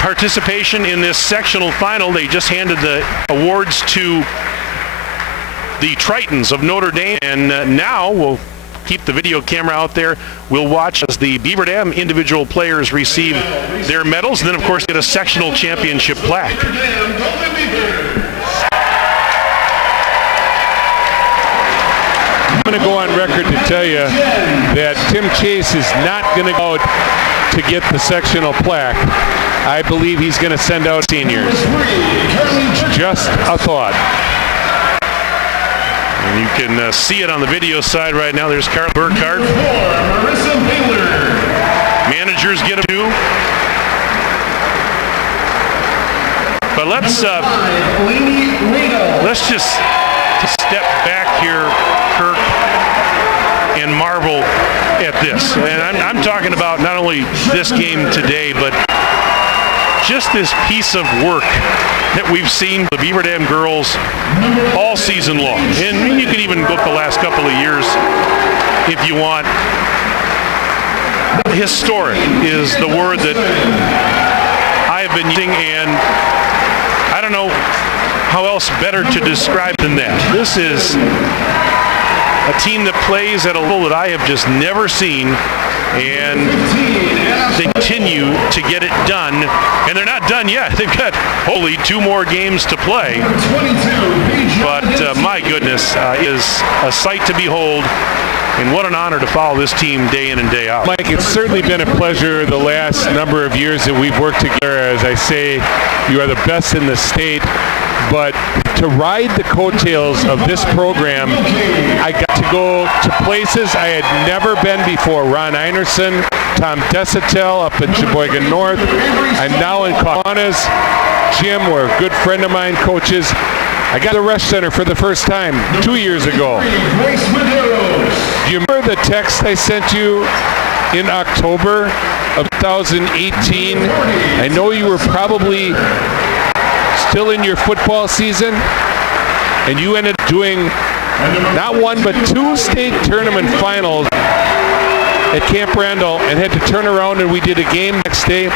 participation in this sectional final. They just handed the awards to the Tritons of Notre Dame, and now we'll keep the video camera out there. We'll watch as the Beaver Dam individual players receive their medals, and then, of course, get a sectional championship plaque. I'm going to go on record to tell you that Tim Chase is not going to go out to get the sectional plaque. I believe he's going to send out seniors. Just a thought. And you can see it on the video side right now. There's Carl Burkhardt. Managers get a two. But let's just step back here, Kirk, and marvel at this. And I'm talking about not only this game today, but just this piece of work that we've seen the Beaver Dam girls all season long. And you can even look the last couple of years if you want. Historic is the word that I have been using, and I don't know how else better to describe than that. This is a team that plays at a level that I have just never seen, and they continue to get it done, and they're not done yet. They've got only 2 more games to play. But my goodness, is a sight to behold. And what an honor to follow this team day in and day out. Mike, it's certainly been a pleasure the last number of years that we've worked together. As I say, you are the best in the state. But to ride the coattails of this program, I got to go to places I had never been before. Ron Einerson, Tom Desatel up in Sheboygan North. I'm now in Kiwanis. Jim, where a good friend of mine coaches. I got the Rush Center for the first time 2 years ago. Do you remember the text I sent you in October of 2018? I know you were probably still in your football season, and you ended up doing not 1 but 2 state tournament finals at Camp Randall and had to turn around, and we did a game next day.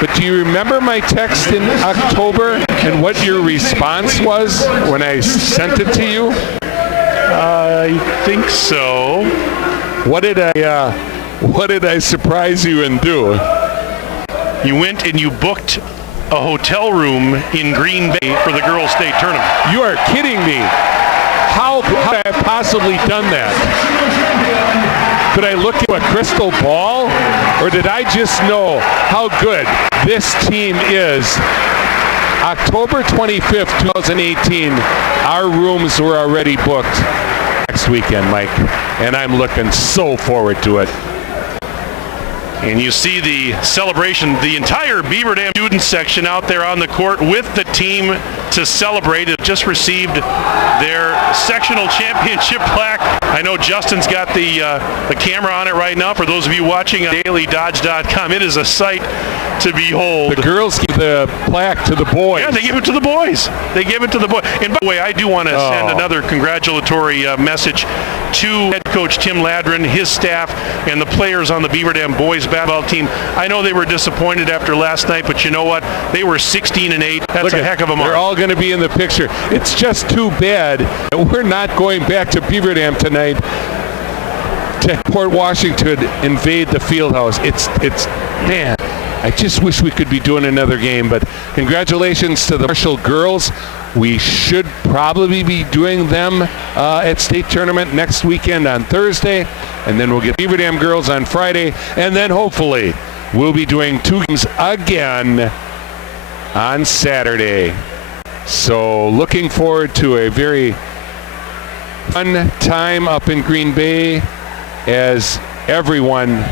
But do you remember my text in October and what your response was when I sent it to you? I think so. What did I surprise you and do? You went and you booked a hotel room in Green Bay for the girls' state tournament. You are kidding me. How could I have possibly done that? Could I look into a crystal ball? Or did I just know how good this team is? October 25th, 2018, our rooms were already booked next weekend, Mike. And I'm looking so forward to it. And you see the celebration, the entire Beaver Dam student section out there on the court with the team to celebrate. It just received their sectional championship plaque. I know Justin's got the camera on it right now. For those of you watching on dailydodge.com, it is a sight to behold. The girls give the plaque to the boys. Yeah, they give it to the boys. They give it to the boys. And by the way, I do want to send another congratulatory message to head coach Tim Ladron, his staff, and the players on the Beaver Dam boys basketball team. I know they were disappointed after last night, but you know what? They were 16-8. That's a heck of a mark. They're all going to be in the picture. It's just too bad that we're not going back to Beaver Dam tonight to Port Washington invade the field house. It's man, I just wish we could be doing another game. But congratulations to the Marshall girls. We should probably be doing them at state tournament next weekend on Thursday, and then we'll get Beaver Dam girls on Friday, and then hopefully we'll be doing 2 games again on Saturday. So looking forward to a very fun time up in Green Bay as everyone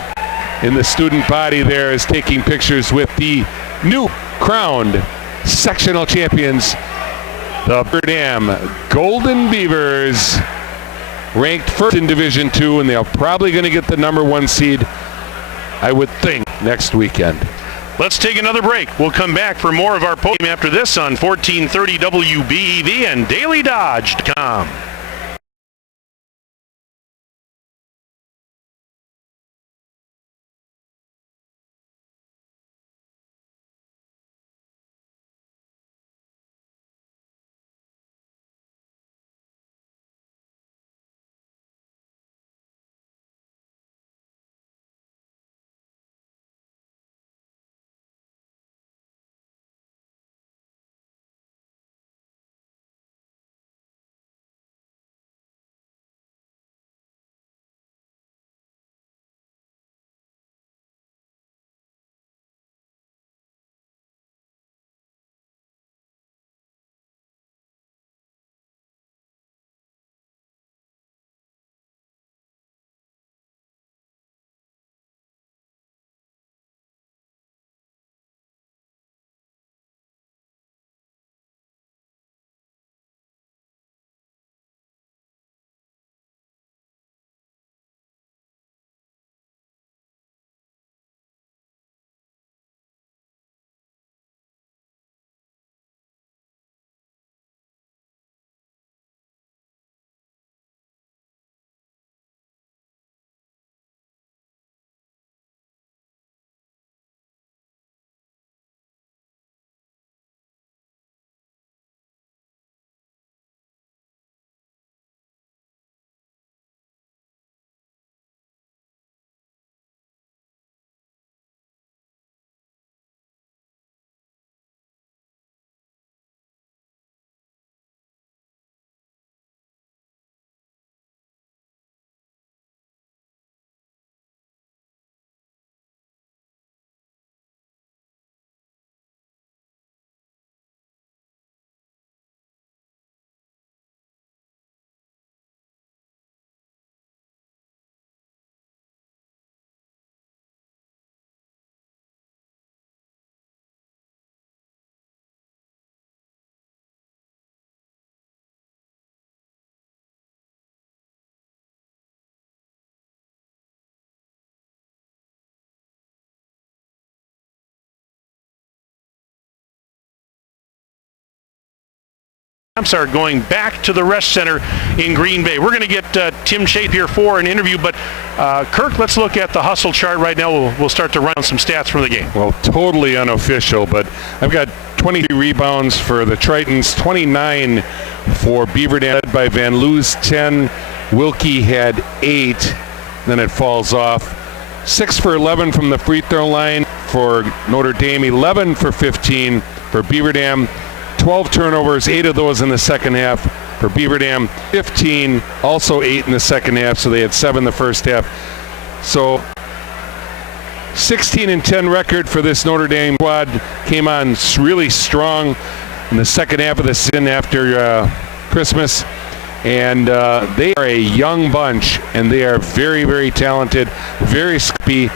in the student body there is taking pictures with the new crowned sectional champions, the Beaver Dam Golden Beavers, ranked first in Division II, and they're probably going to get the number 1 seed, I would think, next weekend. Let's take another break. We'll come back for more of our podium after this on 1430 WBEV and dailydodge.com. are going back to the Resch Center in Green Bay. We're going to get Tim Chase here for an interview, but Kirk, let's look at the hustle chart right now. We'll start to run some stats from the game. Well, totally unofficial, but I've got 23 rebounds for the Tritons, 29 for Beaver Dam, led by Van Loos, 10. Wilkie had 8, then it falls off. 6 for 11 from the free throw line for Notre Dame, 11 for 15 for Beaver Dam. 12 turnovers, 8 of those in the second half for Beaver Dam. 15, also 8 in the second half, so they had 7 the first half. So 16-10 record for this Notre Dame squad. Came on really strong in the second half of the season after Christmas. And they are a young bunch, and they are very, very talented, very scrappy,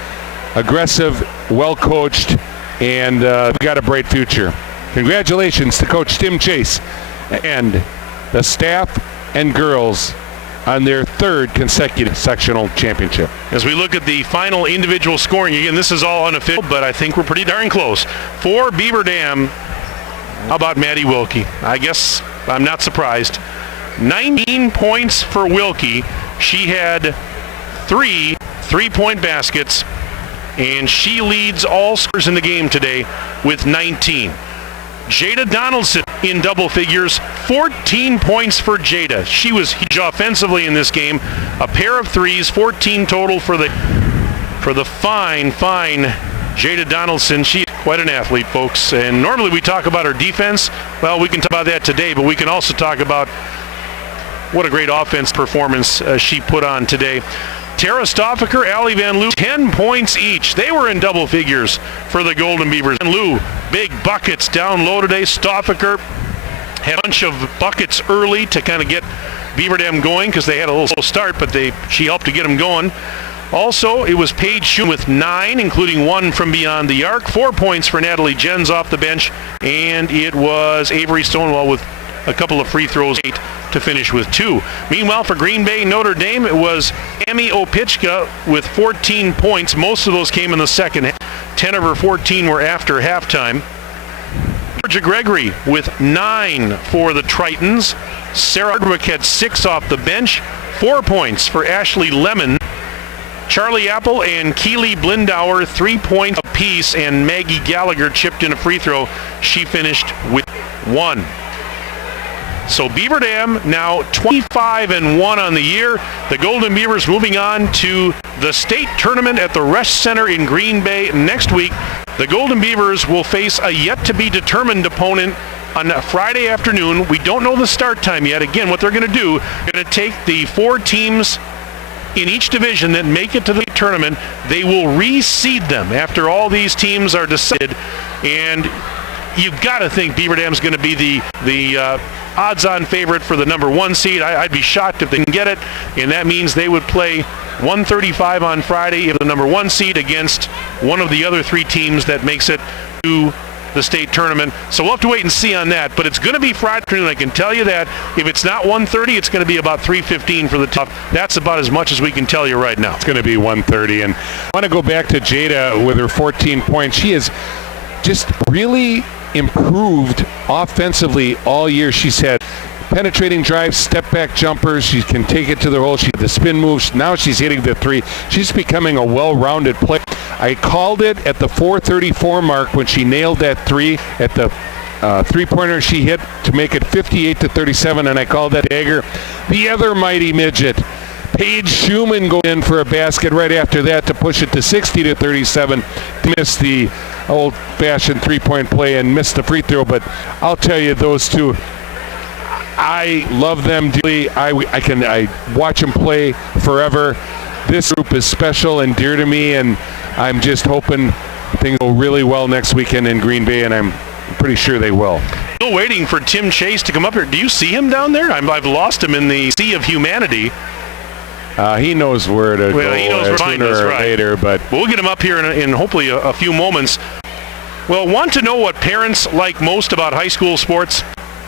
aggressive, well-coached, and we've got a bright future. Congratulations to Coach Tim Chase and the staff and girls on their 3rd consecutive sectional championship. As we look at the final individual scoring, again, this is all unofficial, but I think we're pretty darn close. For Beaver Dam, how about Maddie Wilkie? I guess I'm not surprised. 19 points for Wilkie. She had 3 3-point baskets, and she leads all scorers in the game today with 19. Jada Donaldson in double figures, 14 points for Jada. She was huge offensively in this game. A pair of threes, 14 total for the fine Jada Donaldson. She's quite an athlete, folks. And normally we talk about her defense. Well, we can talk about that today, but we can also talk about what a great offense performance she put on today. Tara Stoffaker, Allie Van Loo, 10 points each. They were in double figures for the Golden Beavers. Van Loo, big buckets down low today. Stoffaker had a bunch of buckets early to kind of get Beaver Dam going because they had a little slow start, but she helped to get them going. Also, it was Paige Schumann with 9, including 1 from beyond the arc. 4 points for Natalie Jens off the bench, and it was Avery Stonewall with a couple of free throws, 8 to finish with 2. Meanwhile, for Green Bay Notre Dame, it was Amy Opichka with 14 points. Most of those came in the second half. 10 of her 14 were after halftime. Georgia Gregory with 9 for the Tritons. Sarah Hardwick had 6 off the bench. 4 points for Ashley Lemon. Charlie Apple and Keely Blindauer, 3 points apiece, and Maggie Gallagher chipped in a free throw. She finished with 1. So Beaver Dam now 25-1 on the year. The Golden Beavers moving on to the state tournament at the Resch Center in Green Bay next week. The Golden Beavers will face a yet-to-be-determined opponent on Friday afternoon. We don't know the start time yet. Again, what they're going to do, they're going to take the 4 teams in each division that make it to the tournament. They will reseed them after all these teams are decided, and you've got to think Beaver Dam's going to be the odds-on favorite for the number 1 seed. I'd be shocked if they can get it, and that means they would play 135 on Friday if the number 1 seed against one of the other 3 teams that makes it to the state tournament. So we'll have to wait and see on that, but it's going to be Friday afternoon. I can tell you that. If it's not 1:30, it's going to be about 3:15 for the top. That's about as much as we can tell you right now. It's going to be 1:30, and I want to go back to Jada with her 14 points. She is just really improved offensively all year. She's had penetrating drives, step-back jumpers. She can take it to the hole. She had the spin moves. Now she's hitting the 3. She's becoming a well-rounded player. I called it at the 4:34 mark when she nailed that 3 at the three-pointer she hit to make it 58-37, and I called that dagger. The other mighty midget, Paige Schumann, go in for a basket right after that to push it to 60-37. Missed the old-fashioned three-point play and missed the free throw, but I'll tell you, those two, I love them dearly. I watch them play forever. This group is special and dear to me, and I'm just hoping things go really well next weekend in Green Bay, and I'm pretty sure they will. Still waiting for Tim Chase to come up here. Do you see him down there? I've lost him in the sea of humanity. He knows where to go he knows where to find us, right. Later, but we'll get him up here in hopefully a few moments. Well, want to know what parents like most about high school sports?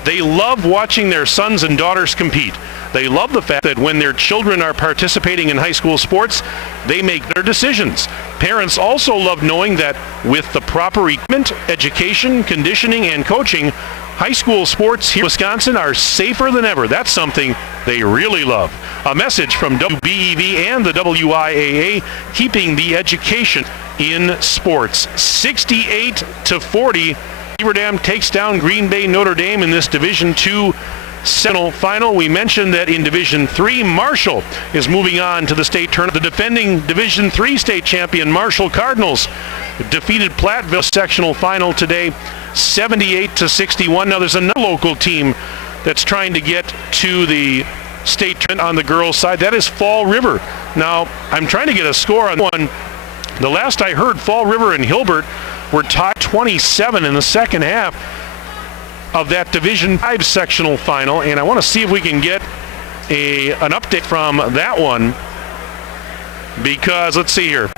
They love watching their sons and daughters compete. They love the fact that when their children are participating in high school sports, they make their decisions. Parents also love knowing that with the proper equipment, education, conditioning, and coaching, High school sports here in Wisconsin are safer than ever. That's something they really love. A message from WBEV and the WIAA, keeping the education in sports. 68-40, Beaver Dam takes down Green Bay Notre Dame in this Division II final. We mentioned that in Division III, Marshall is moving on to the state tournament. The defending Division III state champion Marshall Cardinals defeated Platteville sectional final today, 78-61. Now there's another local team that's trying to get to the state tournament on the girls' side. That is Fall River. Now I'm trying to get a score on one. The last I heard, Fall River and Hilbert were tied 27 in the second half of that Division V sectional final, and I want to see if we can get an update from that one, because let's see here.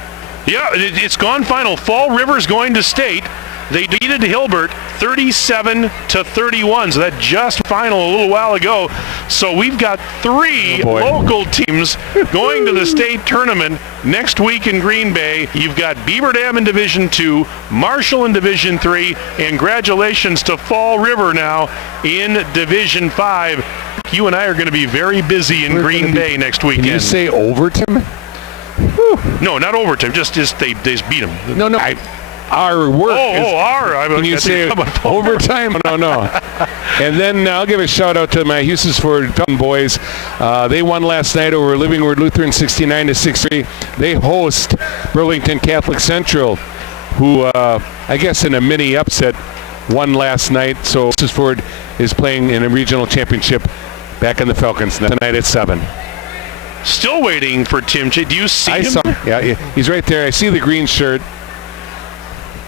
Yeah, it's gone final. Fall River's going to state. They defeated Hilbert 37-31, so that just final a little while ago. So we've got three local teams going to the state tournament next week in Green Bay. You've got Beaver Dam in Division II, Marshall in Division III, and congratulations to Fall River now in Division V. You and I are going to be very busy in Green Bay next weekend. Can you say Overton? No, not Overton. Just they beat them. No. Our work can you say overtime? No. And then I'll give a shout out to my Houstonsford boys. They won last night over Livingwood Lutheran 69-63. They host Burlington Catholic Central, who I guess in a mini upset won last night. So Houstonsford is playing in a regional championship back in the Falcons tonight at 7. Still waiting for Tim. Do you see him? Yeah, he's right there. I see the green shirt.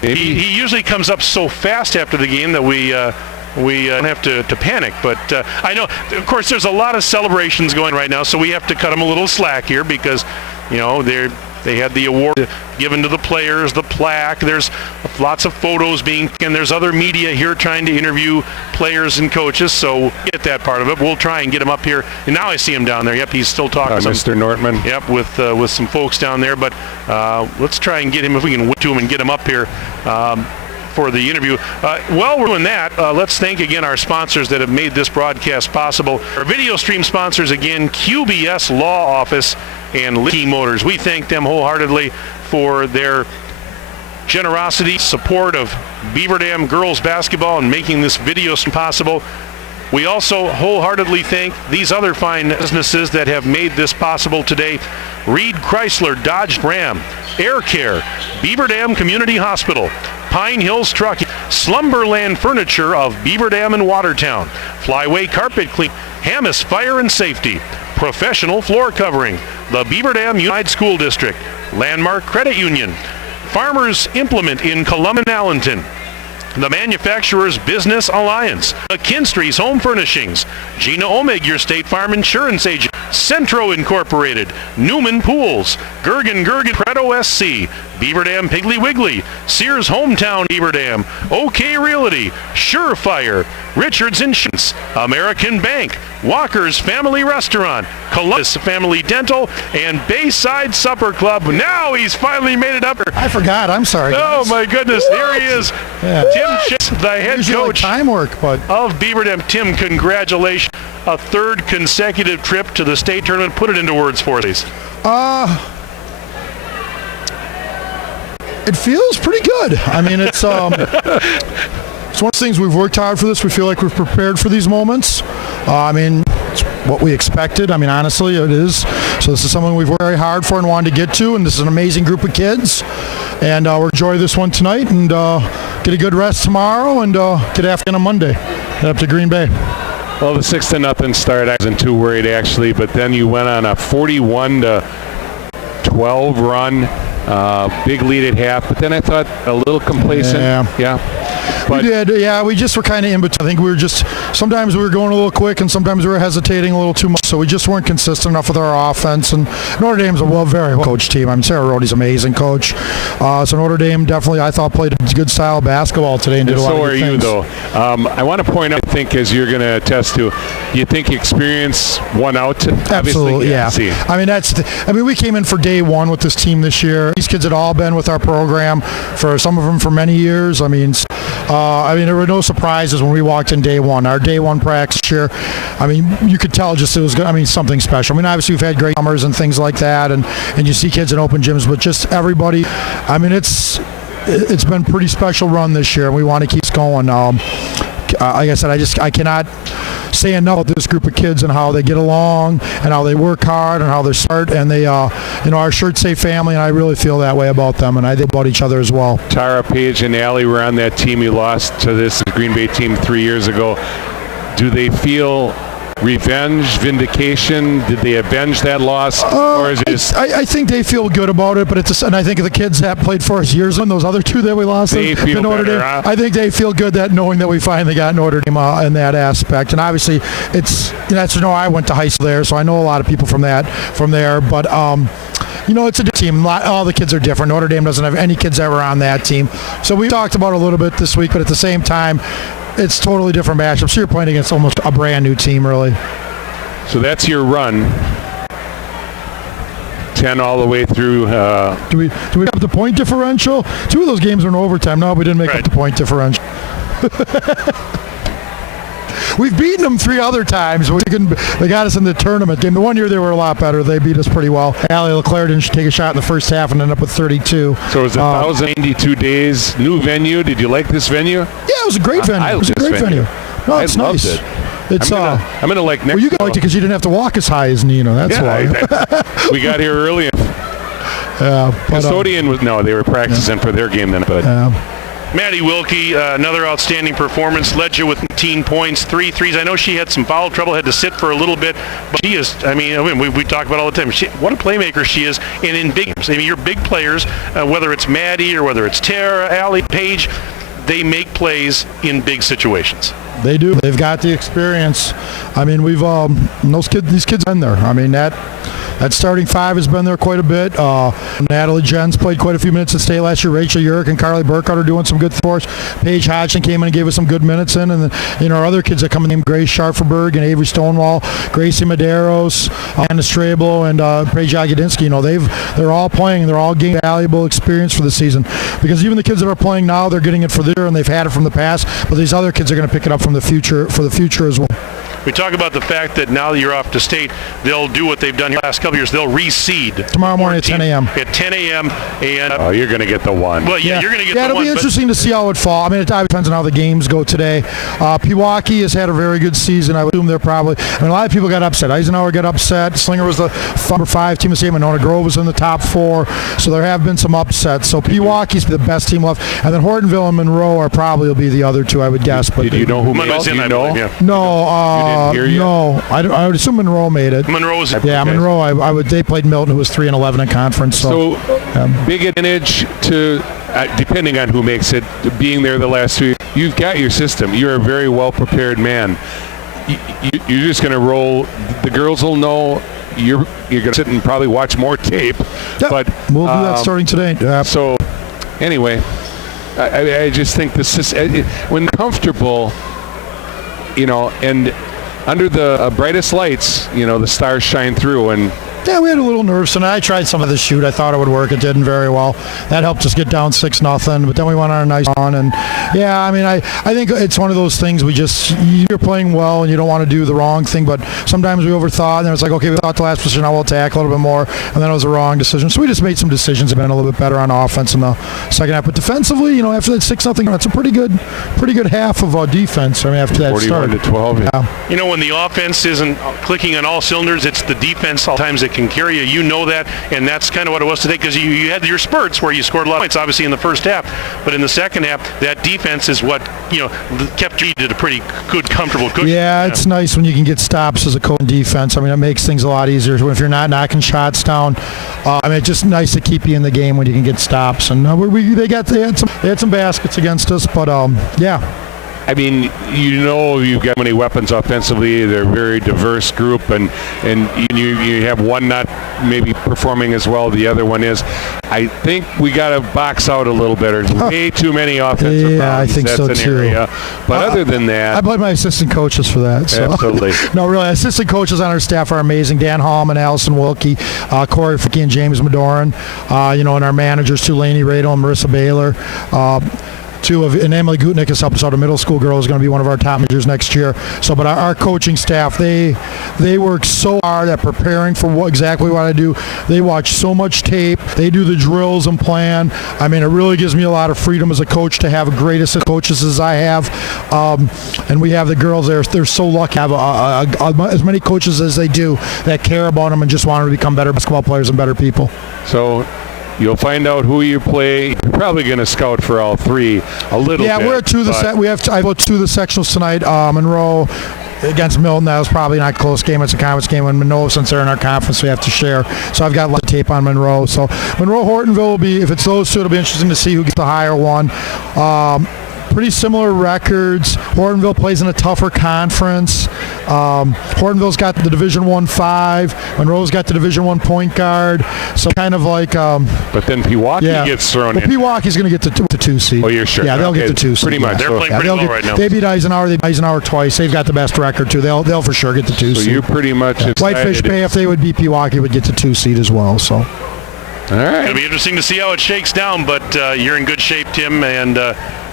He usually comes up so fast after the game that we don't have to panic. But I know, of course, there's a lot of celebrations going right now, so we have to cut them a little slack here because, you know, they had the award given to the players, the plaque. There's lots of photos being taken. There's other media here trying to interview players and coaches, so get that part of it. We'll try and get him up here. And now I see him down there. Yep, he's still talking. Mr. Nortman. Yep, with some folks down there. But let's try and get him, if we can whip to him and get him up here for the interview. While we're doing that, let's thank again our sponsors that have made this broadcast possible. Our video stream sponsors again, QBS Law Office and Licky Motors. We thank them wholeheartedly for their generosity, support of Beaver Dam girls basketball and making this video possible. We also wholeheartedly thank these other fine businesses that have made this possible today. Reed Chrysler Dodge Ram, Air Care, Beaver Dam Community Hospital, Pine Hills Trucking, Slumberland Furniture of Beaver Dam and Watertown, Flyway Carpet Clean, Hammis Fire and Safety, Professional Floor Covering, the Beaver Dam Unified School District, Landmark Credit Union, Farmers Implement in Columbus and Allenton, the Manufacturers Business Alliance, McKinstry's Home Furnishings, Gina Omeg, your State Farm Insurance Agent, Centro Incorporated, Newman Pools, Gergen Preto SC, Beaver Dam Piggly Wiggly, Sears Hometown Beaver Dam, OK Realty, Surefire, Richards Insurance, American Bank, Walker's Family Restaurant, Columbus Family Dental, and Bayside Supper Club. Now he's finally made it up. I forgot. I'm sorry. Oh my goodness. What? Here he is. Yeah. Tim Chase, the head coach time work, but of Beaver Dam. Tim, congratulations. A third consecutive trip to the state tournament. Put it into words for us, please. It feels pretty good. I mean, it's it's one of the things we've worked hard for this. We feel like we've prepared for these moments. I mean, it's what we expected. I mean, honestly, it is. So this is something we've worked very hard for and wanted to get to, and this is an amazing group of kids. And we'll enjoy this one tonight and get a good rest tomorrow and get after on Monday. Head up to Green Bay. Well, the 6-0 start, I wasn't too worried actually, but then you went on a 41-12 run. Big lead at half, but then I thought a little complacent. Yeah. But we did, yeah. We just were kind of in between. I think we were just, sometimes we were going a little quick and sometimes we were hesitating a little too much. So we just weren't consistent enough with our offense. And Notre Dame's a very well-coached team. I mean, Sarah Rohde's an amazing coach. So Notre Dame definitely, I thought, played a good style of basketball today and did a lot of good things. So are you, though. I want to point out, I think, as you're going to attest to, you think experience won out? Absolutely, yeah. I mean, we came in for day one with this team this year. These kids had all been with our program, for some of them for many years. I mean, I mean, there were no surprises when we walked in day one. Our day one practice here, I mean, you could tell just it was, I mean, something special. I mean, obviously we've had great summers and things like that, and you see kids in open gyms, but just everybody, I mean, it's been a pretty special run this year, and we want to keep going. Like I said, I cannot say enough about this group of kids and how they get along and how they work hard and how they're smart, and they, our shirt say family, and I really feel that way about them, and I think about each other as well. Tara, Paige, and Allie were on that team you lost to this Green Bay team 3 years ago. Do they feel revenge, vindication? Did they avenge that loss, or is it just? I think they feel good about it, but and I think the kids that played for us years ago, those other two that we lost, they feel Notre better, Dame, huh? I think they feel good that knowing that we finally got Notre Dame in that aspect, and obviously I went to high school there, so I know a lot of people from there, but. It's a team. All the kids are different. Notre Dame doesn't have any kids that were on that team. So we talked about it a little bit this week, but at the same time, it's totally different matchups. So you're playing against almost a brand new team, really. So that's your run. 10 all the way through. Do we make up the point differential? 2 of those games were in overtime. No, we didn't make up the point differential. We've beaten them 3 other times. They got us in the tournament game. The one year they were a lot better. They beat us pretty well. Allie Leclerc didn't take a shot in the first half and ended up with 32. So it was 1,092 days. New venue. Did you like this venue? Yeah, it was a great venue. It was a great venue. No, it's nice. Loved it. It's I'm gonna like next. Well, you liked it because you didn't have to walk as high as Nino. That's why. We got here early. Custodian was they were practicing for their game then, but. Maddie Wilkie, another outstanding performance, led you with 19 points, 3 threes. I know she had some foul trouble, had to sit for a little bit, but she is, we talk about it all the time. What a playmaker she is, and in big games. I mean, your big players, whether it's Maddie or whether it's Tara, Allie, Paige, they make plays in big situations. They do. They've got the experience. I mean, these kids have been there. I mean, that starting 5 has been there quite a bit. Natalie Jens played quite a few minutes at state last year. Rachel Urick and Carly Burkhardt are doing some good for us. Paige Hodgson came in and gave us some good minutes in. And then, our other kids that come in named Grace Scharfenberg and Avery Stonewall, Gracie Medeiros, Anna Strabel, and Paige Jagodinsky. They're all playing. They're all gaining valuable experience for the season. Because even the kids that are playing now, they're getting it for the year, and they've had it from the past. But these other kids are going to pick it up from the future as well. We talk about the fact that now that you're off to state, they'll do what they've done here the last couple of years. They'll reseed. Tomorrow morning at 10 a.m. At 10 a.m. And you're going to get the one. Well, you're going to get the one. It'll be interesting to see how it falls. I mean, it depends on how the games go today. Pewaukee has had a very good season. I would assume they're probably. A lot of people got upset. Eisenhower got upset. Slinger was the number 5 team of the state. Monona Grove was in the top 4. So there have been some upsets. So Pewaukee's the best team left. And then Hortonville and Monroe will be the other 2, I would guess. Did you know who Monroe's in? No. Yeah. No. You didn't hear no. I would assume Monroe made it. Monroe's. Yeah, okay. Monroe. They played Milton, who was 3-11 in conference. So big advantage to, depending on who makes it, being there the last 2 years. You've got your system. You're a very well prepared man. You're just going to roll. The girls will know. You're going to sit and probably watch more tape. Yep. But we'll do that starting today. Yep. So anyway, I just think this is when comfortable, and under the brightest lights, the stars shine through. And yeah, we had a little nerves tonight. I tried some of the shoot. I thought it would work. It didn't very well. That helped us get down 6-0. But then we went on a nice run. And yeah, I mean, I think it's one of those things you're playing well and you don't want to do the wrong thing. But sometimes we overthought. And it's like, okay, we thought the last position, now we'll attack a little bit more. And then it was a wrong decision. So we just made some decisions. Have been a little bit better on offense in the second half. But defensively, after that 6-0, it's a pretty good half of defense. I mean, after that 41-12. Yeah. When the offense isn't clicking on all cylinders, it's the defense sometimes that can carry you. You know that, and that's kind of what it was today, because you had your spurts where you scored a lot of points, obviously in the first half, but in the second half, that defense is what kept you at a pretty good, comfortable cushion. Yeah, it's nice when you can get stops as a coach in defense. I mean, it makes things a lot easier if you're not knocking shots down. It's just nice to keep you in the game when you can get stops. And they had some baskets against us, but yeah. I mean, you've got many weapons offensively. They're a very diverse group, and you have one not maybe performing as well. The other one is. I think we got to box out a little better. Way too many offensive problems. I think That's so an too. Area. But other than that, I blame my assistant coaches for that. So. Absolutely. No, really, assistant coaches on our staff are amazing. Dan Hallman, Allison Wilkie, Corey Fricke, and James Madoran. And our managers too, Lainey Radel and Marissa Baylor. too. And Emily Gutnick has helped us out. A middle school girl is going to be one of our top managers next year. So, but our coaching staff, they work so hard at preparing for exactly what I do. They watch so much tape. They do the drills and plan. I mean, it really gives me a lot of freedom as a coach to have great assistant coaches as I have. And we have the girls there. They're so lucky to have as many coaches as they do that care about them and just want them to become better basketball players and better people. So you'll find out who you play. You're probably going to scout for all three a little bit. Yeah, we're at two of the set. I have two of the sectionals tonight. Monroe against Milton. That was probably not a close game. It's a conference game. And Monroe, since they're in our conference, we have to share. So I've got a lot of tape on Monroe. So Monroe Hortonville will be, if it's those two, it'll be interesting to see who gets the higher one. Pretty similar records. Hortonville plays in a tougher conference. Hortonville's got the Division I 5. Monroe's got the Division I point guard. So kind of like. But then Pewaukee gets thrown in. Pewaukee's going to get the 2 seed. Oh, you're sure? Yeah, they'll get the 2 seed. Pretty much. They're playing pretty well right now. They beat Eisenhower. They beat Eisenhower twice. They've got the best record too. They'll for sure get the 2 seed. So you pretty much. Yeah. Whitefish Bay, if they would beat Pewaukee, would get the 2 seed as well. So. All right. It'll be interesting to see how it shakes down, but you're in good shape, Tim, and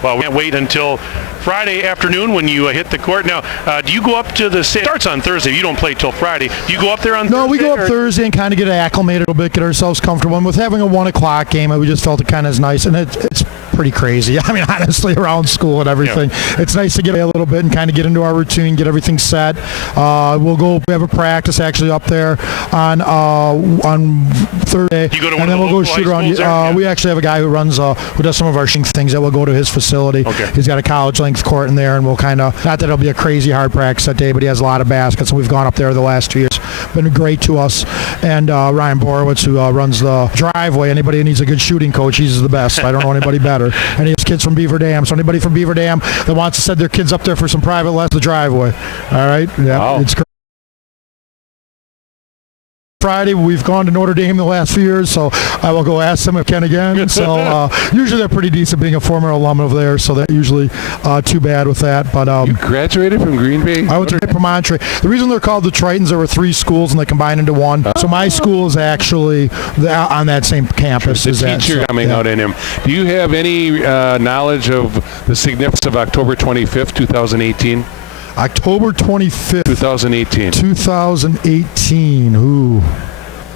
we can't wait until Friday afternoon when you hit the court. Now, do you go up to the state? It starts on Thursday. You don't play till Friday. Do you go up there on Thursday? No, we go up Thursday and kind of get acclimated a little bit, get ourselves comfortable. And with having a 1 o'clock game, we just felt it kind of is nice. And it's pretty crazy. I mean, honestly, around school and everything. Yeah. It's nice to get away a little bit and kind of get into our routine, get everything set. We'll go, we have a practice actually up there on Thursday. You go to and then we'll go shoot around. We actually have a guy who runs, who does some of our shooting things that will go to his facility. Okay. He's got a college length court in there, and we'll kind of, not that it'll be a crazy hard practice that day, but he has a lot of baskets, and we've gone up there the last 2 years. Been great to us. And Ryan Borowitz, who runs the driveway, anybody who needs a good shooting coach, he's the best. I don't know anybody better. And he has kids from Beaver Dam. So anybody from Beaver Dam that wants to send their kids up there for some private lessons, the driveway. All right? Yeah, wow. It's great. Friday, we've gone to Notre Dame the last few years, so I will go ask them if I can again. So usually they're pretty decent, being a former alum over there, so that usually too bad with that. But you graduated from Green Bay? I went to Promontory. The reason they're called the Tritons, there were 3 schools and they combined into one. So my school is actually on that same campus. The teacher coming out in him. Do you have any knowledge of the significance of October 25th, 2018? October 25th, 2018. 2018. Ooh.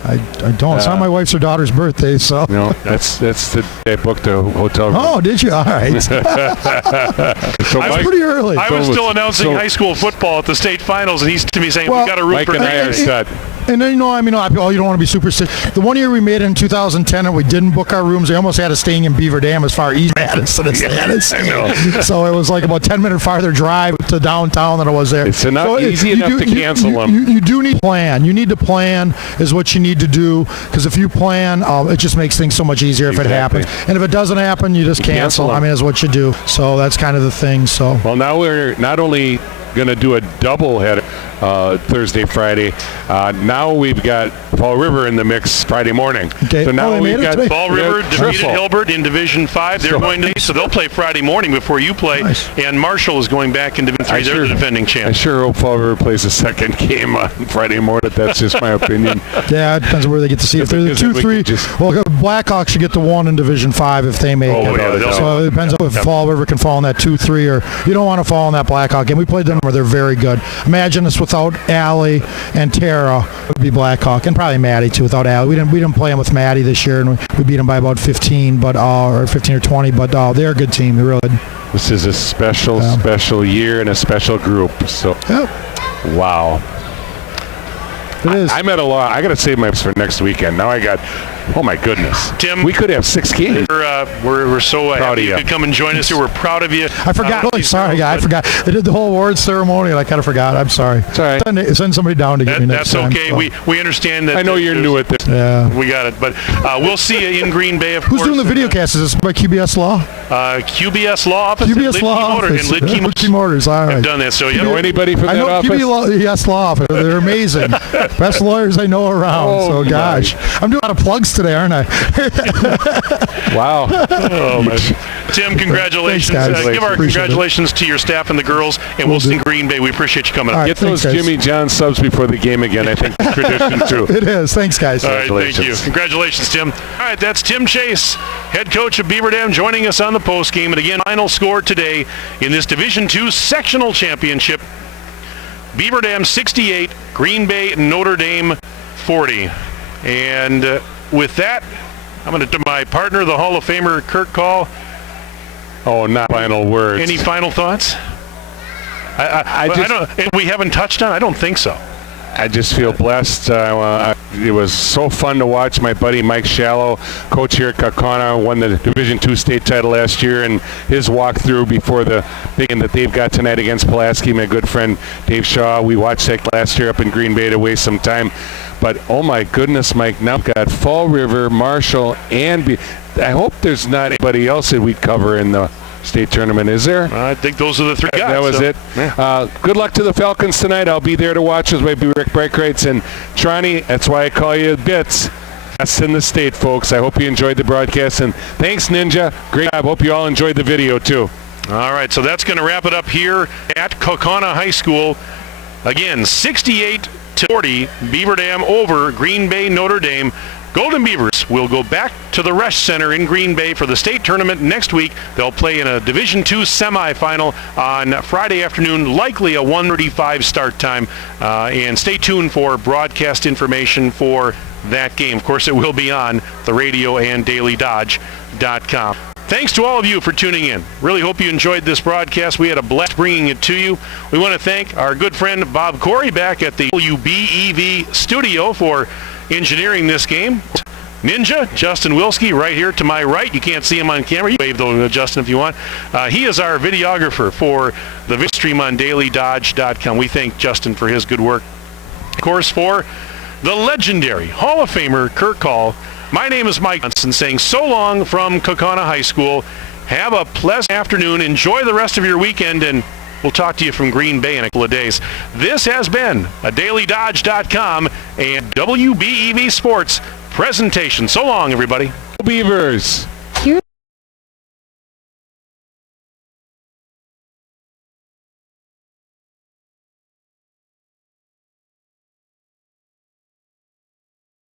I don't. It's not my wife's or daughter's birthday, so. No, that's the day I booked a hotel room. Oh, did you? All right. So I was pretty early. I was still announcing high school football at the state finals, and he's to me saying, we got a room Mike for and I are set. And then, you know, I mean, a lot of people, you don't want to be superstitious. The one year we made it in 2010 and we didn't book our rooms, we almost had us staying in Beaver Dam as far east Madison as Madison. I know. So it was like about 10-minute farther drive to downtown than it was there. It's easy enough to cancel them. You do need to plan. You need to plan is what you need to do, because if you plan, it just makes things so much easier if it happens. And if it doesn't happen, you just cancel. I mean, is what you do. So that's kind of the thing. So well, now we're not only going to do a double header Thursday, Friday. Now we've got Fall River in the mix Friday morning. Okay. So now we've got Fall River defeated Hilbert in Division 5. They're going to, so they'll play Friday morning before you play. Nice. And Marshall is going back in Division 3. They're the defending champ. I sure hope Fall River plays a second game on Friday morning. That's just my opinion. Yeah, it depends on where they get to see. If they're the 2-3, well, Blackhawks should get the 1 in Division 5 if they make it. Yeah, so it depends on if Fall River can fall in that 2-3, or you don't want to fall in that Blackhawk game. We played them where they're very good. Imagine us without Allie and Tara, would be Blackhawk, and probably Maddie too. Without Allie, we didn't play them with Maddie this year, and we beat them by about 15, or 15 or 20. But they're a good team. They're really good. This is a special year and a special group. So, wow. It is. I'm at a lot. I got to save my for next weekend. Now I got. Oh my goodness, Tim, we could have 6 games. We're so proud happy you could come and join us here. We're proud of you. I forgot. Sorry, guy. I forgot. They did the whole awards ceremony, and I kind of forgot. I'm sorry. It's all right. Send somebody down to get me next time. That's okay. So. We understand that. I know you're new at this. Yeah. We got it. But we'll see you in Green Bay, of course. Who's doing the video cast? Is this by QBS Law? QBS Law Office. QBS Law Office. Lidkey Motors. All right. I've done that. So you know anybody from that office? QBS Law Office. They're amazing. Best lawyers I know around. So gosh, I'm doing a lot of plugs today, aren't I? Wow. Oh, man. Tim, congratulations. Thanks, guys. Give our Appreciate congratulations to your staff and the girls, and we'll see Green Bay. We appreciate you coming up. All right, Get those thanks, guys. Jimmy John subs before the game again. I think it's tradition, too. It is. Thanks, guys. All right, thank you. Congratulations, Tim. All right, that's Tim Chase, head coach of Beaver Dam, joining us on the postgame. And again, final score today in this Division II sectional championship: Beaver Dam 68, Green Bay Notre Dame 40. And with that, I'm going to do my partner, the Hall of Famer Kurt Call. Oh, not final words. Any final thoughts? I don't. We haven't touched on. I don't think so. I just feel blessed. It was so fun to watch my buddy Mike Shallow, coach here at Kaukauna, won the Division II state title last year, and his walkthrough before the big game that they've got tonight against Pulaski. My good friend Dave Shaw, we watched that last year up in Green Bay to waste some time. But, oh my goodness, Mike, now we've got Fall River, Marshall, and I hope there's not anybody else that we'd cover in the state tournament, is there? I think those are the three guys. That was it. Yeah. Good luck to the Falcons tonight. I'll be there to watch with my Rick Brakerites and Trani. That's why I call you Bits. Best in the state, folks. I hope you enjoyed the broadcast, and thanks, Ninja. Great job. Hope you all enjoyed the video too. All right, so that's going to wrap it up here at Kaukauna High School. Again, 68-40, Beaver Dam over Green Bay Notre Dame. Golden Beavers will go back to the Resch Center in Green Bay for the state tournament next week. They'll play in a Division II semifinal on Friday afternoon, likely a 1:35 start time. And stay tuned for broadcast information for that game. Of course, it will be on the radio and dailydodge.com. Thanks to all of you for tuning in. Really hope you enjoyed this broadcast. We had a blast bringing it to you. We want to thank our good friend Bob Corey back at the WBEV studio for engineering this game. Ninja, Justin Wilski, right here to my right. You can't see him on camera. You wave though, Justin, if you want. He is our videographer for the video stream on dailydodge.com. We thank Justin for his good work. Of course, for the legendary Hall of Famer Kurt Call, my name is Mike Johnson, saying so long from Kaukauna High School. Have a pleasant afternoon. Enjoy the rest of your weekend, and we'll talk to you from Green Bay in a couple of days. This has been a dailydodge.com and WBEV Sports presentation. So long, everybody. Beavers.